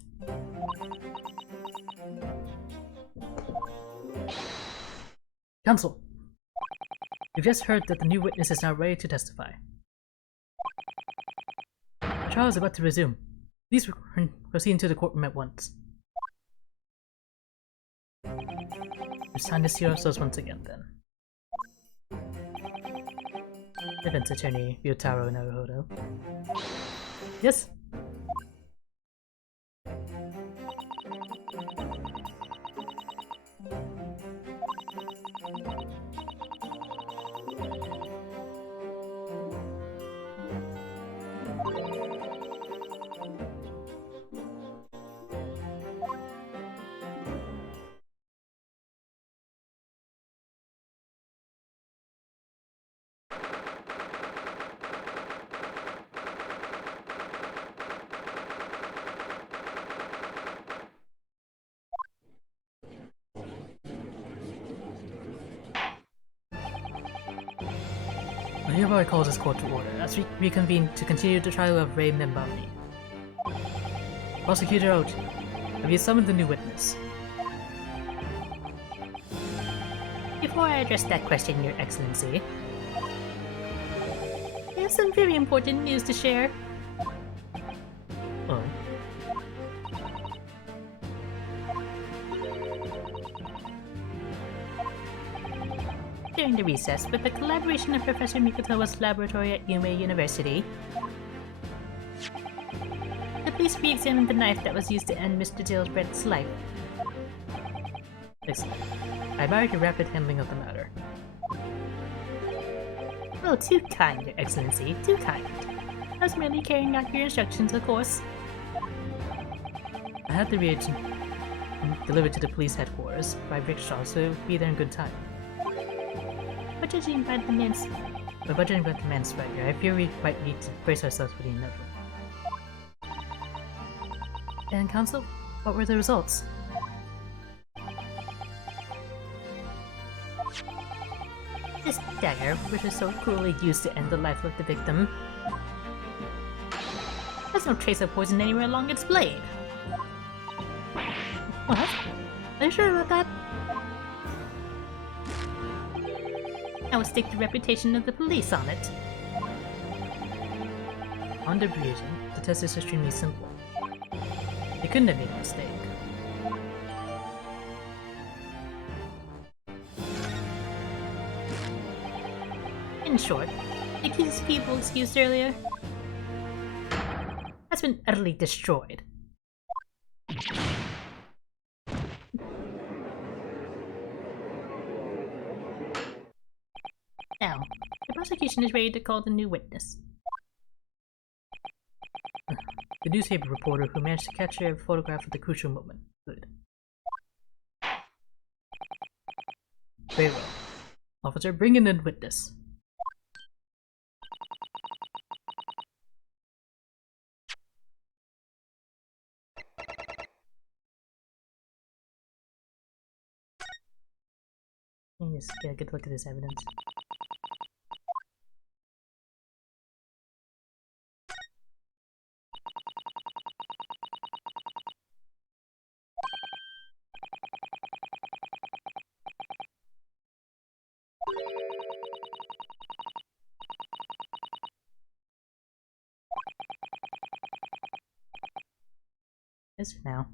Counsel! We've just heard that the new witness is now ready to testify. The trial is about to resume. Please proceed into the courtroom at once. It's time to see ourselves once again, then. Defense Attorney Ryotaro Naruhodo. Yes? I hereby call this court to order as we reconvene to continue the trial of Rei Membami. Prosecutor Oji, have you summoned the new witness? Before I address that question, Your Excellency, I have some very important news to share. Oh. During the recess, with the collaboration of Professor Mikoto's laboratory at Yume University, the police re-examined the knife that was used to end Mr. Dilsbread's life. Excellent. I admire your rapid handling of the matter. Oh, too kind, Your Excellency, too kind. I was merely carrying out your instructions, of course. I had the reagent delivered to the police headquarters by rickshaw, so it would be there in good time. But judging by the man's swagger, I fear we might need to brace ourselves for the inevitable. And counsel, what were the results? This dagger, which was so cruelly used to end the life of the victim, has no trace of poison anywhere along its blade. What? Are you sure about that? I will stake the reputation of the police on it. On the reagent, the test is extremely simple. They couldn't have made a mistake. In short, the accused's people excused earlier has been utterly destroyed. Now, the prosecution is ready to call the new witness. The newspaper reporter who managed to capture a photograph of the crucial moment. Good. Very well. Officer, bring in the witness. Let me just get a good look at this evidence. Yes, for now.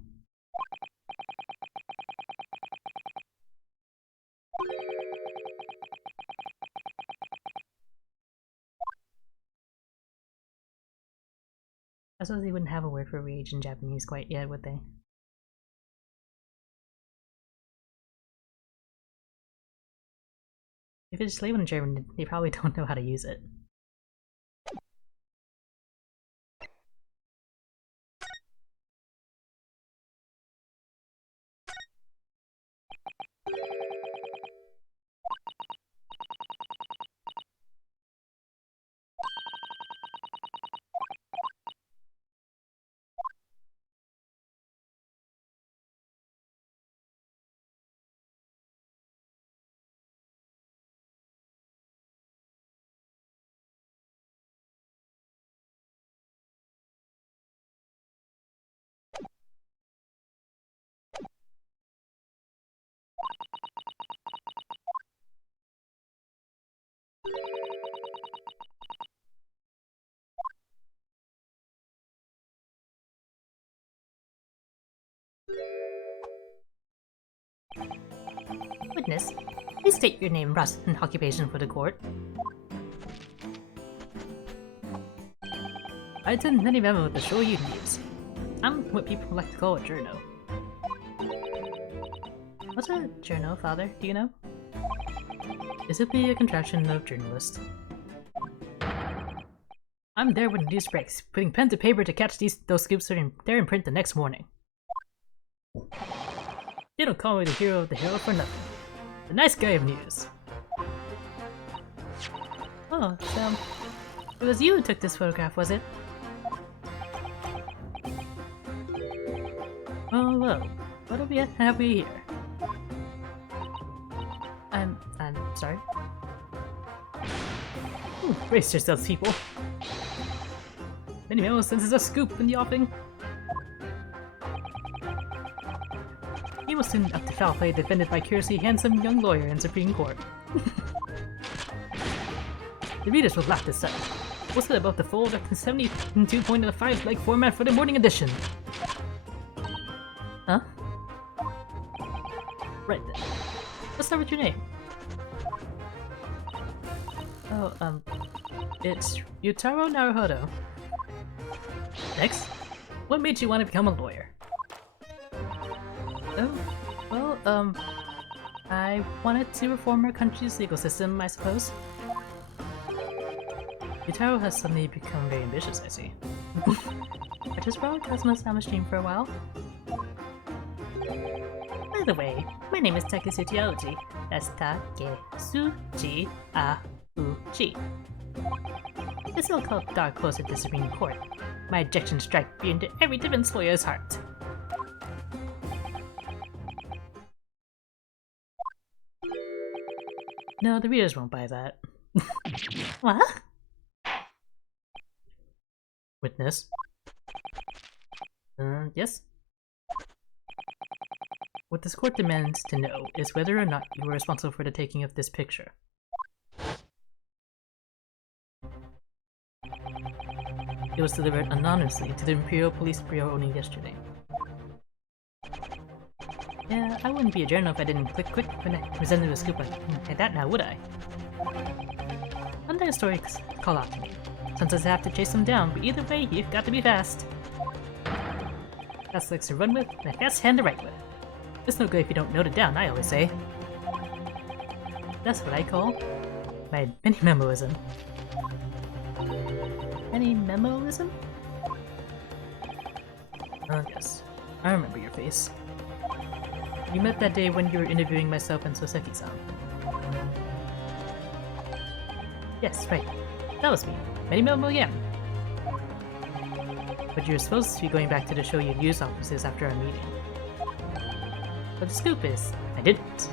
I suppose they wouldn't have a word for rage in Japanese quite yet, would they? If it's labeled in German, they probably don't know how to use it. Witness, please state your name, Russ, and occupation for the court. I attend many memo with the Shoyu News. I'm what people like to call a journo. What's a journo, Father? Do you know? Is it the contraction of journalist? I'm there when the news breaks, putting pen to paper to catch those scoops that are there in print the next morning. They don't call me the hero of the hill for nothing. The nice guy of news. Oh, so it was you who took this photograph, was it? Oh well, what have we here? I'm sorry. Ooh, brace yourselves, people. Many Memo senses a scoop in the offing. He was soon up to foul play defended by curiously handsome young lawyer in Supreme Court. The readers will laugh this sight. What's it about the fold of the 72.5 like format for the morning edition? Huh? Right then. Let's start with your name. Oh, it's Yutaro Naruhodo. Next, what made you want to become a lawyer? Oh, well, I wanted to reform our country's legal system, I suppose. Yutaro has suddenly become very ambitious, I see. I just brought Cosmos down the stream for a while. By the way, my name is Takesutiauji. That's Takesutiauji. This will call dark closer to Supreme Court. My objections strike fear into every defense lawyer's heart. No, the readers won't buy that. What? Witness? Yes? What this court demands to know is whether or not you were responsible for the taking of this picture. It was delivered anonymously to the Imperial Police Bureau only yesterday. Yeah, I wouldn't be a journal if I didn't click when I presented a scoop like that now, would I? One day a story call out to me. Sometimes I have to chase them down, but either way, you've got to be fast. Fast legs to run with, and a fast hand to write with. It's no good if you don't note it down, I always say. That's what I call my mini-memoism. Mini-memoism? Oh yes, I remember your face. We met that day when you were interviewing myself and Soseki-san. Yes, right. That was me. Many again. But you were supposed to be going back to the Shoyu News offices after our meeting. But the scoop is, I didn't.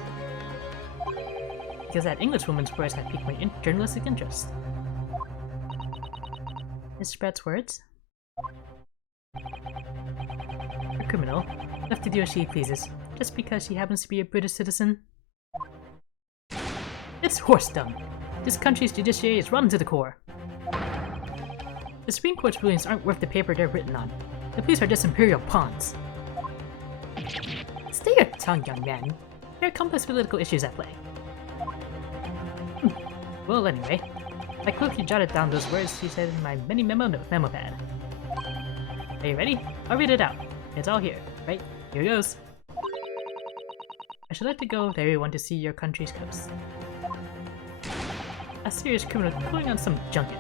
because that Englishwoman's words had piqued my journalistic interest. Mr. Brett's words? A criminal, left to do as she pleases, just because she happens to be a British citizen? It's horse-dung. This country's judiciary is rotten to the core. The Supreme Court's rulings aren't worth the paper they're written on. The police are just imperial pawns. Stay your tongue, young man. There are complex political issues at play. Well, anyway, I quickly jotted down those words she said in my mini memo pad. Are you ready? I'll read it out. It's all here, right? Here goes. I should like to go with everyone to see your country's coast. A serious criminal going on some junket.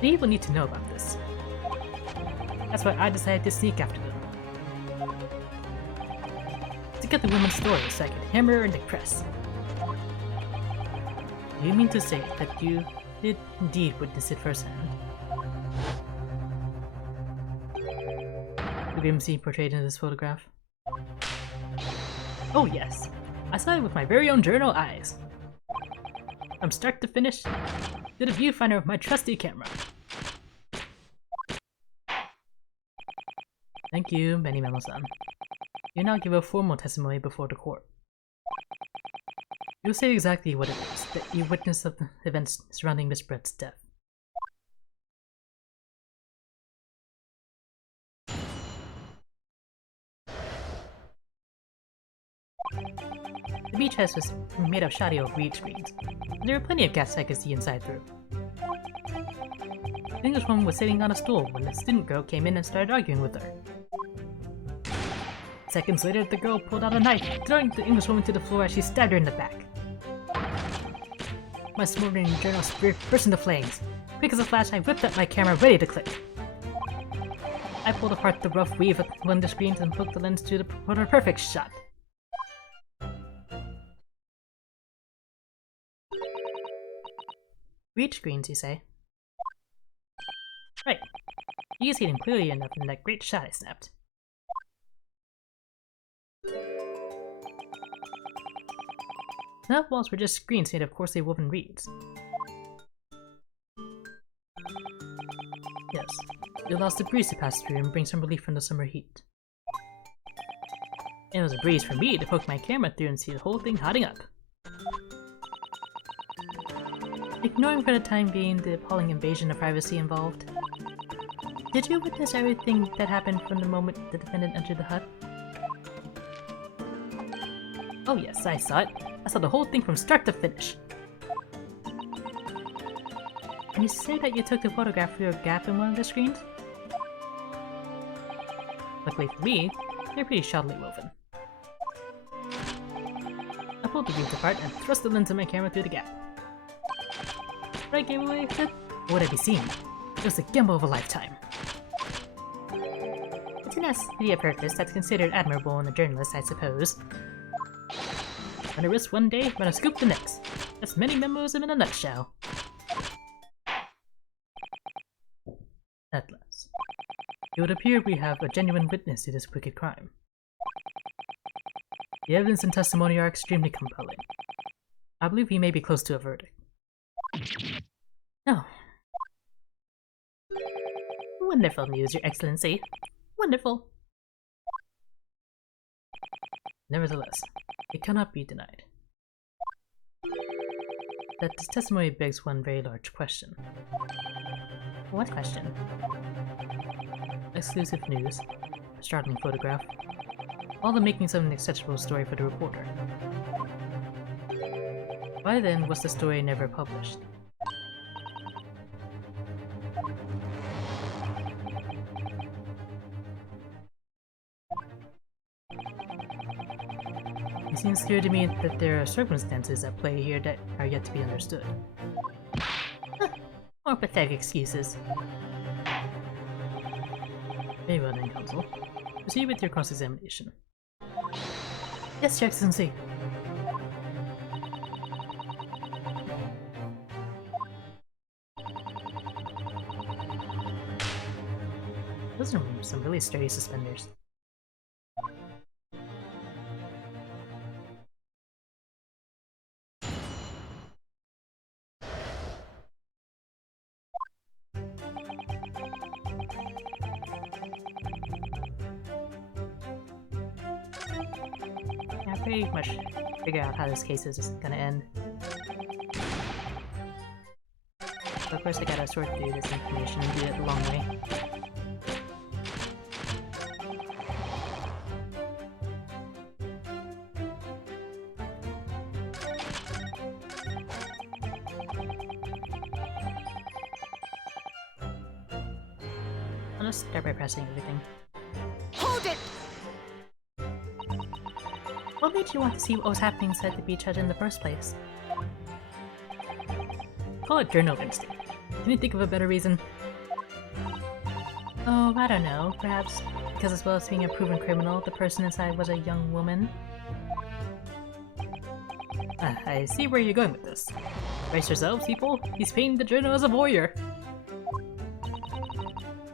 They will need to know about this. That's why I decided to sneak after them. To get the woman's story so I could hammer her in the press. Do you mean to say that you did indeed witness it firsthand? The grim scene portrayed in this photograph? Oh yes, I saw it with my very own journal eyes. From start to finish, to the viewfinder of my trusty camera. Thank you, Benny Memo-san. You now give a formal testimony before the court. You'll say exactly what it is that you witnessed of the events surrounding Miss Brett's death. The beach house was made of shoddy old reed screens. There were plenty of guests I could see inside through. The Englishwoman was sitting on a stool when the student girl came in and started arguing with her. Seconds later, the girl pulled out a knife, throwing the Englishwoman to the floor as she stabbed her in the back. My smoldering journal spirit burst into flames. Quick as a flash, I whipped up my camera ready to click. I pulled apart the rough weave of one of the screens and hooked the lens to for a perfect shot. Read screens, you say? Right. You can see them clearly enough in that great shot I snapped. The walls were just screens made of coarsely woven reeds. Yes, it allows the breeze to pass through and bring some relief from the summer heat. It was a breeze for me to poke my camera through and see the whole thing hotting up. Ignoring for the time being the appalling invasion of privacy involved, did you witness everything that happened from the moment the defendant entered the hut? Oh yes, I saw it. I saw the whole thing from start to finish. And you say that you took the photograph through a gap in one of the screens? Luckily for me, they're pretty shoddily woven. I pulled the reeds apart and thrust the lens of my camera through the gap. What I gave away with it? What would I be seeing? It was the gamble of a lifetime. A tenacity of purpose that's considered admirable in a journalist, I suppose. Run a risk one day, run a scoop the next. That's many memos in a nutshell. At last, it would appear we have a genuine witness to this wicked crime. The evidence and testimony are extremely compelling. I believe we may be close to a verdict. Oh. Wonderful news, Your Excellency. Wonderful. Nevertheless, it cannot be denied that this testimony begs one very large question. What question? Exclusive news, a startling photograph, all the makings of an acceptable story for the reporter. Why then was the story never published? It seems clear to me that there are circumstances at play here that are yet to be understood. More pathetic excuses. Very well then, Counsel. Proceed with your cross-examination. Yes, Your Excellency. Those are some really sturdy suspenders. pretty much figure out how this case is gonna end. But of course I gotta sort through this information and do it the long way. I'll just start by pressing everything. Hold it! What made you want to see what was happening inside the beach hut in the first place? Call it journal instinct. Can you think of a better reason? Oh, I don't know. Perhaps because as well as being a proven criminal, the person inside was a young woman? I see where you're going with this. Brace yourselves, people. He's painting the journal as a voyeur.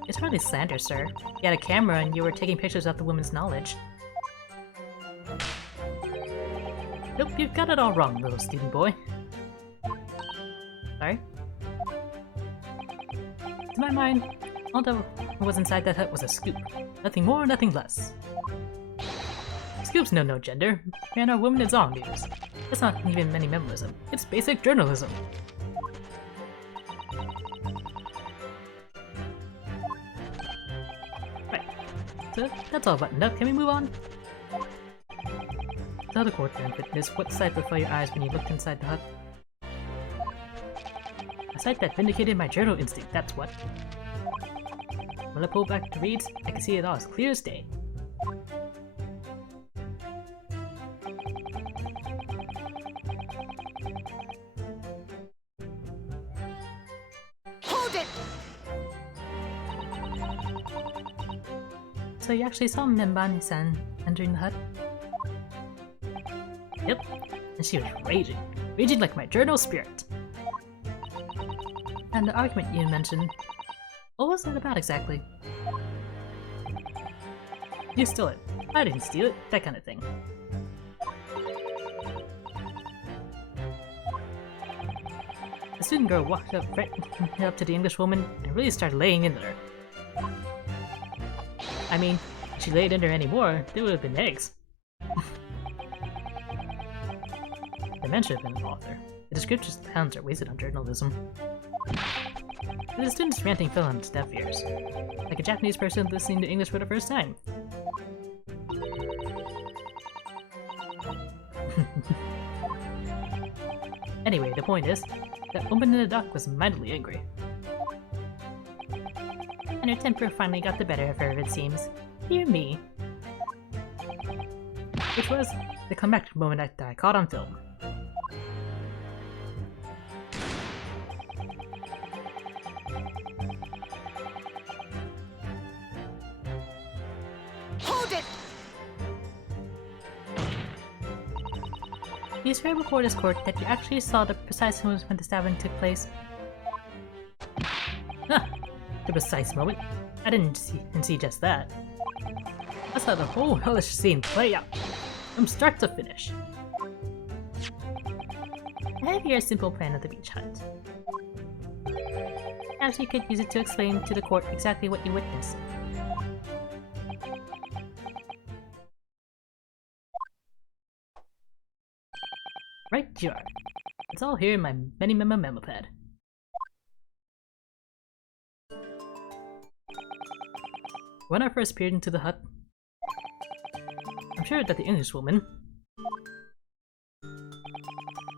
It's hardly slander, sir. You had a camera and you were taking pictures of the woman's knowledge. Nope, you've got it all wrong, little student boy. Sorry? To my mind, all that was inside that hut was a scoop. Nothing more, nothing less. Scoops know no gender. Man or woman is all news. It's not even many memorism. It's basic journalism. Right. So that's all buttoned up. Can we move on? Tell the court then, witness what sight before your eyes when you looked inside the hut. A sight that vindicated my journal instinct, that's what. When I pulled back to read, I could see it all as clear as day. Hold it! So you actually saw Membani-san entering the hut? Yep, and she was raging. Raging like my journal spirit. And the argument you mentioned, what was it about exactly? You stole it. I didn't steal it, that kind of thing. The student girl walked up right up to the English woman and really started laying into her. I mean, if she laid into her anymore, they would have been eggs. The man should have been an author. The descriptions of towns are wasted on journalism. But the student's ranting fell on its deaf ears, like a Japanese person listening to English for the first time. Anyway, the point is, that woman in the dock was mightily angry. And her temper finally got the better of her, it seems. Dear me. Which was the climactic moment that I caught on film. Hold it! You swear before this court that you actually saw the precise moment when the stabbing took place? Huh! The precise moment? I didn't see just that. I saw the whole hellish scene play out, from start to finish. I have here a simple plan of the beach hut. Perhaps you could use it to explain to the court exactly what you witnessed. Right you are. It's all here in my memo pad. When I first peered into the hut, I'm sure that the Englishwoman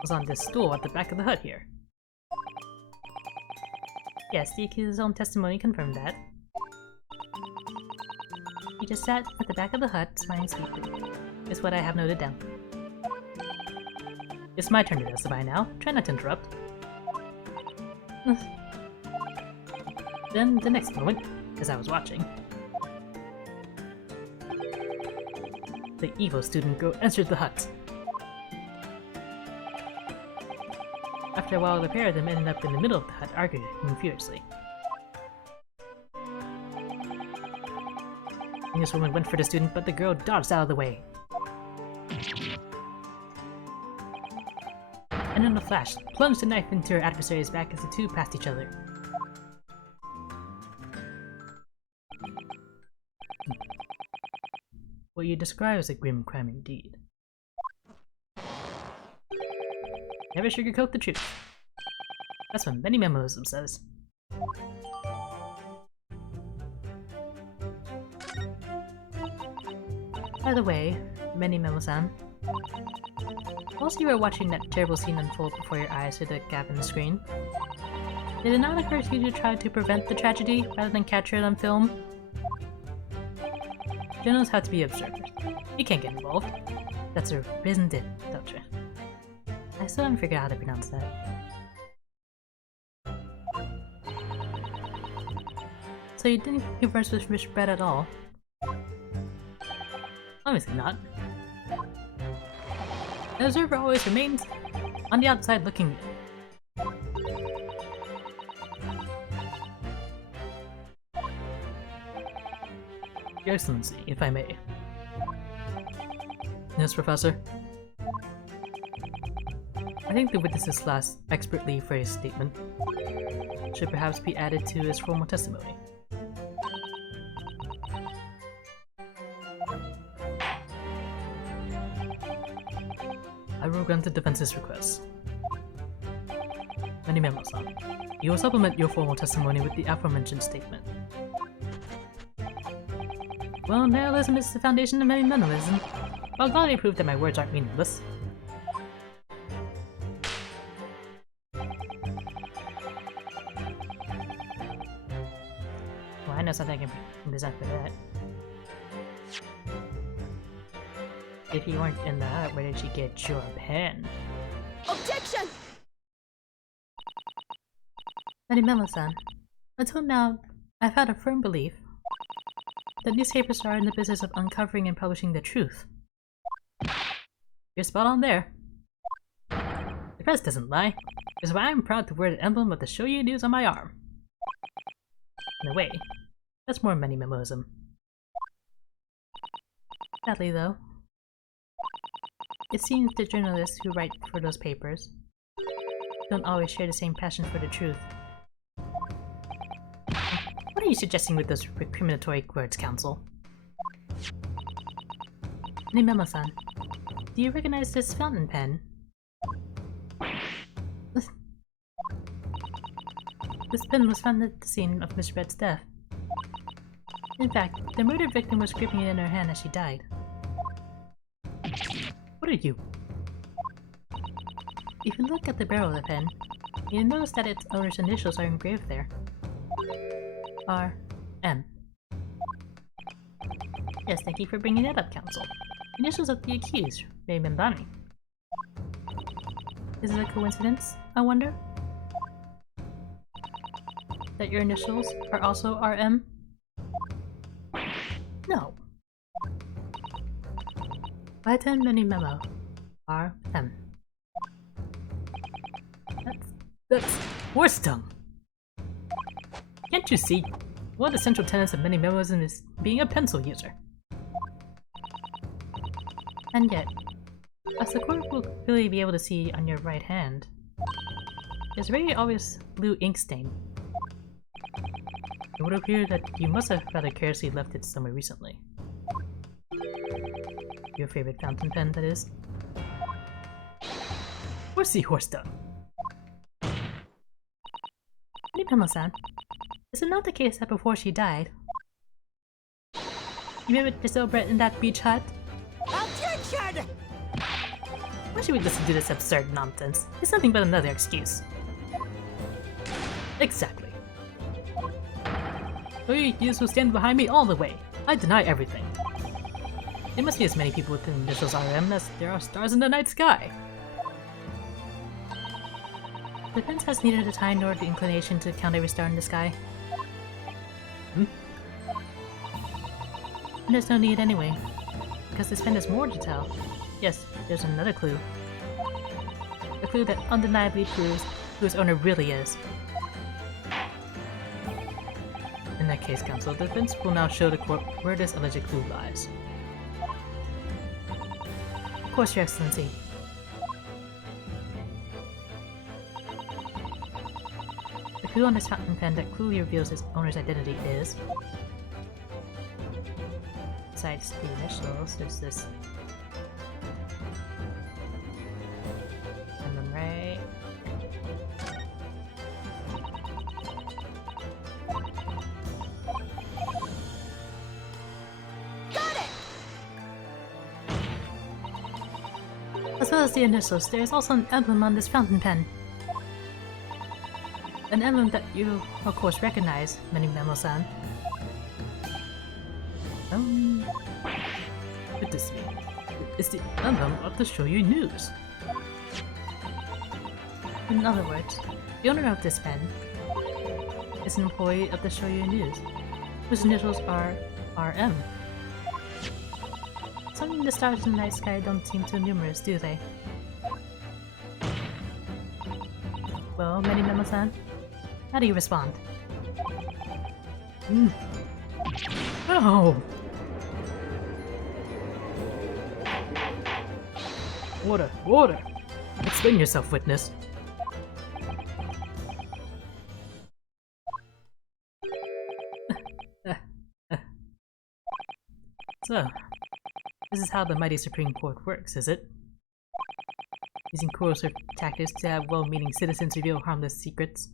was on this stool at the back of the hut here. Yes, the accused's own testimony confirmed that. He just sat at the back of the hut, smiling sweetly. Is what I have noted down. It's my turn to testify now. Try not to interrupt. Then, the next moment, as I was watching, the evil student girl entered the hut. After a while, the pair of them ended up in the middle of the hut arguing furiously. This woman went for the student, but the girl dodged out of the way. And in a flash, plunged the knife into her adversary's back as the two passed each other. What you describe as a grim crime indeed. Never sugarcoat the truth. That's what many memoism says. By the way, Many Memo-san, whilst you were watching that terrible scene unfold before your eyes through the gap in the screen, did it not occur to you to try to prevent the tragedy rather than capture it on film? Generals have to be observers. You can't get involved. That's a risen doctrine. I still haven't figured out how to pronounce that. So you didn't converse with Rich Brett at all? Obviously not. The observer always remains on the outside looking in. Your Excellency, if I may. Yes, Professor? I think the witness's last expertly phrased statement should perhaps be added to his formal testimony. I will grant the defense's request. Many Memo-san, you will supplement your formal testimony with the aforementioned statement. Well, nihilism is the foundation of many minimalism. I'll gladly prove that my words aren't meaningless. Well, I know something I can present for that. If you weren't in the hut, where did you get your pen? Objection! Many Memo-san, until now, I've had a firm belief that newspapers are in the business of uncovering and publishing the truth. You're spot on there. The press doesn't lie, which is why I'm proud to wear the emblem of the Shoyu News on my arm. In a way, that's more Many Memoism. Sadly though, it seems the journalists who write for those papers don't always share the same passion for the truth. What are you suggesting with those recriminatory words, Counsel? Many Memo-san, do you recognize this fountain pen? This pen was found at the scene of Miss Red's death. In fact, the murder victim was gripping it in her hand as she died. What are you? If you look at the barrel of the pen, you'll notice that its owner's initials are engraved there. R.M. Yes, thank you for bringing that up, Counsel. Initials of the accused, Raymond Bonney. Is it a coincidence, I wonder? That your initials are also R.M.? No. I attend Many Memo. R.M. That's horse tongue! Can't you see? One of the central tenets of Many Memoism is being a pencil user. And yet, as the court will clearly be able to see on your right hand, there's a very obvious blue ink stain. It would appear that you must have rather carelessly left it somewhere recently. Your favorite fountain pen, that is. Horsey horse tongue! Many Memo-san, is it not the case that before she died, you met with Miss O'Brett in that beach hut? Objection! Why should we listen to this absurd nonsense? It's nothing but another excuse. Exactly. You will stand behind me all the way. I deny everything. There must be as many people with the initials RM as there are stars in the night sky. The prince has neither the time nor the inclination to count every star in the sky. And there's no need anyway, because this pen has more to tell. Yes, there's another clue. A clue that undeniably proves who its owner really is. In that case, Counsel, the defense will now show the court where this alleged clue lies. Of course, Your Excellency. The clue on this fountain pen that clearly reveals its owner's identity is... Besides the initials, there's this... emblem right well as the initials, there is also an emblem on this fountain pen. An emblem that you, of course, recognize, Memo-san. What does this mean? It's the emblem of the Shoyu News. In other words, the owner of this pen is an employee of the Shoyu News, whose initials are RM. Some the stars in the night sky don't seem too numerous, do they? Well, Memo-san, how do you respond? Oh! Water! Water! Explain yourself, witness. So, this is how the mighty Supreme Court works, is it? Using coercive tactics to have well-meaning citizens reveal harmless secrets.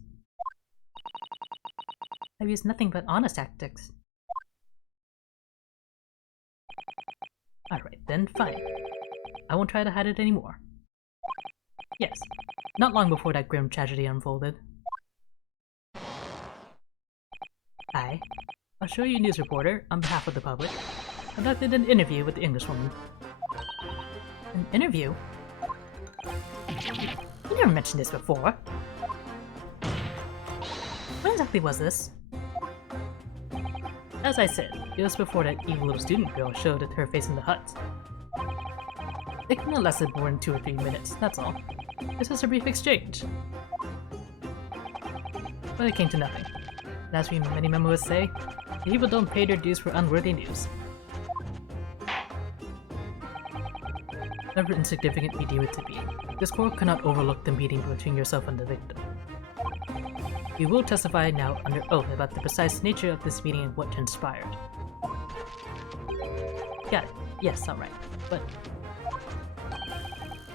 I've used nothing but honest tactics. Alright then, fine. I won't try to hide it anymore. Yes, not long before that grim tragedy unfolded. I, a Shoyu news reporter, on behalf of the public, conducted an interview with the Englishwoman. An interview? You never mentioned this before. When exactly was this? As I said, it was before that evil little student girl showed her face in the hut. It couldn't have lasted more than 2 or 3 minutes, that's all. This was a brief exchange. But it came to nothing. And as we many memos say, people don't pay their dues for unworthy news. However insignificant we deem it to be, this court cannot overlook the meeting between yourself and the victim. You will testify now under oath about the precise nature of this meeting and what transpired. Got it. Yes, alright. But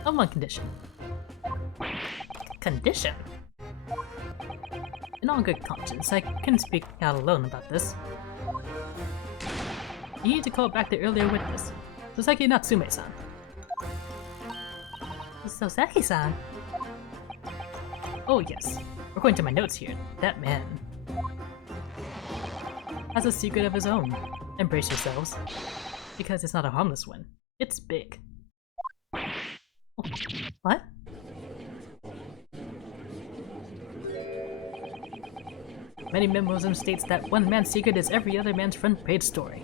on one condition. Condition? In all good conscience, I couldn't speak out alone about this. You need to call back the earlier witness, Soseki Natsume-san. Soseki-san? Oh yes, according to my notes here, that man has a secret of his own. Embrace yourselves, because it's not a harmless one. It's big. Oh, what? Many Memoism states that one man's secret is every other man's front page story.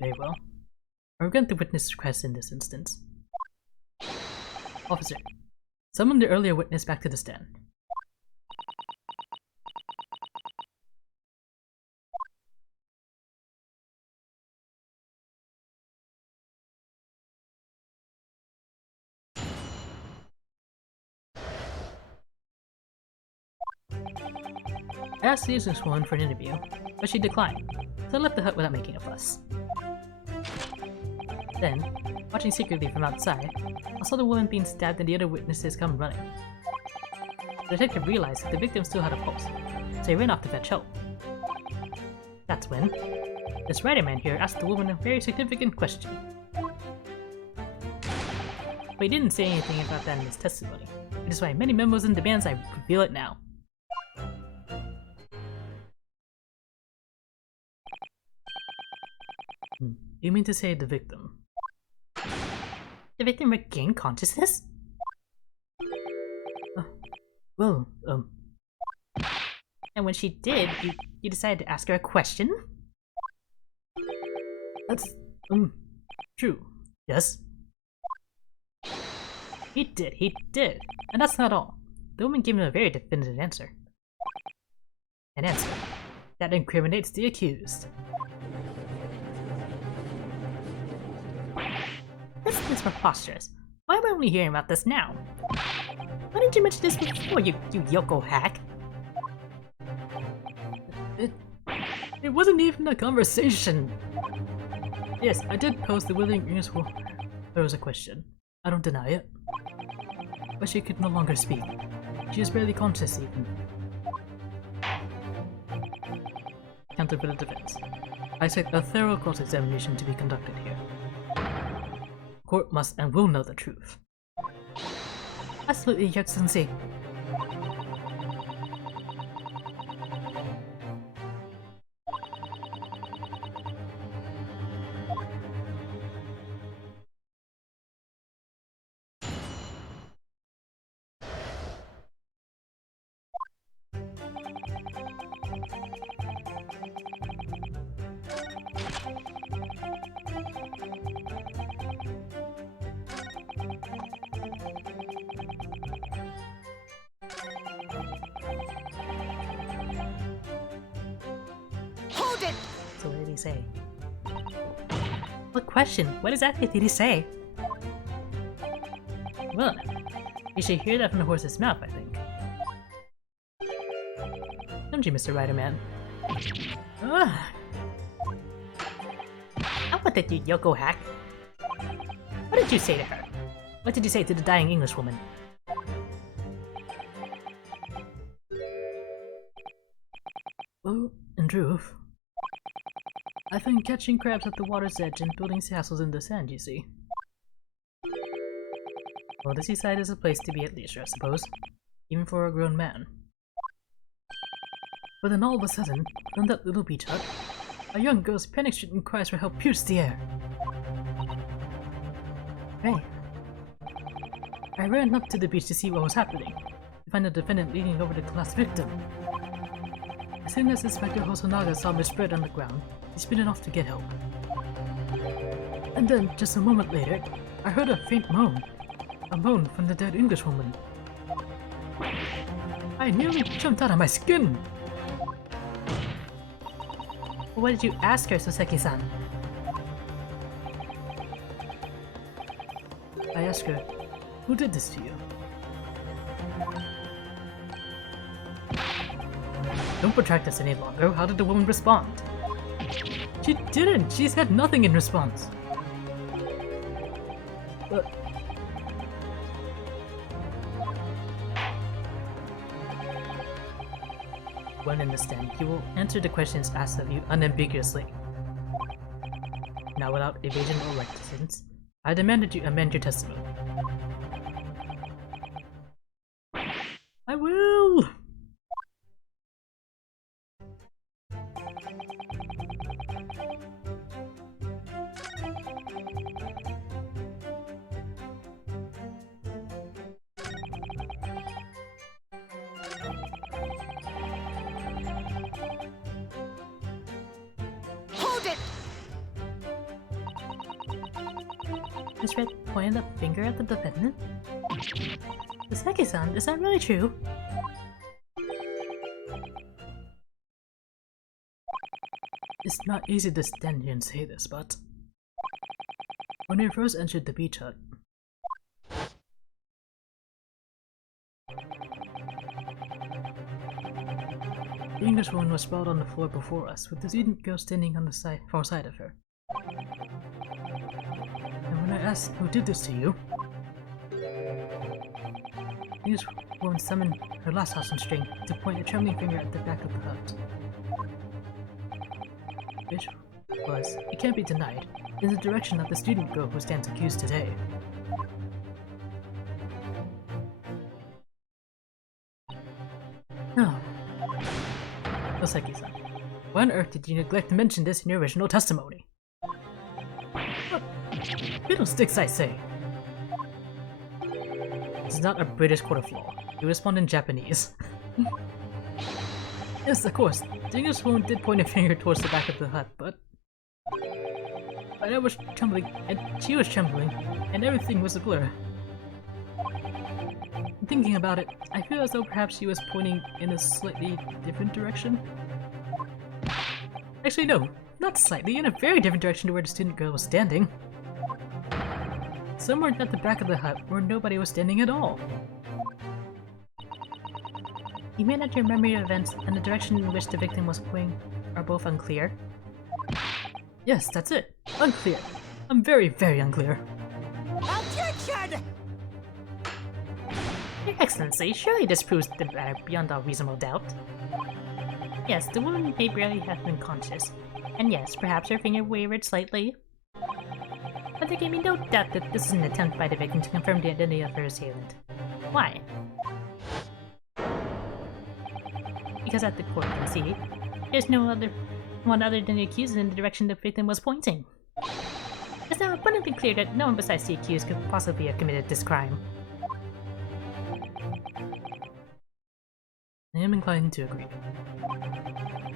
Very well. I will grant the witness request in this instance. Officer, summon the earlier witness back to the stand. I asked the useless woman for an interview, but she declined, so I left the hut without making a fuss. Then, watching secretly from outside, I saw the woman being stabbed and the other witnesses come running. The detective realized that the victim still had a pulse, so he ran off to fetch help. That's when this writer man here asked the woman a very significant question. But he didn't say anything about that in his testimony, which is why many memos and demands I reveal it now. You mean to say the victim? The victim regained consciousness? And when she did, you decided to ask her a question? That's, true. Yes? He did. And that's not all. The woman gave him a very definitive answer. An answer that incriminates the accused. This is preposterous. Why am I only hearing about this now? Why didn't you mention this before, you Yoko hack? It wasn't even a conversation. Yes, I did pose the willing ears for there was a question. I don't deny it. But she could no longer speak. She is barely conscious even. Counter for the defense. I expect a thorough cross-examination to be conducted here. court must and will know the truth. Absolutely, Your Excellency. Hold it! So what did he say? What question? What exactly did he say? Well, you should hear that from the horse's mouth, I think. Don't you, Mr. Riderman? Ugh. How about that, you Yoko hack? What did you say to her? What did you say to the dying Englishwoman? Well, in truth, I've been catching crabs at the water's edge and building castles in the sand, you see. Well, the seaside is a place to be at leisure, I suppose, even for a grown man. But then all of a sudden, from that little beach hut, a young girl's panic-stricken cries for help pierced the air. Hey. I ran up to the beach to see what was happening, to find the defendant leaning over the last victim. As soon as Inspector Hosonaga saw me spread on the ground, he sprinted off to get help. And then, just a moment later, I heard a faint moan. A moan from the dead Englishwoman. I nearly jumped out of my skin! What did you ask her, Soseki-san? I asked her, who did this to you? Don't protract this any longer. How did the woman respond? She didn't! She said nothing in response. But... when in the stand, you will answer the questions asked of you unambiguously. Now, without evasion or reticence, I demand that you amend your testimony. I will! Hold it! Miss Red pointed a finger at the defendant. Soseki-san, is that really true? It's not easy to stand here and say this, but... when we first entered the beach hut, the Englishwoman was sprawled on the floor before us, with the student girl standing on the far side of her. And when I asked who did this to you, the Englishwoman summoned her last house on string to point a trembling finger at the back of the hut. Which was, it can't be denied, in the direction of the student girl who stands accused today. No. Soseki-san, why on earth did you neglect to mention this in your original testimony? Fiddlesticks, I say! This is not a British court of law. You respond in Japanese. Yes, of course, the Englishwoman did point a finger towards the back of the hut, but I was trembling, and she was trembling, and everything was a blur. Thinking about it, I feel as though perhaps she was pointing in a slightly different direction. Actually, no, not slightly, in a very different direction to where the student girl was standing. Somewhere at the back of the hut where nobody was standing at all. You mean that your memory of events and the direction in which the victim was pointing are both unclear? Yes, that's it. Unclear. I'm very, very unclear. Objection! Your Excellency, surely this proves the matter beyond all reasonable doubt. Yes, the woman may barely have been conscious. And yes, perhaps her finger wavered slightly. but there can be no doubt that this is an attempt by the victim to confirm the identity of her assailant. Why? Because at the court can see, there's no one other than the accused in the direction the victim was pointing. It's now abundantly clear that no one besides the accused could possibly have committed this crime. I am inclined to agree.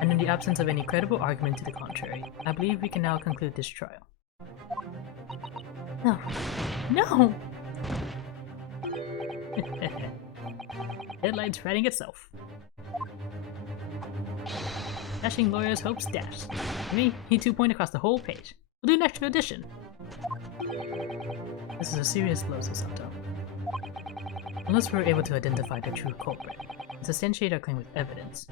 And in the absence of any credible argument to the contrary, I believe we can now conclude this trial. No. No! Headline's writing itself. Dashing lawyer's hopes dashed. For me, he 2-point across the whole page. We'll do an extra edition. This is a serious blow, Sato. Unless we're able to identify the true culprit and substantiate our claim with evidence,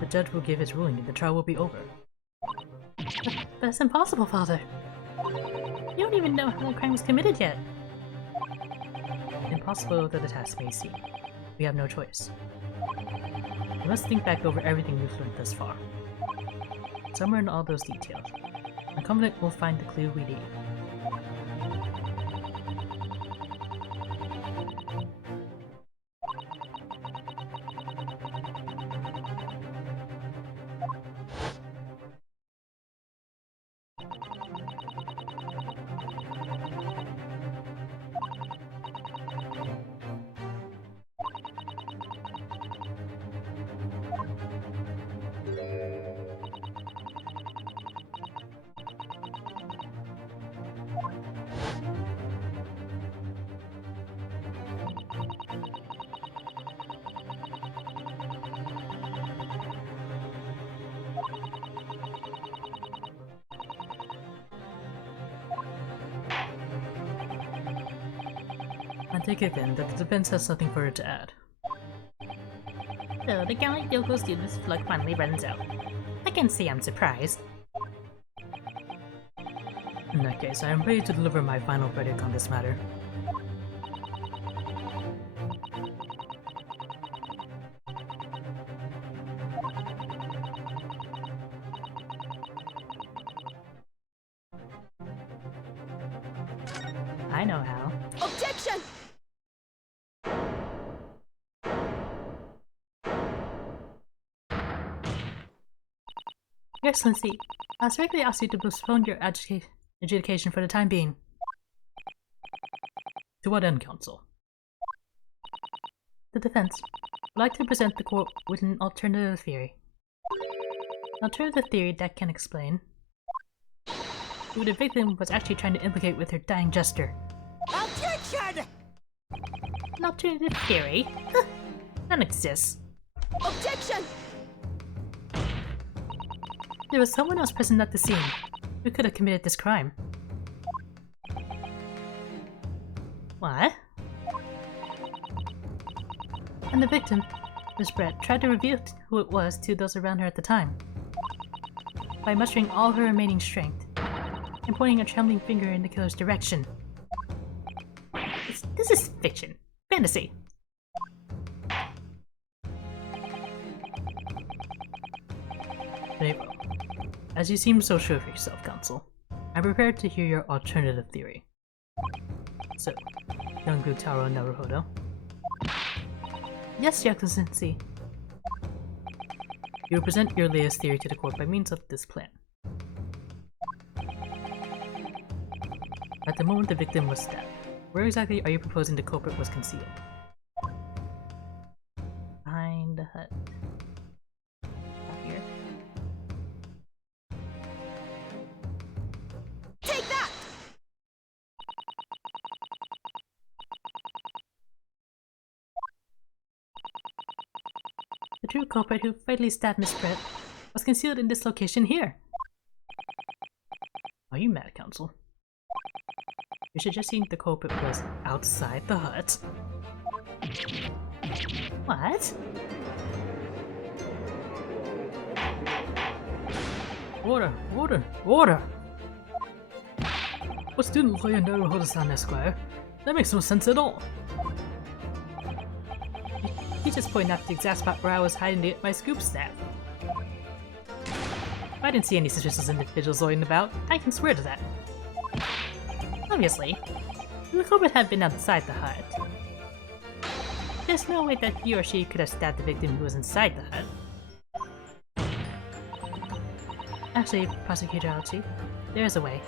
the judge will give his ruling and the trial will be over. But that's impossible, Father. You don't even know how the crime was committed yet. Impossible though the task may seem, we have no choice. We must think back over everything we've learned thus far. Somewhere in all those details, I'm confident we'll find the clue we need. I take it then that the defense has nothing further to add. So the gallant Yoko student's luck finally runs out. I can see I'm surprised. In that case, I am ready to deliver my final verdict on this matter. I know how. Objection! Your Excellency, I respectfully ask you to postpone your adjudication for the time being. To what end, Counsel? The defense would like to present the court with an alternative theory. An alternative theory that can explain who the victim was actually trying to implicate with her dying gesture. Objection! An alternative theory? None exists. Objection! There was someone else present at the scene who could have committed this crime. What? And the victim, Miss Brett, tried to reveal who it was to those around her at the time by mustering all her remaining strength and pointing a trembling finger in the killer's direction. This is fiction. Fantasy. Very well. As you seem so sure of yourself, Counsel, I'm prepared to hear your alternative theory. So, young Gutaro Naruhodo? Yes, Your Excellency. You will present your latest theory to the court by means of this plan. At the moment the victim was stabbed, where exactly are you proposing the culprit was concealed? Behind the hut. Up here. Take that! The true culprit who fatally stabbed Miss Brett was concealed in this location here. Are you mad, Counsel? You're suggesting the culprit was outside the hut? What? Order! Order! Order! What student lawyer Naruhodo-san, Esquire? That makes no sense at all. He just pointed out the exact spot where I was hiding my scoop staff. I didn't see any suspicious individuals loitering about. I can swear to that. Obviously, the culprit had been outside the hut. There's no way that he or she could have stabbed the victim who was inside the hut. Actually, Prosecutor Alchi, there is a way.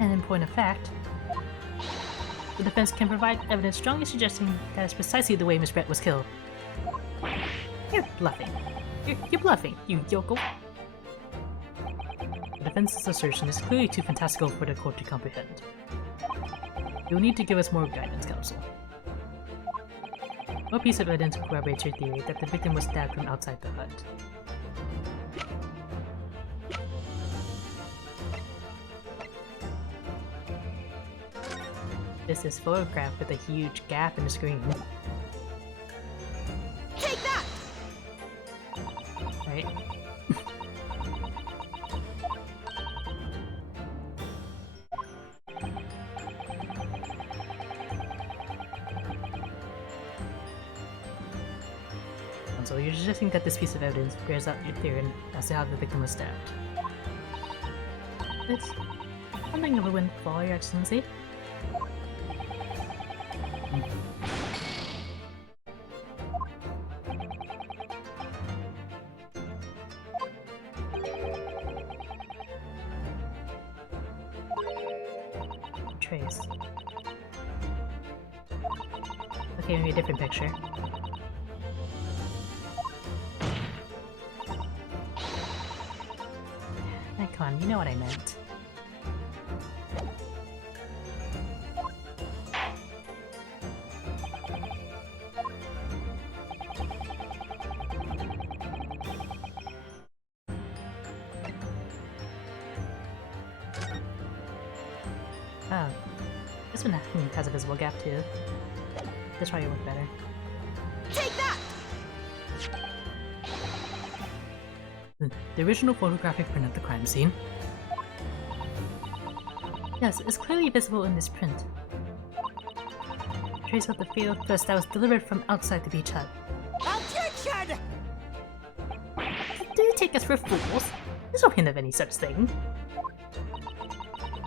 And in point of fact, the defense can provide evidence strongly suggesting that is precisely the way Miss Brett was killed. You're bluffing. You're bluffing, you yokel. The defense's assertion is clearly too fantastical for the court to comprehend. You'll need to give us more guidance, counsel. What piece of evidence corroborates your theory that the victim was stabbed from outside the hut? This is photographed with a huge gap in the screen. Take that! Right? And so you're suggesting that this piece of evidence bears out your theory as to how the victim was stabbed. It's something of a windfall, Your Excellency. Trace. Okay, maybe a different picture. Hey, come on, you know what I meant. Oh, this one has a visible gap too. This probably work better. Take that! The original photographic print of the crime scene. Yes, it's clearly visible in this print. Trace of the fatal thrust that was delivered from outside the beach hut. Objection! Do you take us for fools? There's no hint of any such thing.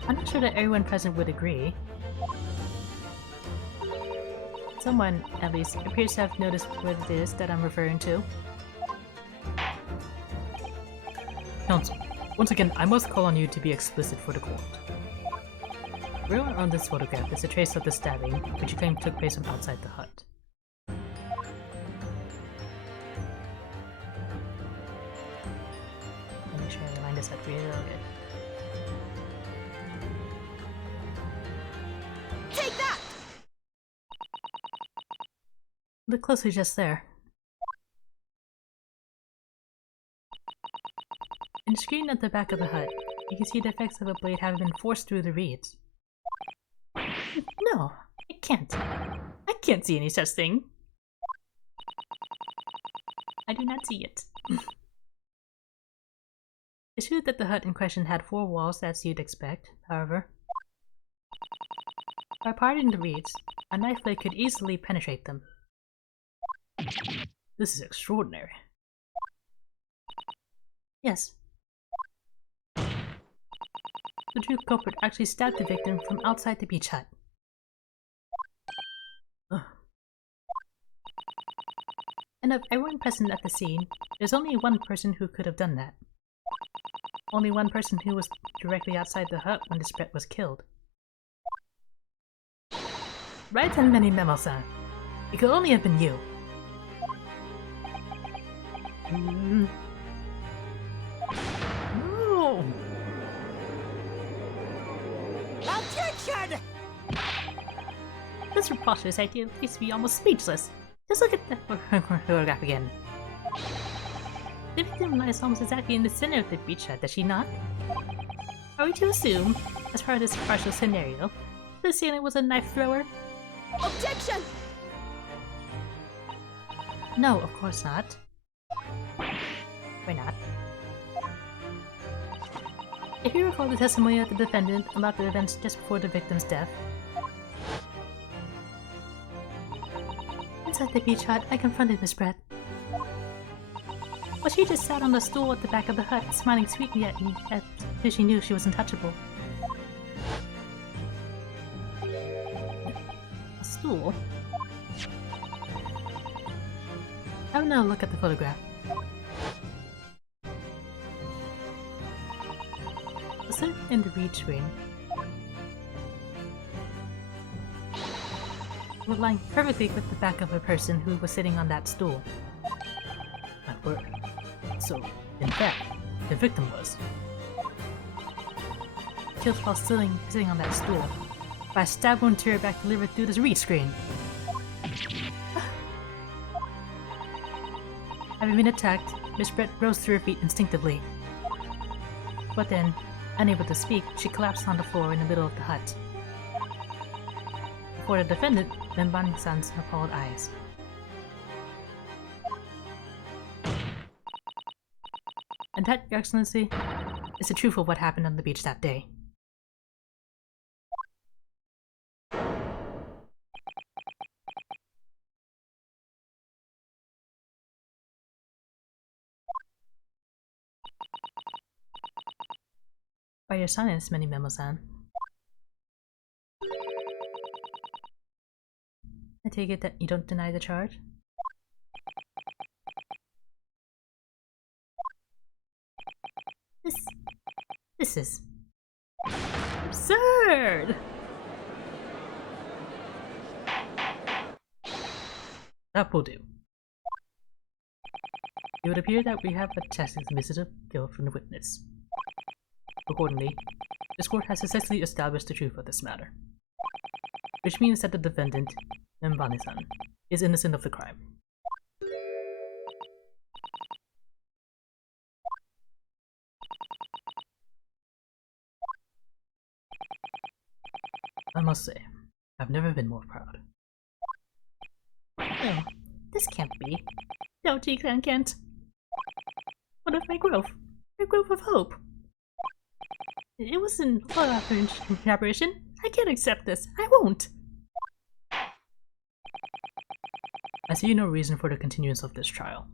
I'm not sure that everyone present would agree. Someone, at least, appears to have noticed what it is that I'm referring to. Counsel, once again, I must call on you to be explicit for the court. Where on this photograph is a trace of the stabbing, which you claim took place from outside the hut. Let me make sure I line this up really good. Take that! Look closely just there. In the screen at the back of the hut, you can see the effects of a blade having been forced through the reeds. No, I can't. I can't see any such thing. I do not see it. It's true that the hut in question had 4 walls as you'd expect, however. By parting the reeds, a knife blade could easily penetrate them. This is extraordinary. Yes. The true culprit actually stabbed the victim from outside the beach hut. Ugh. And of everyone present at the scene, there's only one person who could have done that. Only one person who was directly outside the hut when this Brett was killed. Right and many Memo-san. It could only have been you. No! Objection! This preposterous idea leaves me almost speechless. Just look at the photograph again. The victim lies almost exactly in the center of the beach hut, does she not? Are we to assume, as part of this partial scenario, the assailant was a knife thrower? Objection! No, of course not. Why not? If you recall the testimony of the defendant about the events just before the victim's death, inside the beach hut, I confronted Miss Brett. Well, she just sat on the stool at the back of the hut, smiling sweetly at me, as if she knew she was untouchable. A stool? Have another look at the photograph. The set in the read screen would line perfectly with the back of a person who was sitting on that stool. My word. So, in fact, the victim was killed while sitting on that stool by a stab wound to her back delivered through this read screen. Having been attacked, Miss Brett rose to her feet instinctively. But then, unable to speak, she collapsed on the floor in the middle of the hut. Before the defendant, Benbani-san's appalled eyes. And that, Your Excellency, is the truth of what happened on the beach that day. By your silence, many Memo-san. I take it that you don't deny the charge? This is absurd! That will do. It would appear that we have a test admissive guilt from the witness. Accordingly, this court has successfully established the truth of this matter, which means that the defendant, Benbani-san, is innocent of the crime. I must say, I've never been more proud. No, this can't be. No, G-Clan can't. What of my growth? My growth of hope? It wasn't an aberration. I can't accept this. I won't. I see no reason for the continuance of this trial.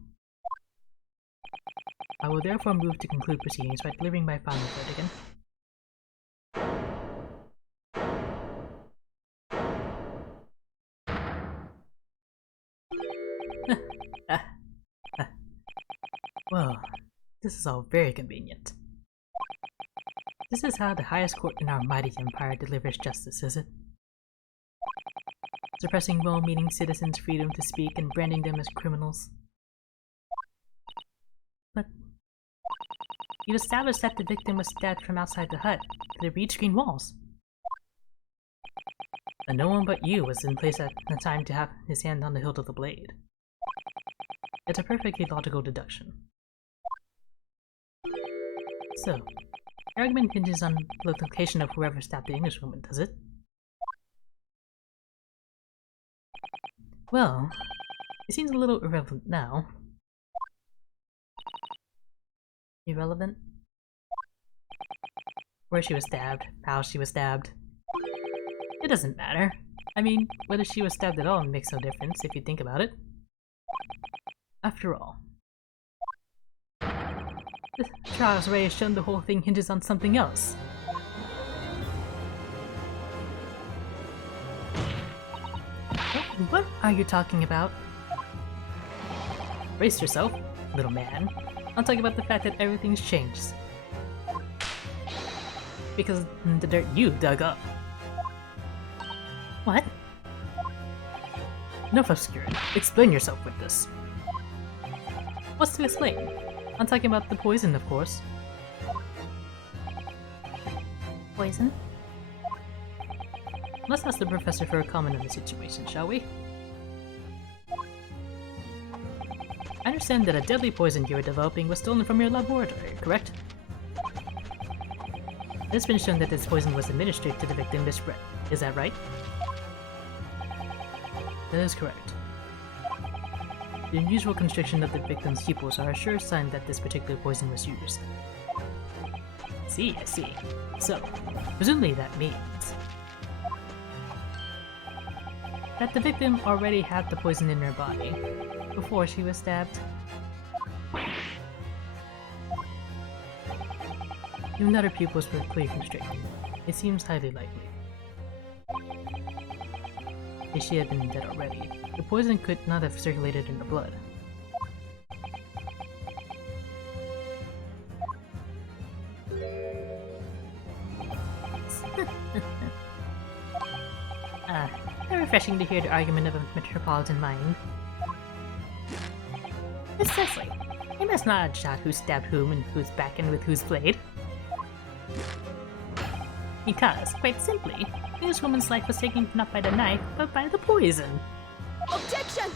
I will therefore move to conclude proceedings by delivering my final verdict. Well, this is all very convenient. This is how the highest court in our mighty empire delivers justice, is it? Suppressing well-meaning citizens' freedom to speak and branding them as criminals. But you established that the victim was stabbed from outside the hut to the read screen walls. And no one but you was in place at the time to have his hand on the hilt of the blade. It's a perfectly logical deduction. So, your argument hinges on the location of whoever stabbed the Englishwoman, does it? Well, it seems a little irrelevant now. Irrelevant? Where she was stabbed, how she was stabbed. It doesn't matter. I mean, whether she was stabbed at all makes no difference if you think about it. After all, the trial's already shown the whole thing hinges on something else. What are you talking about? Brace yourself, little man. I'm talking about the fact that everything's changed. Because of the dirt you dug up. What? Enough obscurity. Explain yourself with this. What's to explain? I'm talking about the poison, of course. Poison? Let's ask the professor for a comment on the situation, shall we? I understand that a deadly poison you were developing was stolen from your laboratory, correct? It's been shown that this poison was administered to the victim, Miss Brett. Is that right? That is correct. The unusual constriction of the victim's pupils are a sure sign that this particular poison was used. I see. So, presumably that means that the victim already had the poison in her body before she was stabbed. Even that her pupils were clearly constricted. It seems highly likely. If she had been dead already, the poison could not have circulated in her blood. How refreshing to hear the argument of a metropolitan mind. Precisely. You must not have shot who stabbed whom and whose back and with whose blade. Because, quite simply, this woman's life was taken not by the knife, but by the poison. Objection!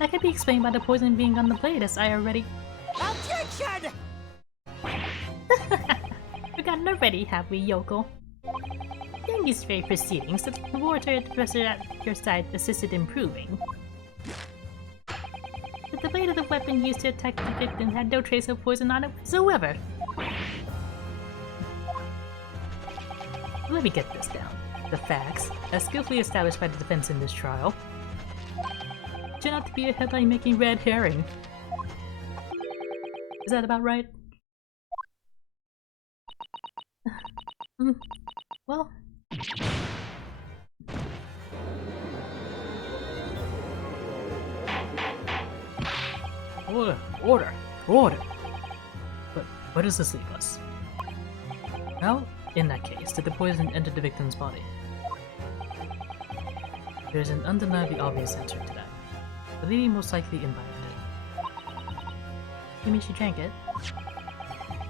That could be explained by the poison being on the blade, as I already Objection! forgotten already, have we, yokel? During these very proceedings, the laboratory professor at your side assisted in proving that the blade of the weapon used to attack the victim had no trace of poison on it whatsoever. Let me get this down. The facts, as skillfully established by the defense in this trial, turn out to be a headline-making red herring. Is that about right? Well... Order! Order! Order! But where does this leave us? Well, in that case, did the poison enter the victim's body? There is an undeniably obvious answer to that. The lady most likely imbibed it. You mean she drank it?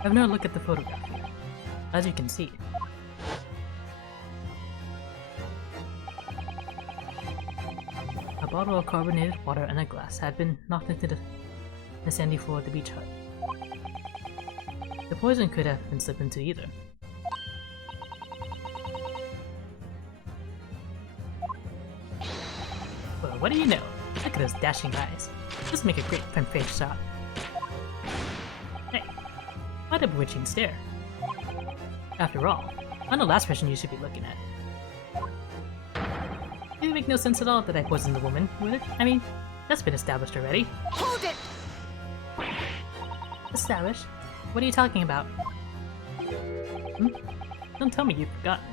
Have another look at the photograph here. As you can see, a bottle of carbonated water and a glass had been knocked into the sandy floor of the beach hut. The poison could have been slipped into either. Well, what do you know? Look at those dashing eyes. This would make a great front page shot. Hey, what a bewitching stare. After all, I'm the last person you should be looking at. It would make no sense at all that I poisoned the woman, would it? I mean, that's been established already. Hold it! Established? What are you talking about? Don't tell me you've forgotten.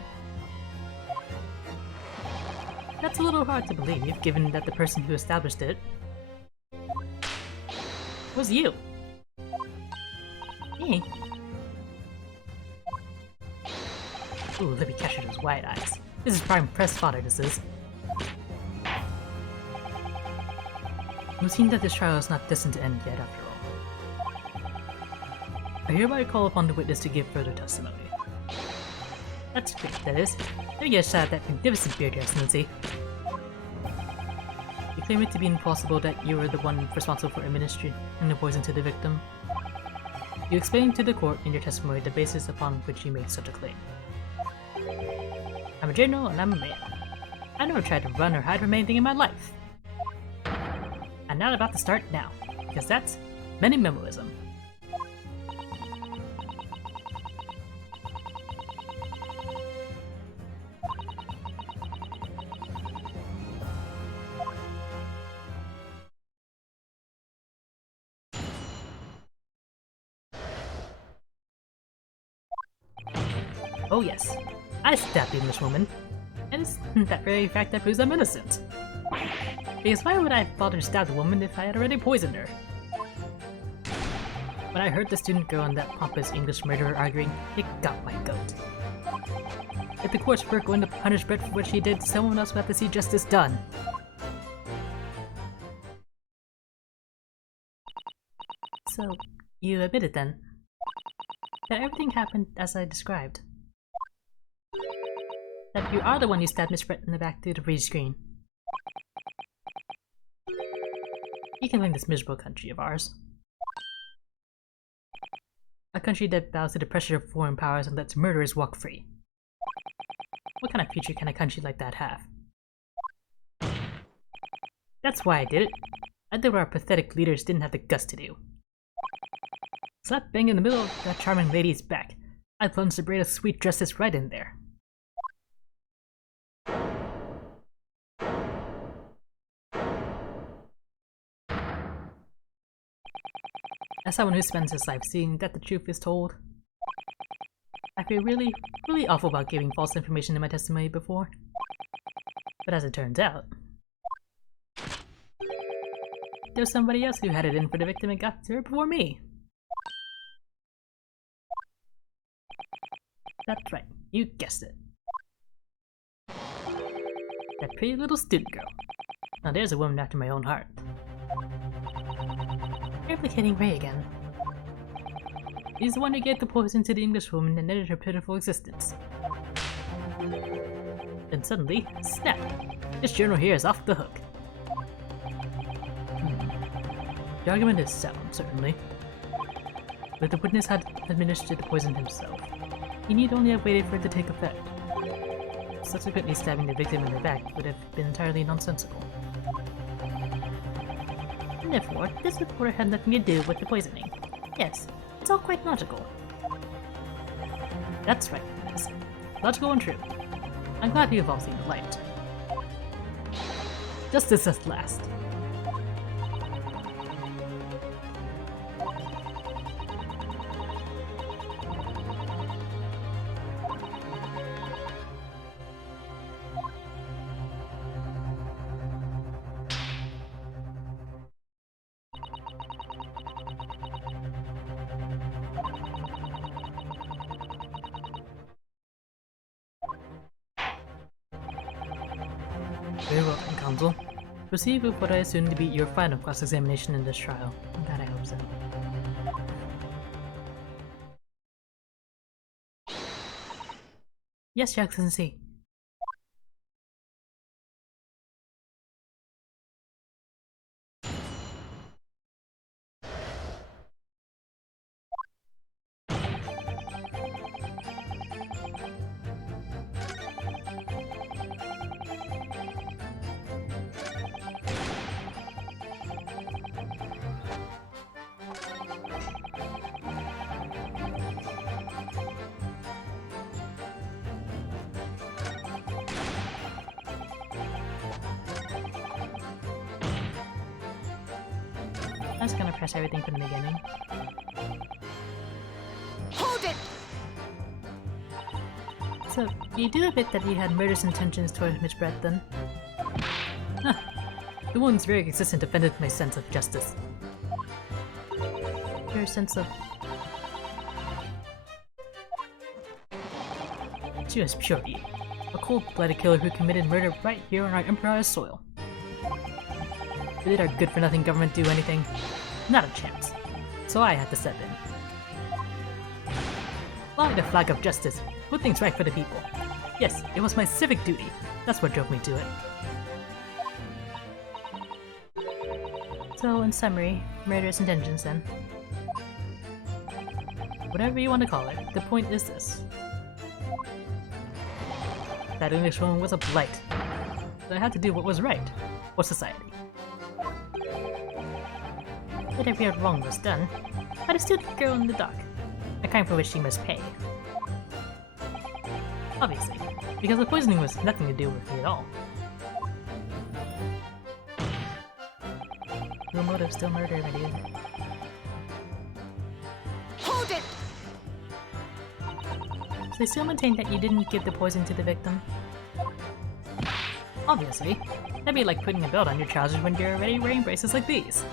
That's a little hard to believe, given that the person who established it was you. Me? Ooh, let me capture those wide eyes. This is prime press fodder, this is. It would seem that this trial is not destined to end yet, after all. I hereby call upon the witness to give further testimony. That's great, that is. Let me get a shot at that magnificent beard, Your Excellency. You claim it to be impossible that you were the one responsible for administering the poison to the victim. You explained to the court in your testimony the basis upon which you made such a claim. I'm a general and I'm a man. I never tried to run or hide from anything in my life. I'm not about to start now, because that's minimalism. Oh yes, I stabbed the Englishwoman, and it's that very fact that proves I'm innocent. Because why would I bother to stab the woman if I had already poisoned her? When I heard the student girl and that pompous English murderer arguing, it got my goat. If the courts were going to punish Brett for what she did, someone else would have to see justice done. So, you admit it then? That everything happened as I described? That you are the one who stabbed Miss Brett in the back through the freeze screen? You can leave this miserable country of ours. A country that bows to the pressure of foreign powers and lets murderers walk free. What kind of future can a country like that have? That's why I did it. I did what our pathetic leaders didn't have the guts to do. Slap bang in the middle of that charming lady's back. I plunged the braid of sweet justice right in there. As someone who spends his life seeing that the truth is told, I feel really awful about giving false information in my testimony before. But as it turns out, there's somebody else who had it in for the victim and got to her before me. That's right, you guessed it. That pretty little student girl. Now there's a woman after my own heart. Replicating Ray again. He's the one who gave the poison to the English woman and ended her pitiful existence. Then suddenly, snap! This journal here is off the hook. The argument is sound, certainly. But the witness had administered the poison himself. He need only have waited for it to take effect. Subsequently stabbing the victim in the back would have been entirely nonsensical. And therefore, this reporter had nothing to do with the poisoning. Yes, it's all quite logical. That's right, yes. Logical and true. I'm glad you've all seen the light. Justice at last. Very welcome, counsel. Proceed with what I assume to be your final cross-examination in this trial. God, I hope so. Yes, Your Excellency. I'm just gonna press everything from the beginning. Hold it! So, you do admit that you had murderous intentions towards Miss Brett then? Huh. The woman's very consistent offended my sense of justice. Your sense of... She was pure evil. A cold-blooded killer who committed murder right here on our Empire's soil. Did our good-for-nothing government do anything? Not a chance. So I had to step in. Fly the flag of justice. Put things right for the people. Yes, it was my civic duty. That's what drove me to it. So, in summary, murderous intentions then. Whatever you want to call it, the point is this. That English woman was a blight. So I had to do what was right for society. But every wrong was done, by the student girl in the dock, a crime for which she must pay. Obviously, because the poisoning was nothing to do with me at all. Your motive still murder, my dude. Hold it! So they still maintain that you didn't give the poison to the victim? Obviously, that'd be like putting a belt on your trousers when you're already wearing braces like these.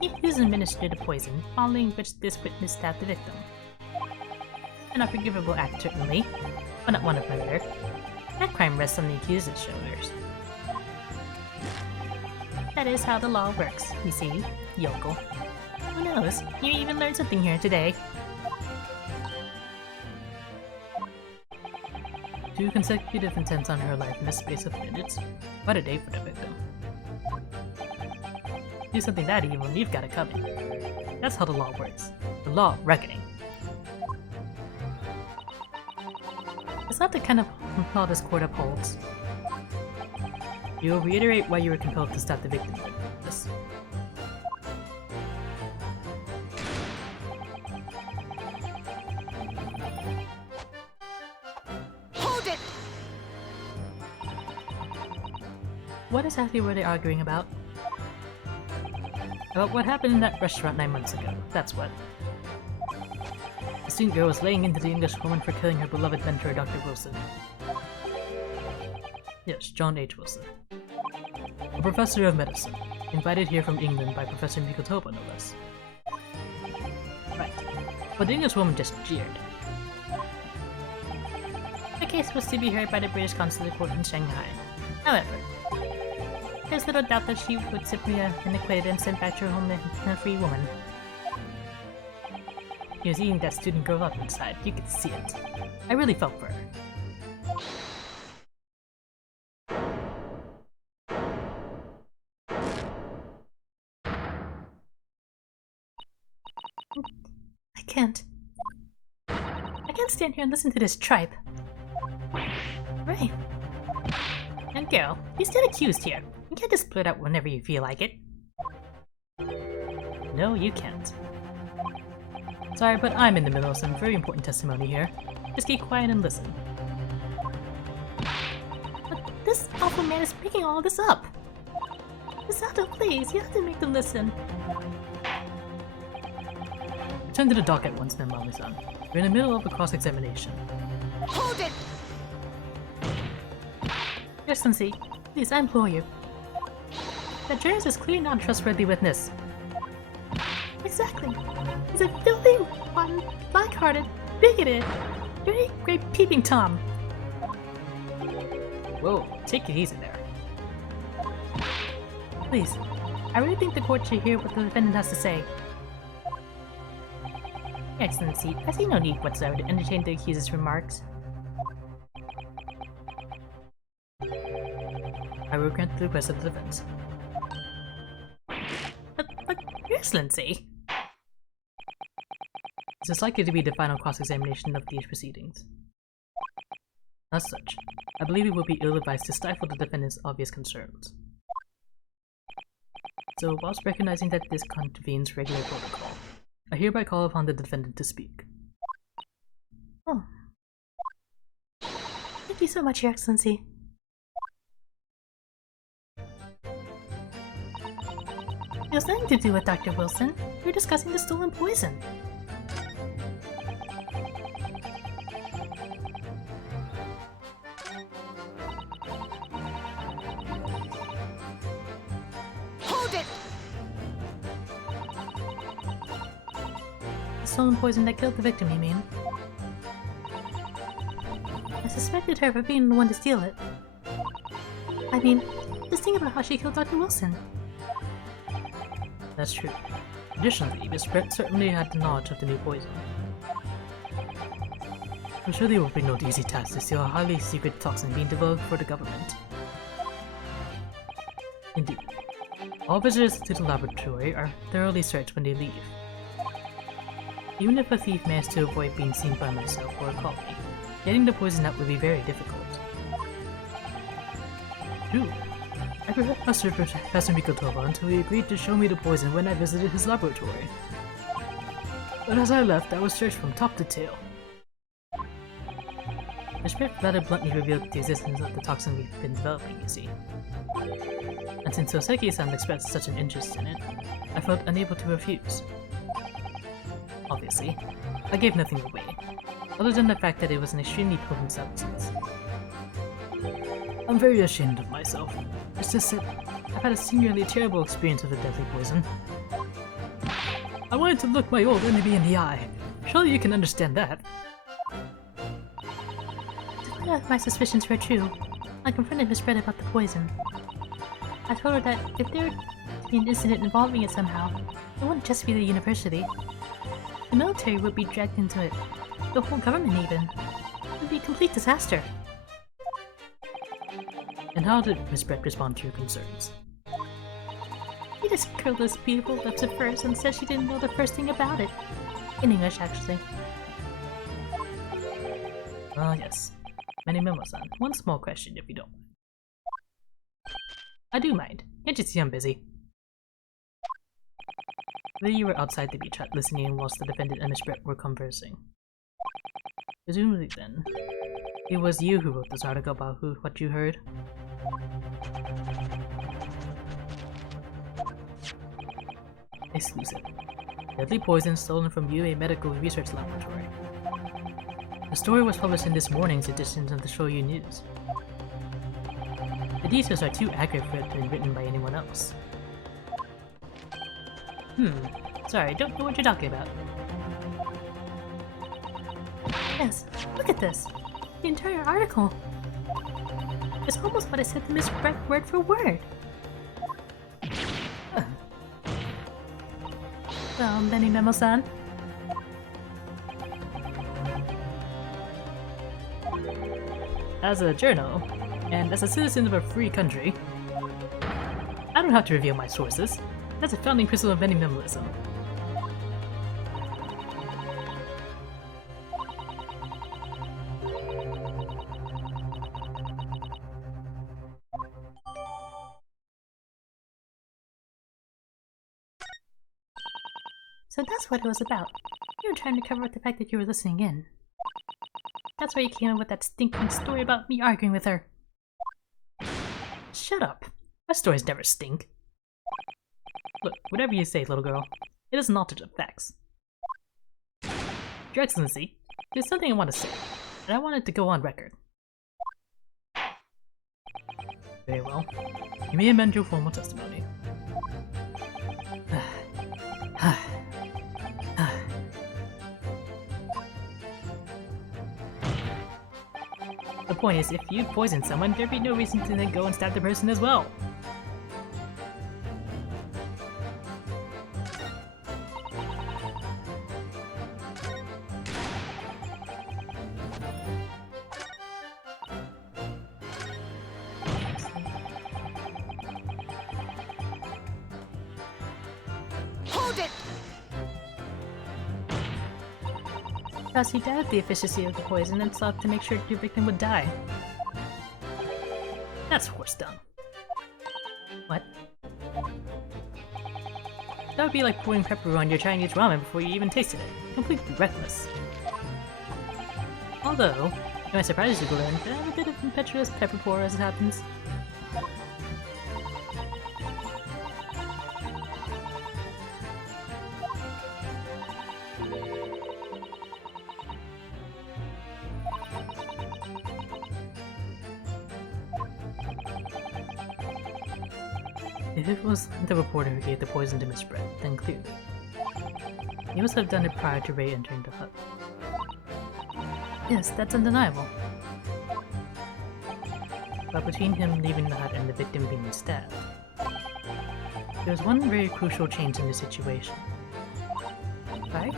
He was administered the poison, following which this witness stabbed the victim. An unforgivable act, certainly, but not one of murder. That crime rests on the accused's shoulders. That is how the law works, you see, yokel. Who knows, you even learned something here today. 2 consecutive intents on her life in the space of minutes. What a day for the victim. Do something that evil and you've got it coming. That's how the law works. The law of reckoning. It's not the kind of law this court upholds. You will reiterate why you were compelled to stop the victim like this. Hold it! What exactly were they arguing about? About what happened in that restaurant 9 months ago, that's what. The student girl was laying into the English woman for killing her beloved mentor, Dr. Wilson. Yes, John H. Wilson. A professor of medicine, invited here from England by Professor Mikotoba, no less. Right, but the English woman just jeered. The case was to be heard by the British Consular Court in Shanghai. However, there's little doubt that she would simply have been acquitted and sent back to her homeland a free woman. He was eating that student girl up inside, you could see it. I really felt for her. I can't stand here and listen to this tripe. Right. And girl, you stand accused here. You can't just split out whenever you feel like it. No, you can't. Sorry, but I'm in the middle of some very important testimony here. Just keep quiet and listen. But this awful man is picking all this up. Misato, please, you have to make them listen. Return to the dock at once, then, Mami-san. We're in the middle of a cross-examination. Hold it! Your Sensei, please, I implore you. That journalist is clearly not a trustworthy witness. Exactly. He's a filthy, rotten, black-hearted, bigoted, very great peeping Tom. Whoa, take it easy there. Please, I really think the court should hear what the defendant has to say. Your Excellency, I see no need whatsoever to entertain the accuser's remarks. I will grant the request of the defense. But, Your Excellency! This is likely to be the final cross-examination of these proceedings. As such, I believe it would be ill-advised to stifle the defendant's obvious concerns. So, whilst recognizing that this contravenes regular protocol, I hereby call upon the defendant to speak. Oh. Thank you so much, Your Excellency. It has nothing to do with Dr. Wilson. We were discussing the stolen poison. Hold it! The stolen poison that killed the victim, you mean? I suspected her of being the one to steal it. I mean, just think about how she killed Dr. Wilson. That's true. Additionally, Miss Brett certainly had the knowledge of the new poison. I'm sure it will be no easy task to steal a highly secret toxin being developed for the government. Indeed. All visitors to the laboratory are thoroughly searched when they leave. Even if a thief managed to avoid being seen by myself or a colleague, getting the poison out would be very difficult. True. I requested Professor Mikotoba until he agreed to show me the poison when I visited his laboratory. But as I left, I was searched from top to tail. Miss Brett rather bluntly revealed the existence of the toxin we've been developing, you see. And since Soseki-san expressed such an interest in it, I felt unable to refuse. Obviously, I gave nothing away, other than the fact that it was an extremely potent substance. I'm very ashamed of myself. It's just that I've had a singularly terrible experience with a deadly poison. I wanted to look my old enemy in the eye. Surely you can understand that. To find out if my suspicions were true, I confronted Miss Brett about the poison. I told her that if there were to be an incident involving it somehow, it wouldn't just be the university. The military would be dragged into it. The whole government even. It would be a complete disaster. And how did Miss Brett respond to your concerns? She just curled those beautiful lips at first and said she didn't know the first thing about it. In English, actually. Ah, yes. Many Memo-san, one small question if you don't mind. I do mind. Can't you see I'm busy? There you were outside the beach hut listening whilst the defendant and Miss Brett were conversing. Presumably then, it was you who wrote this article about what you heard? Exclusive. Deadly poison stolen from UA Medical Research Laboratory. The story was published in this morning's edition of the Shoyu News. The details are too accurate for it to be written by anyone else. Sorry, don't know what you're talking about. Yes, look at this. The entire article. It's almost what I said to Miss Brett word for word. Benny Memo-san? As a journal, and as a citizen of a free country, I don't have to reveal my sources. That's a founding principle of any minimalism. So that's what it was about. You were trying to cover up the fact that you were listening in. That's why you came up with that stinking story about me arguing with her. Shut up. My stories never stink. Look, whatever you say, little girl, it doesn't alter the facts. Your Excellency, there's something I want to say, and I want it to go on record. Very well. You may amend your formal testimony. The point is, if you poison someone, there'd be no reason to then go and stab the person as well. Hold it! Thus, he doubted the efficacy of the poison and sought to make sure your victim would die. That's horse dung. What? That would be like pouring pepper on your Chinese ramen before you even tasted it. Completely reckless. Although, to my surprise, you learned that I have a bit of impetuous pepper pour as it happens. If it was the reporter who gave the poison to Miss Brett, then clearly. He must have done it prior to Ray entering the hut. Yes, that's undeniable. But between him leaving the hut and the victim being stabbed, there was one very crucial change in the situation. Right?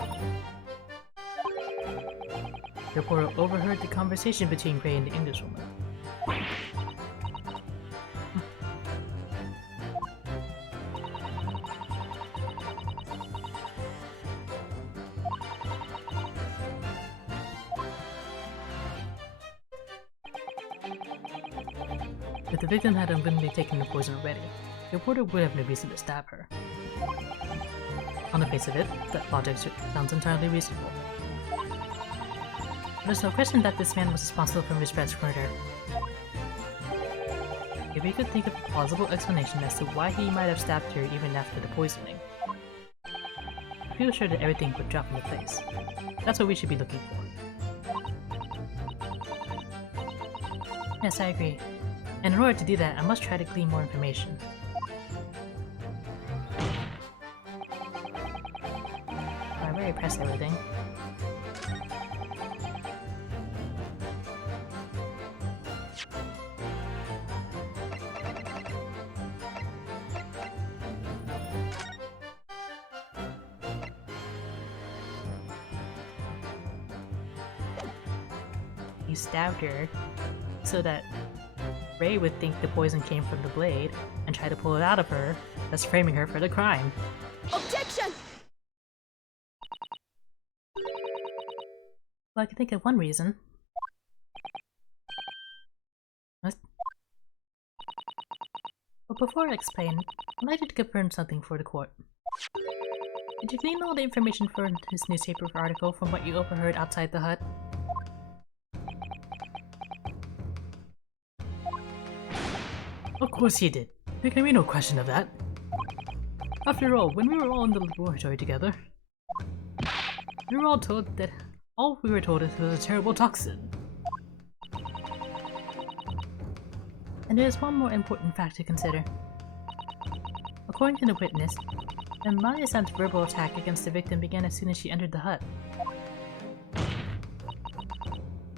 The reporter overheard the conversation between Ray and the Englishwoman. If the victim had unwittingly taken the poison already, the reporter would have no reason to stab her. On the face of it, that logic sounds entirely reasonable. There's no question that this man was responsible for Miss Brett's murder. If we could think of a plausible explanation as to why he might have stabbed her even after the poisoning, I feel sure that everything would drop into place. That's what we should be looking for. Yes, I agree. And in order to do that, I must try to glean more information. I already pressed everything. He stabbed her so that Ray would think the poison came from the blade and try to pull it out of her, thus framing her for the crime. Objection! Well, I can think of one reason. What? But before I explain, I'd like you to confirm something for the court. Did you glean all the information for his newspaper article from what you overheard outside the hut? Of course he did. There can be no question of that. After all, when we were all in the laboratory together, we were all told that all we were told is it was a terrible toxin. And there is one more important fact to consider. According to the witness, Maya-san's verbal attack against the victim began as soon as she entered the hut.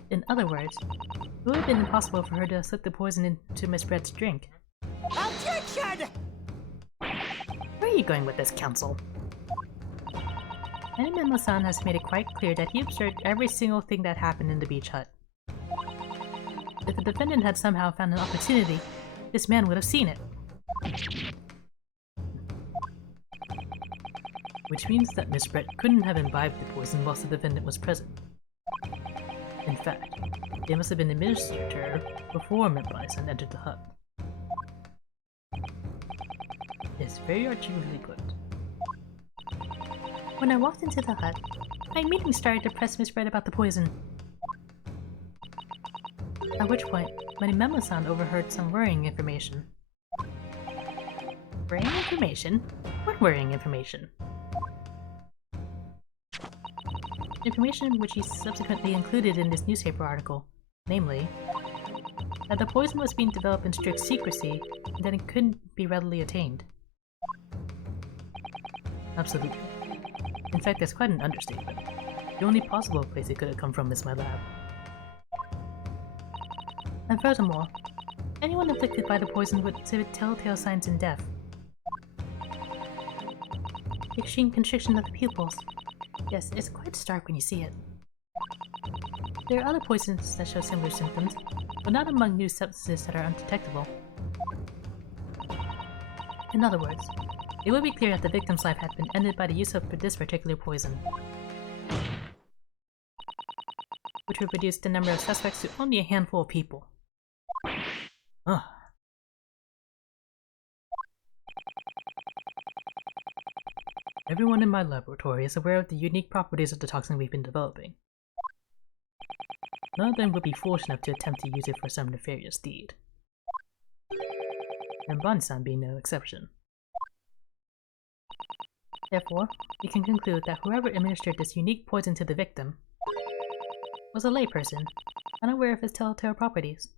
In other words, it would have been impossible for her to slip the poison into Miss Brett's drink. Objection! Where are you going with this, Counsel? Memo-san has made it quite clear that he observed every single thing that happened in the beach hut. If the defendant had somehow found an opportunity, this man would have seen it. Which means that Miss Brett couldn't have imbibed the poison whilst the defendant was present. In fact, it must have been administered to her before Memo-san entered the hut. It's very articulately put. When I walked into the hut, I immediately started to press Miss Brett about the poison. At which point, Memo-san overheard some worrying information. Worrying information? What worrying information? Information which he subsequently included in this newspaper article, namely, that the poison was being developed in strict secrecy and that it couldn't be readily attained. Absolutely. In fact, that's quite an understatement. The only possible place it could have come from is my lab. And furthermore, anyone afflicted by the poison would exhibit telltale signs in death. Extreme constriction of the pupils. Yes, it's quite stark when you see it. There are other poisons that show similar symptoms, but not among new substances that are undetectable. In other words, it would be clear that the victim's life had been ended by the use of this particular poison, which would reduce the number of suspects to only a handful of people. Ugh. Everyone in my laboratory is aware of the unique properties of the toxin we've been developing. None of them would be foolish enough to attempt to use it for some nefarious deed. And Ban-san being no exception. Therefore, we can conclude that whoever administered this unique poison to the victim was a layperson, unaware of its telltale properties.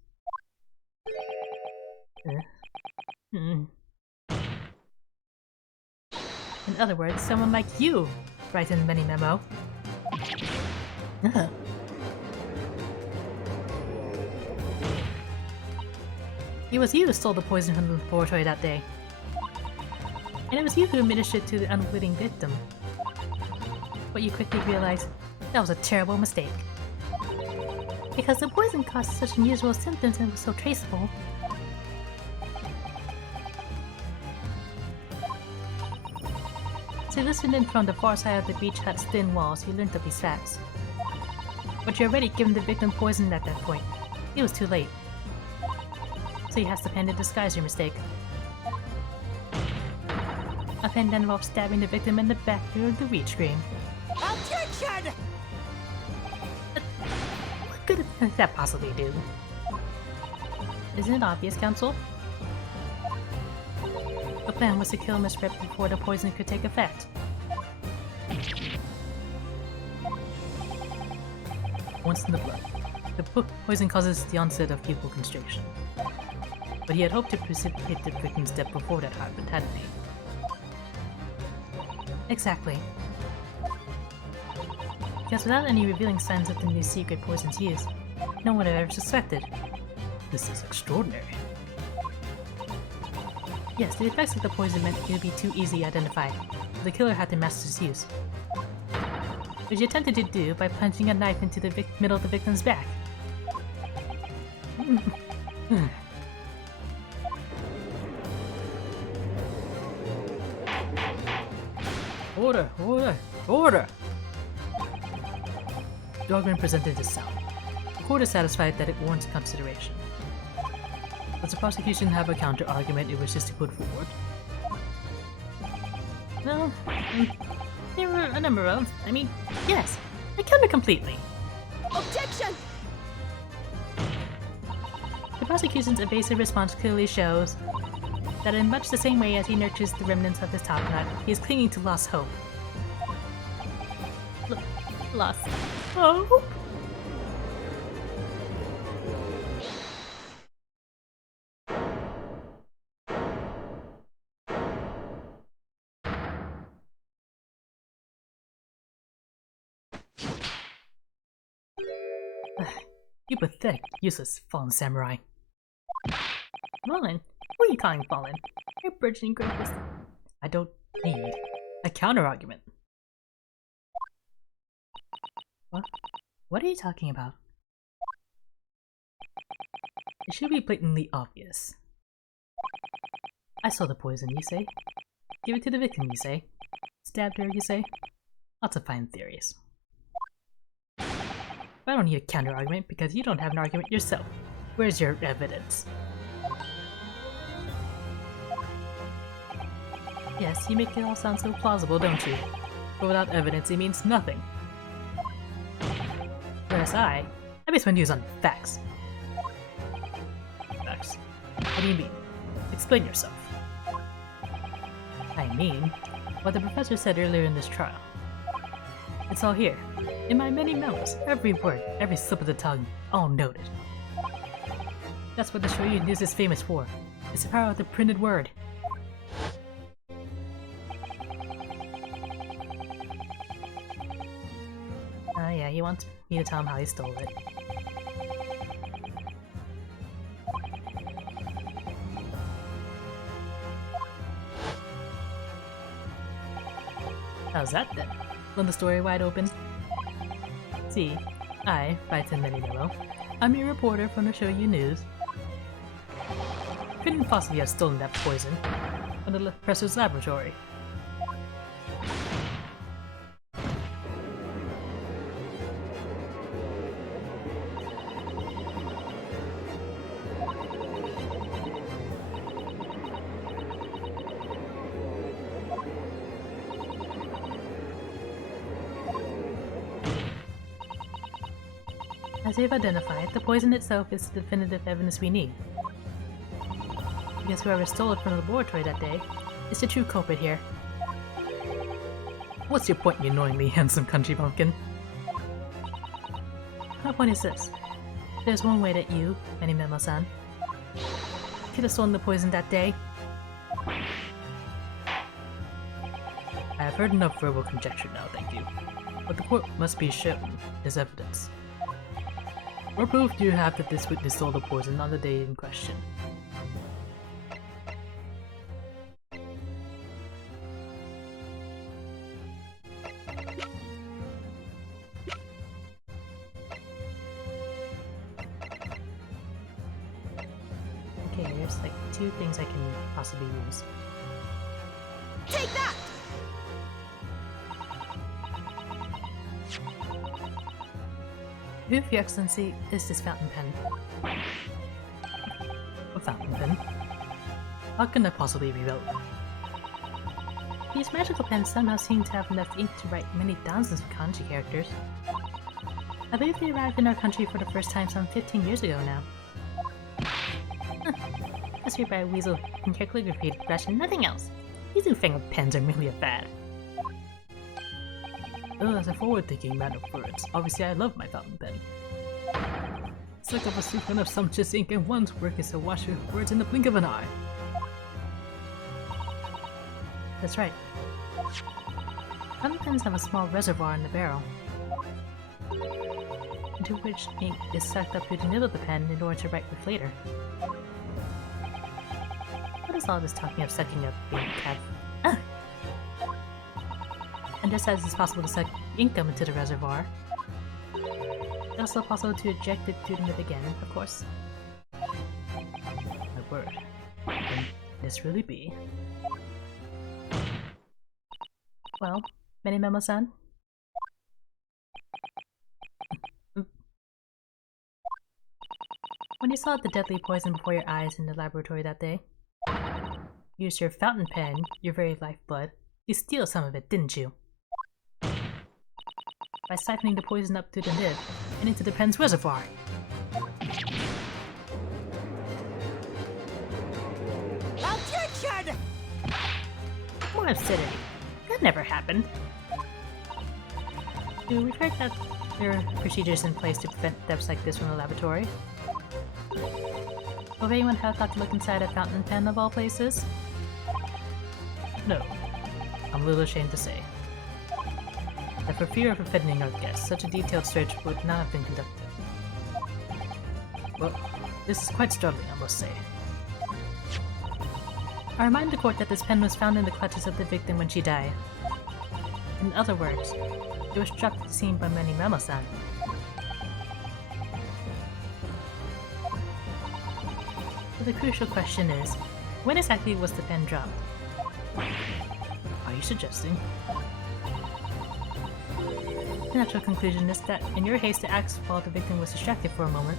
In other words, someone like you, frightened Many Memo. It was you who stole the poison from the laboratory that day. And it was you who administered it to the unwitting victim. But you quickly realized that was a terrible mistake. Because the poison caused such unusual symptoms and was so traceable. So listening from the far side of the beach hut's thin walls, you learned of these facts. But you already given the victim poison at that point. It was too late. So you have to pen to disguise your mistake. A pen then involves stabbing the victim in the back during the reach scream. Objection! What could that possibly do? Isn't it obvious, Counsel? The plan was to kill Miss Rip before the poison could take effect. Once in the blood, the poison causes the onset of pupil constriction. But he had hoped to precipitate the victim's death before that happened, hadn't he? Exactly. Because without any revealing signs of the new secret poison's use, no one had ever suspected. This is extraordinary. Yes, the effects of the poison meant it would be too easy to identify, but the killer had to master its use. Which he attempted to do by plunging a knife into the middle of the victim's back. Order! Order! Order! Dogman presented his sound. The court is satisfied that it warrants consideration. Does the prosecution have a counter-argument it wishes to put forward? Well, there were a number of... yes, I cover completely. Objection! The prosecution's evasive response clearly shows that in much the same way as he nurtures the remnants of his top knot, he is clinging to lost hope. Lost hope? You pathetic, useless fallen samurai. Fallen? Who are you calling fallen? Your burgeoning greatness. I don't need a counter-argument. What are you talking about? It should be blatantly obvious. I saw the poison, you say? Give it to the victim, you say? Stabbed her, you say? Lots of fine theories. I don't need a counter-argument because you don't have an argument yourself. Where's your evidence? Yes, you make it all sound so plausible, don't you? But without evidence, it means nothing. Whereas I base my news on facts. Facts? What do you mean? Explain yourself. I mean, what the professor said earlier in this trial. It's all here. In my many memos, every word, every slip of the tongue, all noted. That's what the Shoyu News is famous for. It's the power of the printed word. Yeah, he wants me to tell him how he stole it. How's that then? Blown the story wide open? See, I, writes in Many Memo, I'm a reporter from the Shoyu News. Couldn't possibly have stolen that poison from the professor's laboratory. As we've identified, the poison itself is the definitive evidence we need. Because whoever stole it from the laboratory that day is the true culprit here. What's your point, you annoyingly handsome country bumpkin? My point is this. There's one way that you, Many Memo-san, could have stolen the poison that day. I have heard enough verbal conjecture now, thank you. But the court must be shown as evidence. What proof do you have that this witness stole the poison on the day in question? Okay, there's like 2 things I can possibly use. Take that! If your excellency is this fountain pen. A fountain pen? How can that possibly be relevant? These magical pens somehow seem to have enough ink to write many thousands of kanji characters. I believe they arrived in our country for the first time some 15 years ago now. That's made by a weasel in calligraphy expression, nothing else. These newfangled pens are merely a fad. Oh, as a forward-thinking man of words, obviously I love my fountain pen. It's like a pursuit of sumptuous ink and one's work is to wash your words in the blink of an eye. That's right. Fountain pens have a small reservoir in the barrel, into which ink is sucked up through the nib of the pen in order to write with later. What is all this talking of sucking up ink have? And just as it's possible to suck ink up into the reservoir, it's also possible to eject it through the nib again, of course. My word. Can this really be? Well, Many Memo-san? When you saw the deadly poison before your eyes in the laboratory that day, you used your fountain pen, your very lifeblood, to steal some of it, didn't you? By siphoning the poison up through the nib and into the pen's reservoir. Objection! More acidity. That never happened. Dude, we've heard that there are procedures in place to prevent thefts like this from the laboratory. Will anyone have thought to look inside a fountain pen of all places? No. I'm a little ashamed to say. That for fear of offending our guests, such a detailed search would not have been conducted. Well, this is quite startling, I must say. I remind the court that this pen was found in the clutches of the victim when she died. In other words, it was dropped at the scene by Many Mamo-san. But the crucial question is, when exactly was the pen dropped? Are you suggesting? The natural conclusion is that, in your haste to act while the victim was distracted for a moment,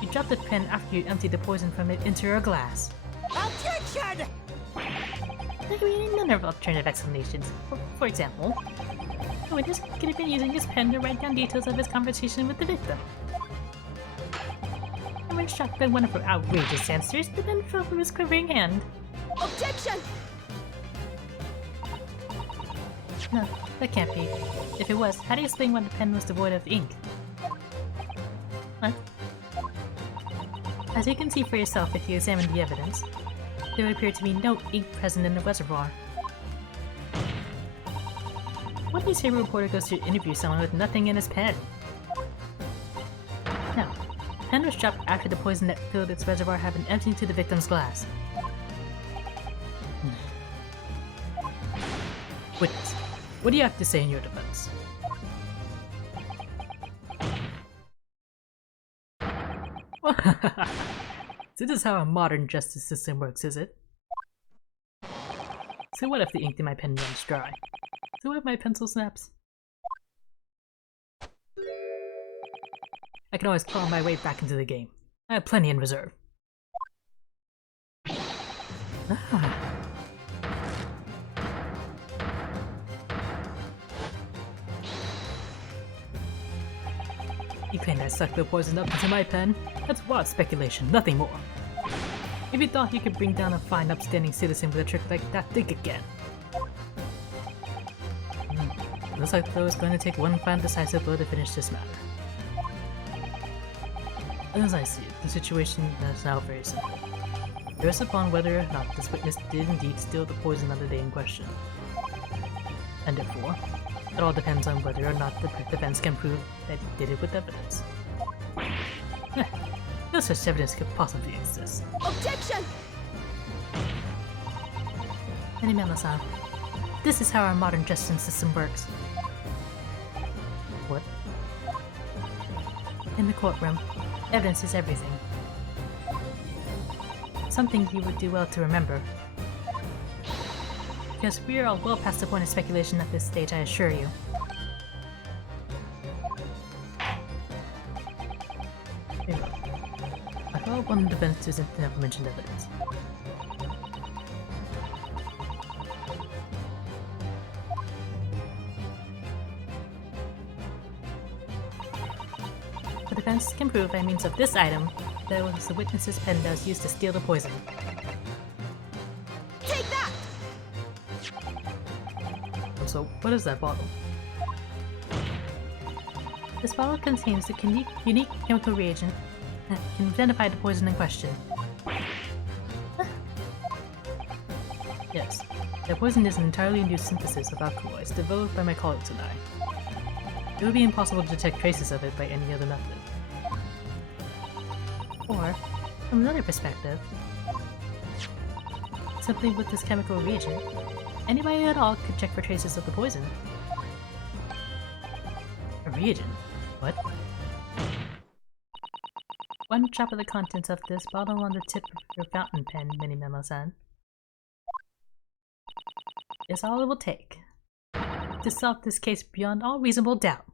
you dropped the pen after you emptied the poison from it into your glass. Objection! There can be a number of alternative explanations. For example, the witness could have been using his pen to write down details of his conversation with the victim. And when struck by one of her outrageous answers, the pen fell from his quivering hand. Objection! No, that can't be. If it was, how do you explain why the pen was devoid of ink? What? As you can see for yourself if you examine the evidence, there would appear to be no ink present in the reservoir. What newspaper reporter goes to interview someone with nothing in his pen? No, the pen was dropped after the poison that filled its reservoir had been emptied into the victim's glass. Witness, what do you have to say in your defense? So this is how a modern justice system works, is it? So what if the ink in my pen runs dry? So what if my pencil snaps? I can always claw my way back into the game. I have plenty in reserve. Ah. You claim I sucked the poison up into my pen? That's wild speculation, nothing more. If you thought you could bring down a fine upstanding citizen with a trick like that, think again. Looks like though it's going to take one final decisive blow to finish this matter. As I see it, the situation is now very simple. It rests upon whether or not this witness did indeed steal the poison on the day in question. And therefore, it all depends on whether or not the defense can prove that he did it with evidence. No such evidence could possibly exist. Objection! Many Mamo-san, this is how our modern justice system works. What? In the courtroom, evidence is everything. Something you would do well to remember. Because we are all well past the point of speculation at this stage, I assure you. Anyway, I thought one of the defense isn't enough mentioned evidence. The defense can prove by means of this item that it was the witness's pen that was used to steal the poison. Take that! So, what is that bottle? This bottle contains the unique chemical reagent that can identify the poison in question. Yes, the poison is an entirely new synthesis of alkaloids developed by my colleagues and I. It would be impossible to detect traces of it by any other method. Or, from another perspective, simply with this chemical reagent, anybody at all could check for traces of the poison. A reagent? What? One drop of the contents of this bottle on the tip of your fountain pen, Many Mamo-san, is all it will take to solve this case beyond all reasonable doubt.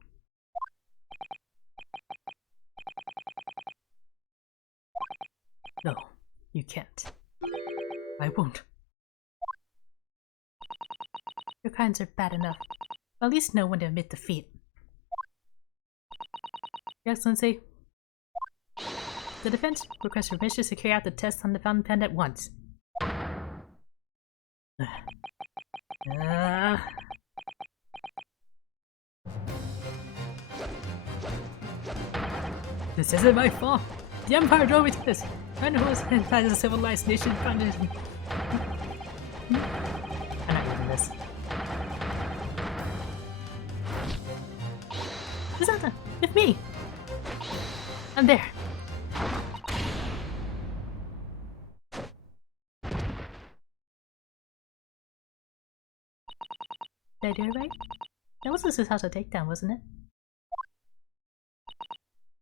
No, you can't. I won't. Your crimes are bad enough, but at least know when to admit defeat. Your Excellency, the defense requests permission to carry out the test on the fountain pen at once. This isn't my fault. The Empire drove me to this. I know it's as a civilized nation founded. I'm not reading this. Zata, with me. I'm there. Did I do it right? That was this house a takedown, wasn't it?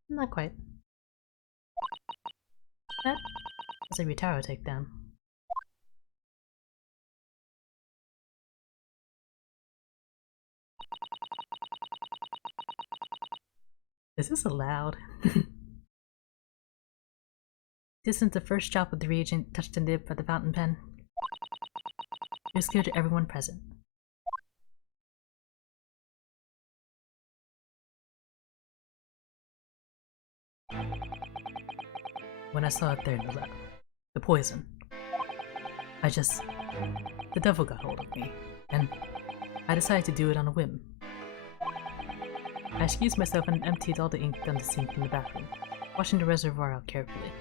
Not quite. That was a Ryutaro takedown. Is this allowed? This isn't the first drop of the reagent touched the nib by the fountain pen. It was clear to everyone present. When I saw it there in the lab, the poison, the devil got hold of me, and I decided to do it on a whim. I excused myself and emptied all the ink down the sink in the bathroom, washing the reservoir out carefully.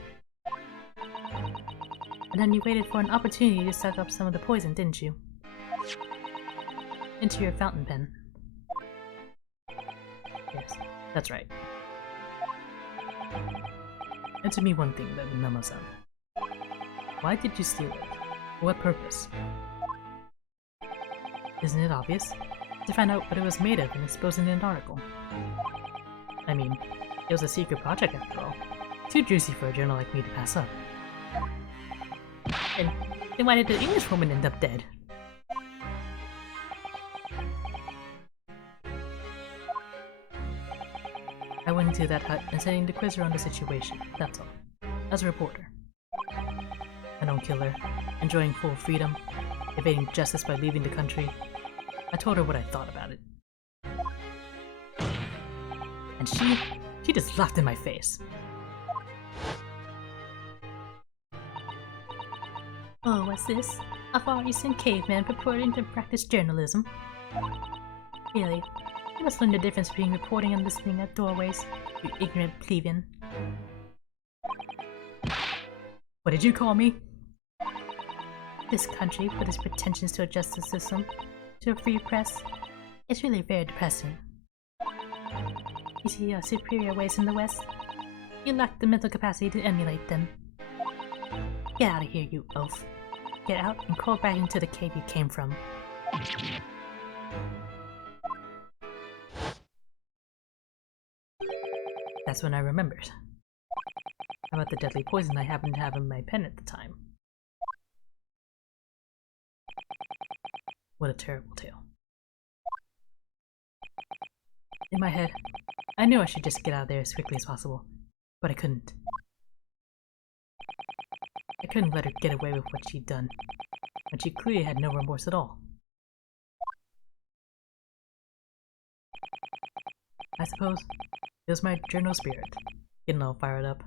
And then you waited for an opportunity to suck up some of the poison, didn't you? Into your fountain pen. Yes, that's right. Answer me one thing, then, Namo-san. Why did you steal it? For what purpose? Isn't it obvious? To find out what it was made of and expose it in an article. I mean, it was a secret project after all. Too juicy for a journal like me to pass up. And then why did the English woman end up dead? I went into that hut and setting the quiz around the situation, that's all. As a reporter. A known killer, enjoying full freedom, evading justice by leaving the country. I told her what I thought about it. And she just laughed in my face. Oh, what's this? A far eastern caveman purporting to practice journalism? Really? You must learn the difference between reporting and listening at doorways, you ignorant plebeian. What did you call me? This country, with its pretensions to a justice system, to a free press, it's really very depressing. You see our superior ways in the West? You lack the mental capacity to emulate them. Get out of here, you oaf. Get out and crawl back into the cave you came from. That's when I remembered. About the deadly poison I happened to have in my pen at the time. What a terrible tale. In my head, I knew I should just get out of there as quickly as possible, but I couldn't. I couldn't let her get away with what she'd done, and she clearly had no remorse at all. I suppose it was my journal spirit, getting all fired up.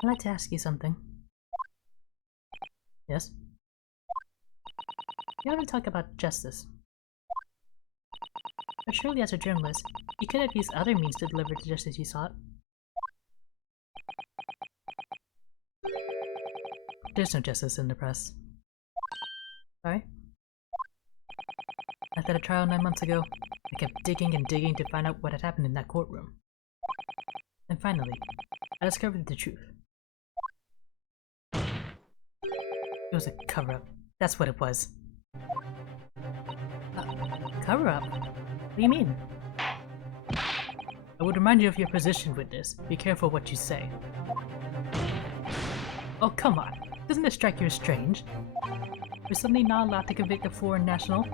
I'd like to ask you something. Yes? You want to talk about justice. But surely as a journalist, you could have used other means to deliver the justice you sought. There's no justice in the press. Sorry? After the trial 9 months ago, I kept digging and digging to find out what had happened in that courtroom. And finally, I discovered the truth. It was a cover-up. That's what it was. Cover-up? What do you mean? I would remind you of your position with this. Be careful what you say. Oh, come on. Doesn't this strike you as strange? We're suddenly not allowed to convict a foreign national?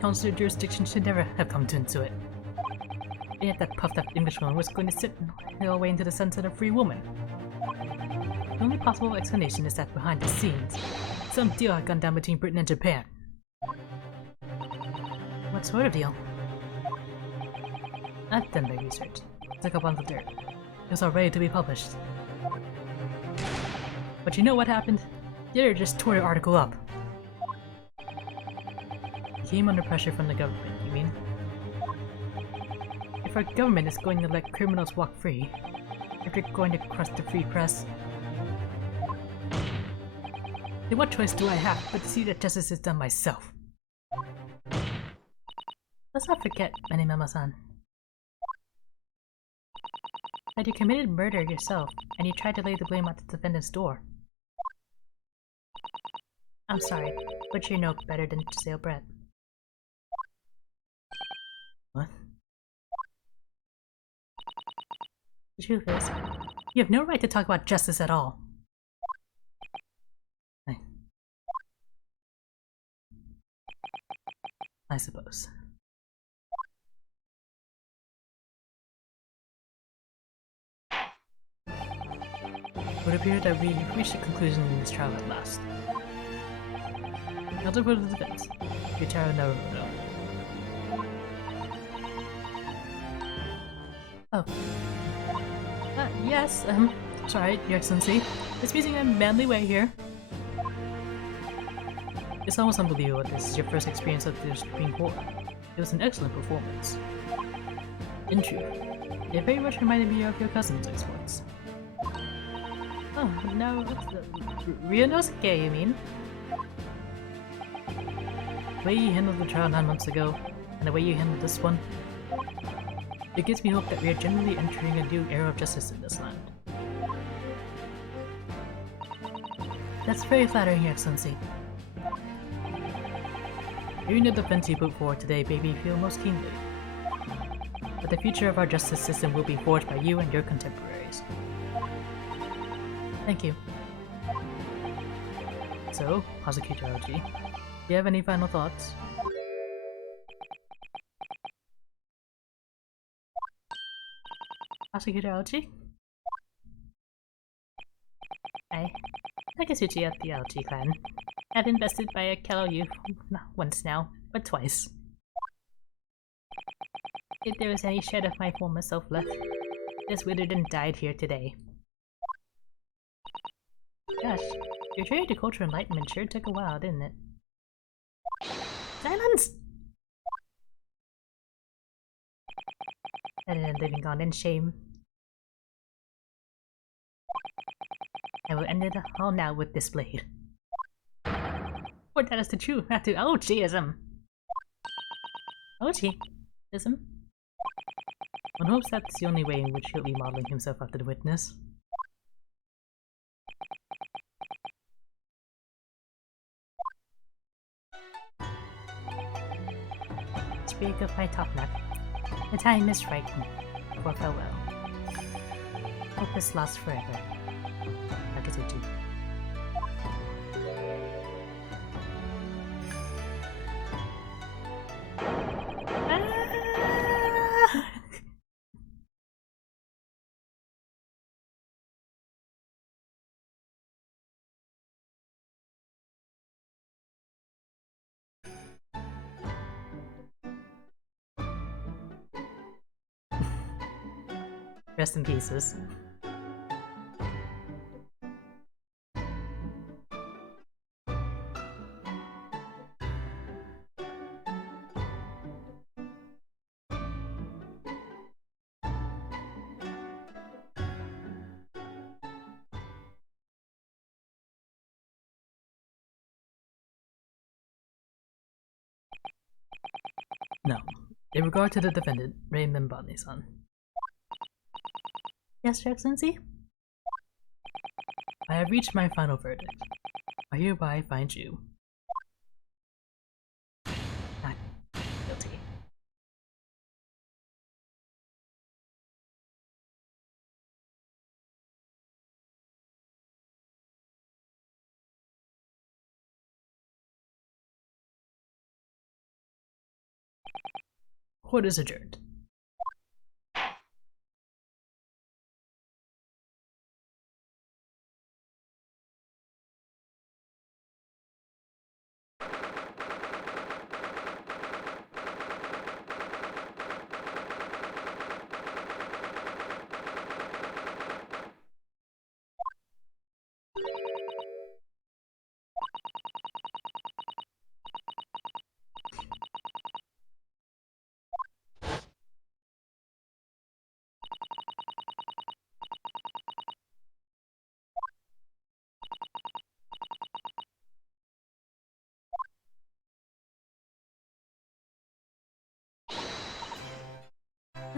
Consular jurisdiction should never have come into it. And yet that puffed-up Englishwoman was going to sit all the way into the sunset a free woman. The only possible explanation is that behind the scenes, some deal had gone down between Britain and Japan. What sort of deal? I've done my research. Took up on the dirt. It was all ready to be published. But you know what happened? The editor just tore the article up. It came under pressure from the government, you mean? If our government is going to let criminals walk free, if they're going to crush the free press, then what choice do I have but to see that justice is done myself? Let's not forget, Mama-san, that you committed murder yourself, and you tried to lay the blame at the defendant's door. I'm sorry, but you know better than to say Brett. What? The truth is, you have no right to talk about justice at all. I suppose. It would appear that we reached a conclusion in this trial at last. Now to go to the defense. Yutaro Naruto. Oh. Yes, sorry, Your Excellency. Just using a manly way here. It's almost unbelievable this is your first experience of the Supreme Court. It was an excellent performance. In truth, it very much reminded me of your cousin's exploits. Oh, no, Ryunosuke, you mean? The way you handled the trial 9 months ago, and the way you handled this one, it gives me hope that we are generally entering a new era of justice in this land. That's very flattering, Your Excellency. Hearing the defense you put forward today made me feel most keenly. But the future of our justice system will be forged by you and your contemporaries. Thank you. So, Hazuki-Taroji, do you have any final thoughts? Hazuki-Taroji? Hi. Takasuchi of the Aochi clan. I've invested by a Kello youth not once now, but twice. If there was any shred of my former self left, this Witherden died here today. Gosh, your journey to cultural enlightenment sure took a while, didn't it? Silence! Better than living on in shame. I will end it all now with this blade. For that is the truth, not to Ochi-ism. Ochi-ism? One hopes that's the only way in which he'll be modeling himself after the witness. Speak of my top knot. The time is right for farewell. Hope this lasts forever. Takasuchi. Rest in pieces. No. In regard to the defendant, Raymond Botany-san. Yes, Your Excellency? I have reached my final verdict. I hereby find you not guilty. Court is adjourned.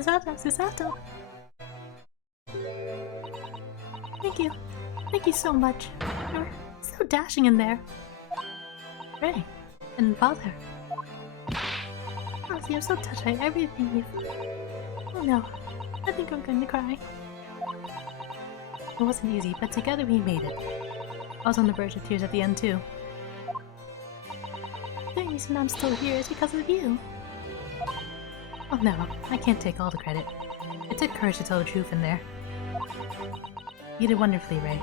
Susato, Susato! Thank you. Thank you so much. You're so dashing in there. Ray, and Father. Honestly, I'm so touched by everything you've... Oh no, I think I'm going to cry. It wasn't easy, but together we made it. I was on the verge of tears at the end too. The only reason I'm still here is because of you. Oh no, I can't take all the credit. It took courage to tell the truth in there. You did wonderfully, Ray.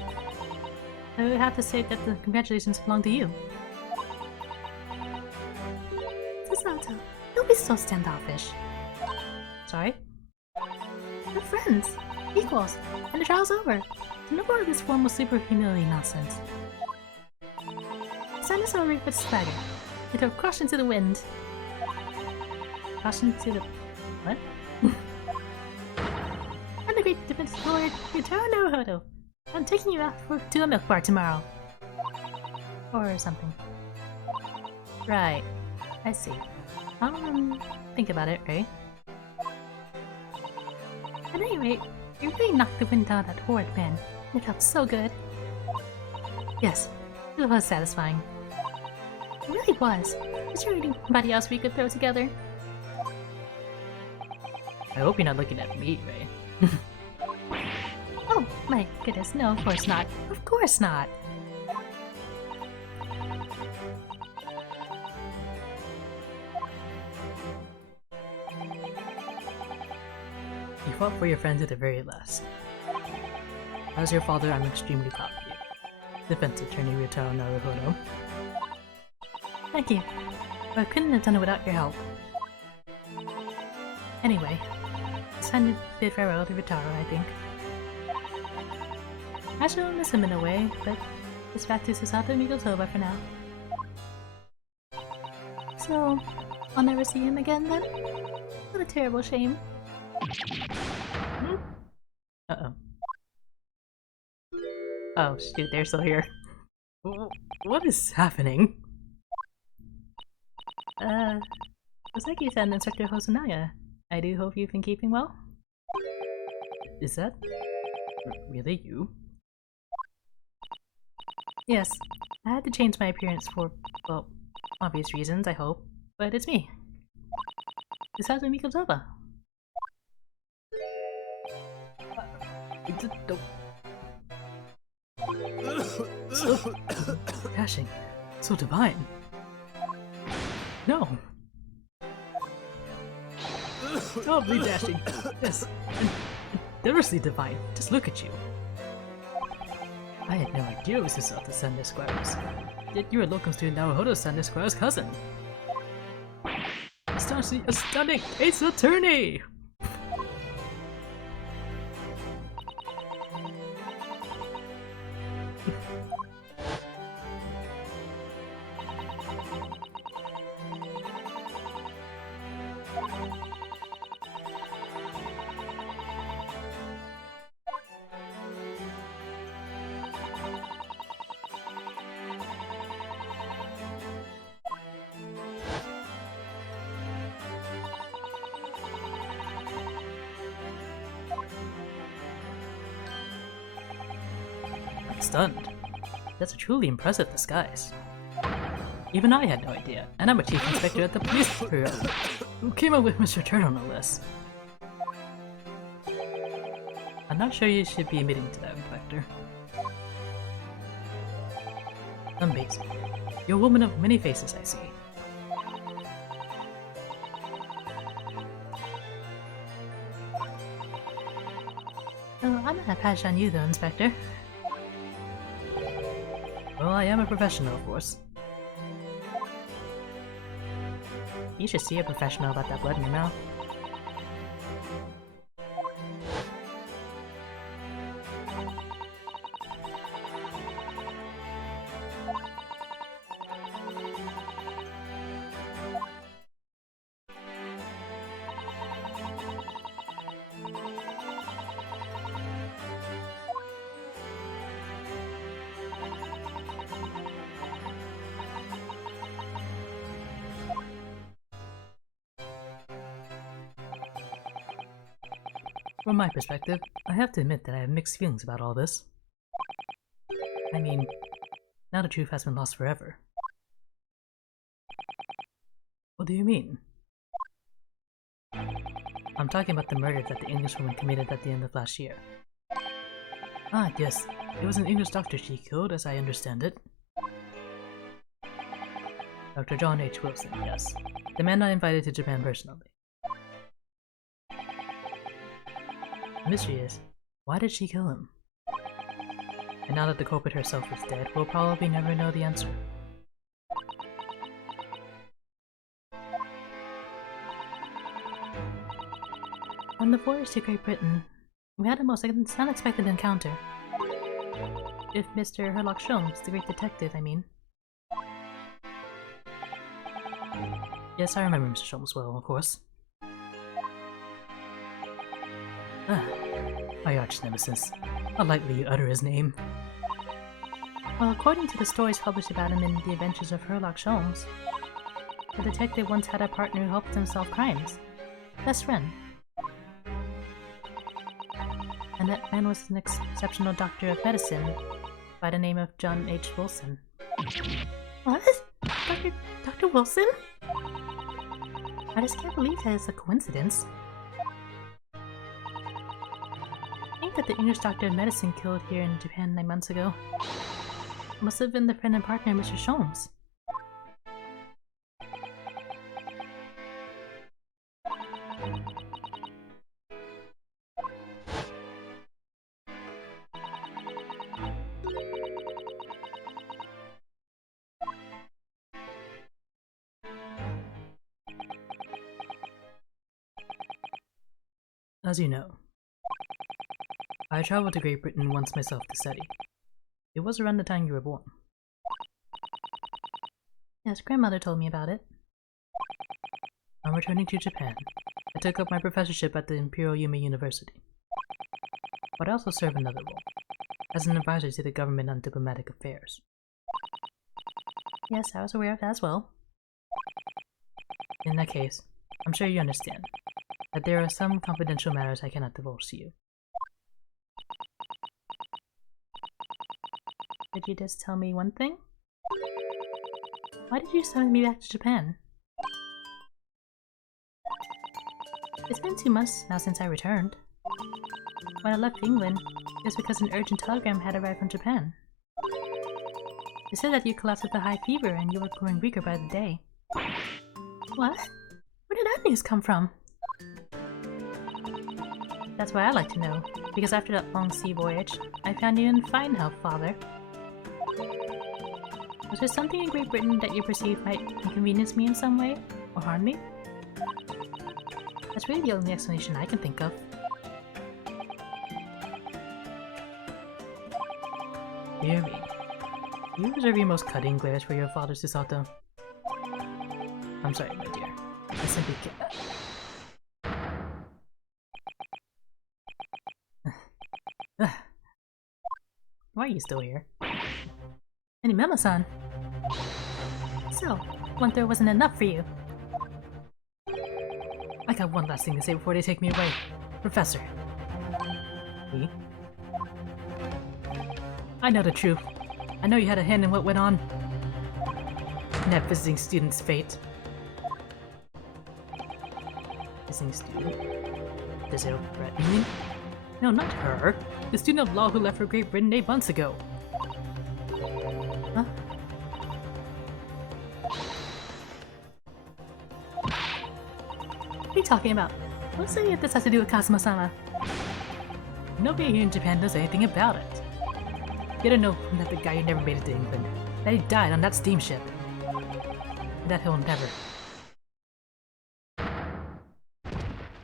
I would have to say that the congratulations belong to you. Susato, don't be so standoffish. Sorry? We're friends, equals, and the trial's over. So no more of this formal super humility nonsense. Send us over with swagger. It will crush into the wind. Crush into the... what? I'm the great defense lord, Turnabout. I'm taking you out to a milk bar tomorrow. Or something. Right. I see. Think about it, right? At any rate, you really knocked the wind out of that horrid man. It felt so good. Yes, it was satisfying. It really was. Is there anybody else we could throw together? I hope you're not looking at me, Ray. Oh, my goodness, no, of course not. Of course not! You fought for your friends at the very last. As your father, I'm extremely proud of you. Defense Attorney Ryutaro Naruhodo. Thank you. But I couldn't have done it without your help. Anyway, it's time to bid farewell to Ryutaro, I think. I shall miss him in a way, but it's back to Susato Mikotoba for now. So, I'll never see him again then? What a terrible shame. Uh-oh. Oh shoot, they're still here. What is happening? Osaki-san and Instructor Hosonaga, I do hope you've been keeping well? Is that really you? Yes, I had to change my appearance for, well, obvious reasons, I hope, but it's me. Susato Mikotoba. So dashing, so divine. No. Totally dashing. Yes, and deliciously divine. Just look at you. I had no idea it was Susato San Esquire's. Yet you were locum student Naruhodo San Esquire's cousin. Astonishingly astounding Ace Attorney! Stunned. That's a truly impressive disguise. Even I had no idea, and I'm a chief inspector at the police bureau. Who came up with Mr. Turtle no less? I'm not sure you should be admitting to that, Inspector. Amazing. You're a woman of many faces, I see. Oh, I'm not patched on you though, Inspector. Well, I am a professional, of course. You should see a professional about that blood in your mouth. From my perspective, I have to admit that I have mixed feelings about all this. I mean, now the truth has been lost forever. What do you mean? I'm talking about the murder that the Englishwoman committed at the end of last year. Ah, yes. It was an English doctor she killed, as I understand it. Dr. John H. Wilson, yes. The man I invited to Japan personally. The mystery is, why did she kill him? And now that the culprit herself is dead, we'll probably never know the answer. On the voyage to Great Britain, we had a most unexpected encounter. With Mr. Herlock Sholmes, the great detective, I mean. Yes, I remember Mr. Sholmes well, of course. Ah, my arch-nemesis. How lightly you utter his name. Well, according to the stories published about him in The Adventures of Herlock Sholmes, the detective once had a partner who helped him solve crimes. Best friend. And that man was an exceptional doctor of medicine by the name of John H. Wilson. What? Dr. Wilson? I just can't believe that it's a coincidence. I think that the English doctor of medicine killed here in Japan 9 months ago must have been the friend and partner Mr. Sholmes. As you know, I traveled to Great Britain once myself to study. It was around the time you were born. Yes, grandmother told me about it. On returning to Japan, I took up my professorship at the Imperial Yumi University. But I also serve another role, as an advisor to the government on diplomatic affairs. Yes, I was aware of that as well. In that case, I'm sure you understand that there are some confidential matters I cannot divulge to you. Could you just tell me one thing? Why did you send me back to Japan? It's been 2 months now since I returned. When I left England, it was because an urgent telegram had arrived from Japan. It said that you collapsed with a high fever and you were growing weaker by the day. What? Where did that news come from? That's what I'd like to know, because after that long sea voyage, I found you in fine health, Father. Was there something in Great Britain that you perceive might inconvenience me in some way, or harm me? That's really the only explanation I can think of. Dear me, do you reserve your most cutting glares for your father, Susato? I'm sorry, my dear. I simply can't. Why are you still here? And Mama-san! So, one throw wasn't enough for you. I got one last thing to say before they take me away. Professor. Me? I know the truth. I know you had a hand in what went on. In that visiting student's fate. Visiting student? Does it threaten me? No, not her. The student of law who left for Great Britain 8 months ago. Huh? What are you talking about? What's any of this has to do with Kazuma-sama? Nobody here in Japan knows anything about it. You don't know that the guy who never made it to England, that he died on that steamship. And that he'll never.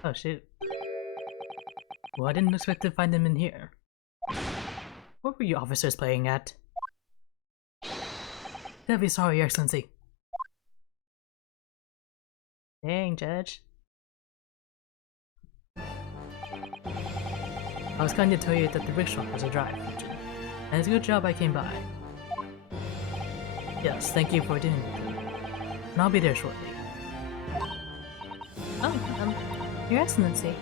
Oh shoot. Well, I didn't expect to find him in here. What were you officers playing at? Deadly sorry, Your Excellency. Dang, Judge. I was going to tell you that the rickshaw has a drive engine, and it's a good job I came by. Yes, thank you for doing it. And I'll be there shortly. Oh, Your Excellency.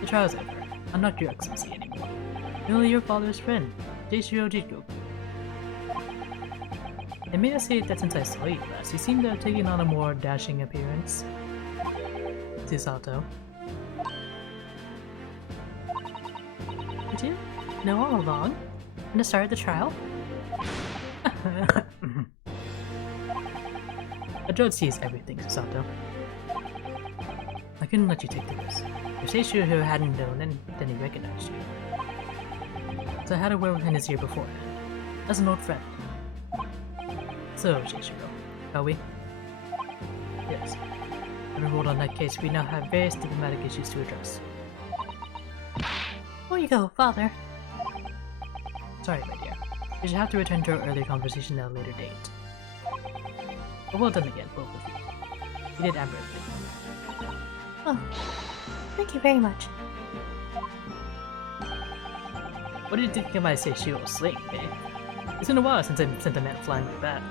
The trial's over. I'm not your excellency anymore. I'm only your father's friend, Daishiro Jikoku. And may I say that since I saw you last, you seem to have taken on a more dashing appearance. To Sato. Did you know all along? From the start of the trial? A drug sees everything, Sato. I couldn't let you take the risk. If Seishiro who hadn't known, then he recognized you. So I had a word with him his ear beforehand, as an old friend. So, Seishiro, shall we? Yes. Having ruled on that case, we now have various diplomatic issues to address. Where you go, father? Sorry, my dear. We should have to return to our earlier conversation at a later date. But well done again, both of you. You did admirably. Oh, thank you very much. What did you think of my Seishiro sling, eh? It's been a while since I sent a man flying like that.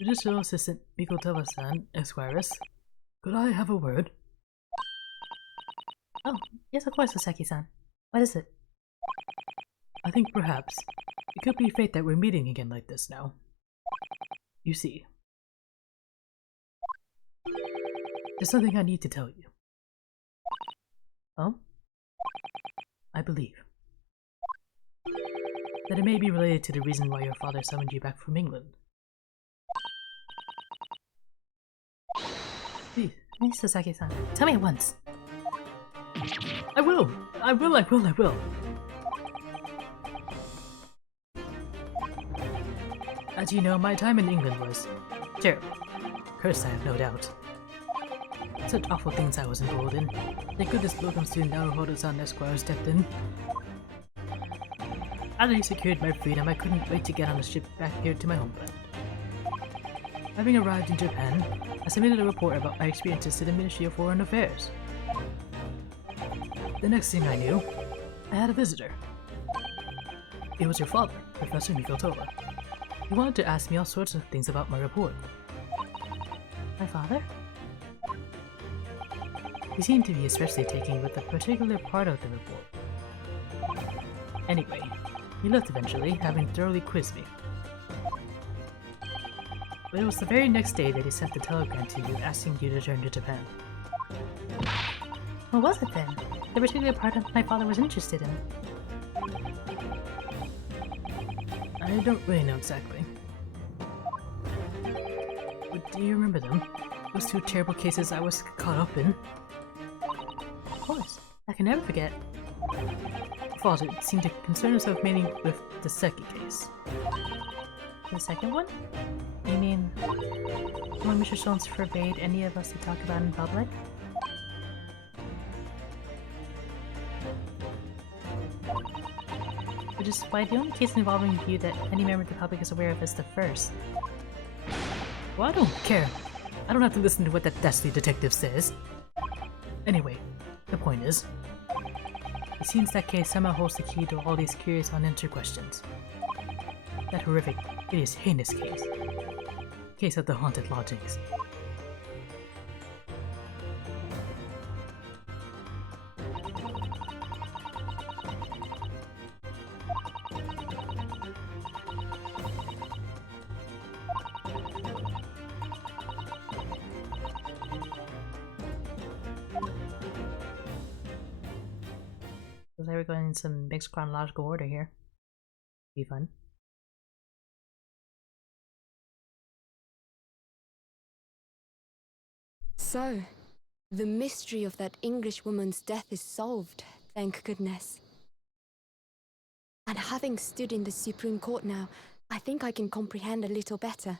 Judicial Assistant Mikotowa-san, Esquires. Could I have a word? Oh, yes, of course, Sasaki-san. What is it? I think perhaps it could be fate that we're meeting again like this now. You see, there's something I need to tell you. Oh? I believe that it may be related to the reason why your father summoned you back from England. Please. Hey, Sasaki-san, tell me at once. I will! I will! As you know, my time in England was terrible. Cursed, I have no doubt. Such awful things I was involved in. Thank goodness Locum student Naruhodo-san Esquire stepped in. After he secured my freedom, I couldn't wait to get on a ship back here to my homeland. Having arrived in Japan, I submitted a report about my experiences to the Ministry of Foreign Affairs. The next thing I knew, I had a visitor. It was your father, Professor Mikotowa. He wanted to ask me all sorts of things about my report. My father? He seemed to be especially taken with a particular part of the report. Anyway, he left eventually, having thoroughly quizzed me. But it was the very next day that he sent the telegram to you asking you to return to Japan. What was it then? The particular part of my father was interested in. I don't really know exactly. But do you remember them? Those two terrible cases I was caught up in? Of course. I can never forget. Father seemed to concern himself mainly with the second case. The second one? You mean when Mr. Solms forbade any of us to talk about in public? Which is why the only case involving you that any member of the public is aware of is the first. Well, I don't care. I don't have to listen to what that dastardly detective says. Anyway, the point is, it seems that case somehow holds the key to all these curious unanswered questions. That horrific, hideous, heinous case. Case of the haunted lodgings. Looks like we're going in some mixed chronological order here. Be fun. So, the mystery of that English woman's death is solved, thank goodness. And having stood in the Supreme Court now, I think I can comprehend a little better.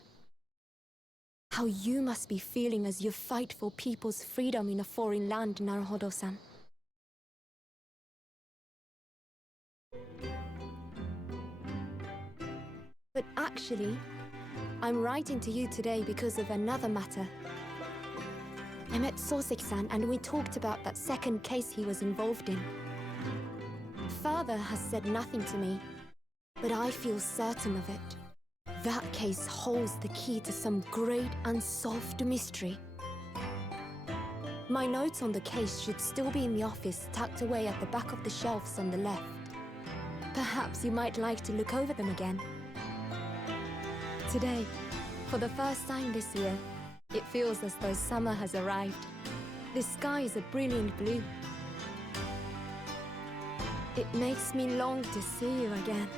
How you must be feeling as you fight for people's freedom in a foreign land, Naruhodo-san. But actually, I'm writing to you today because of another matter. I met Soseki-san and we talked about that second case he was involved in. Father has said nothing to me, but I feel certain of it. That case holds the key to some great unsolved mystery. My notes on the case should still be in the office, tucked away at the back of the shelves on the left. Perhaps you might like to look over them again. Today, for the first time this year, it feels as though summer has arrived. The sky is a brilliant blue. It makes me long to see you again.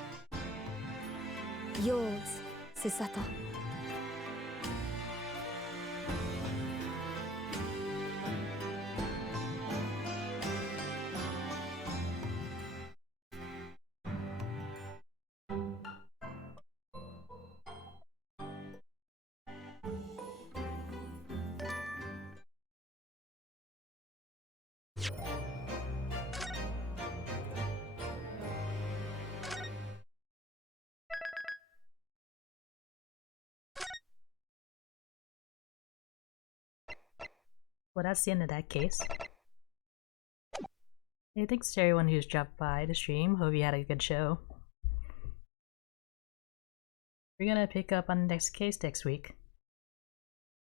Yours, Susato. Well, that's the end of that case. Hey, thanks to everyone who's dropped by the stream. Hope you had a good show. We're gonna pick up on the next case next week.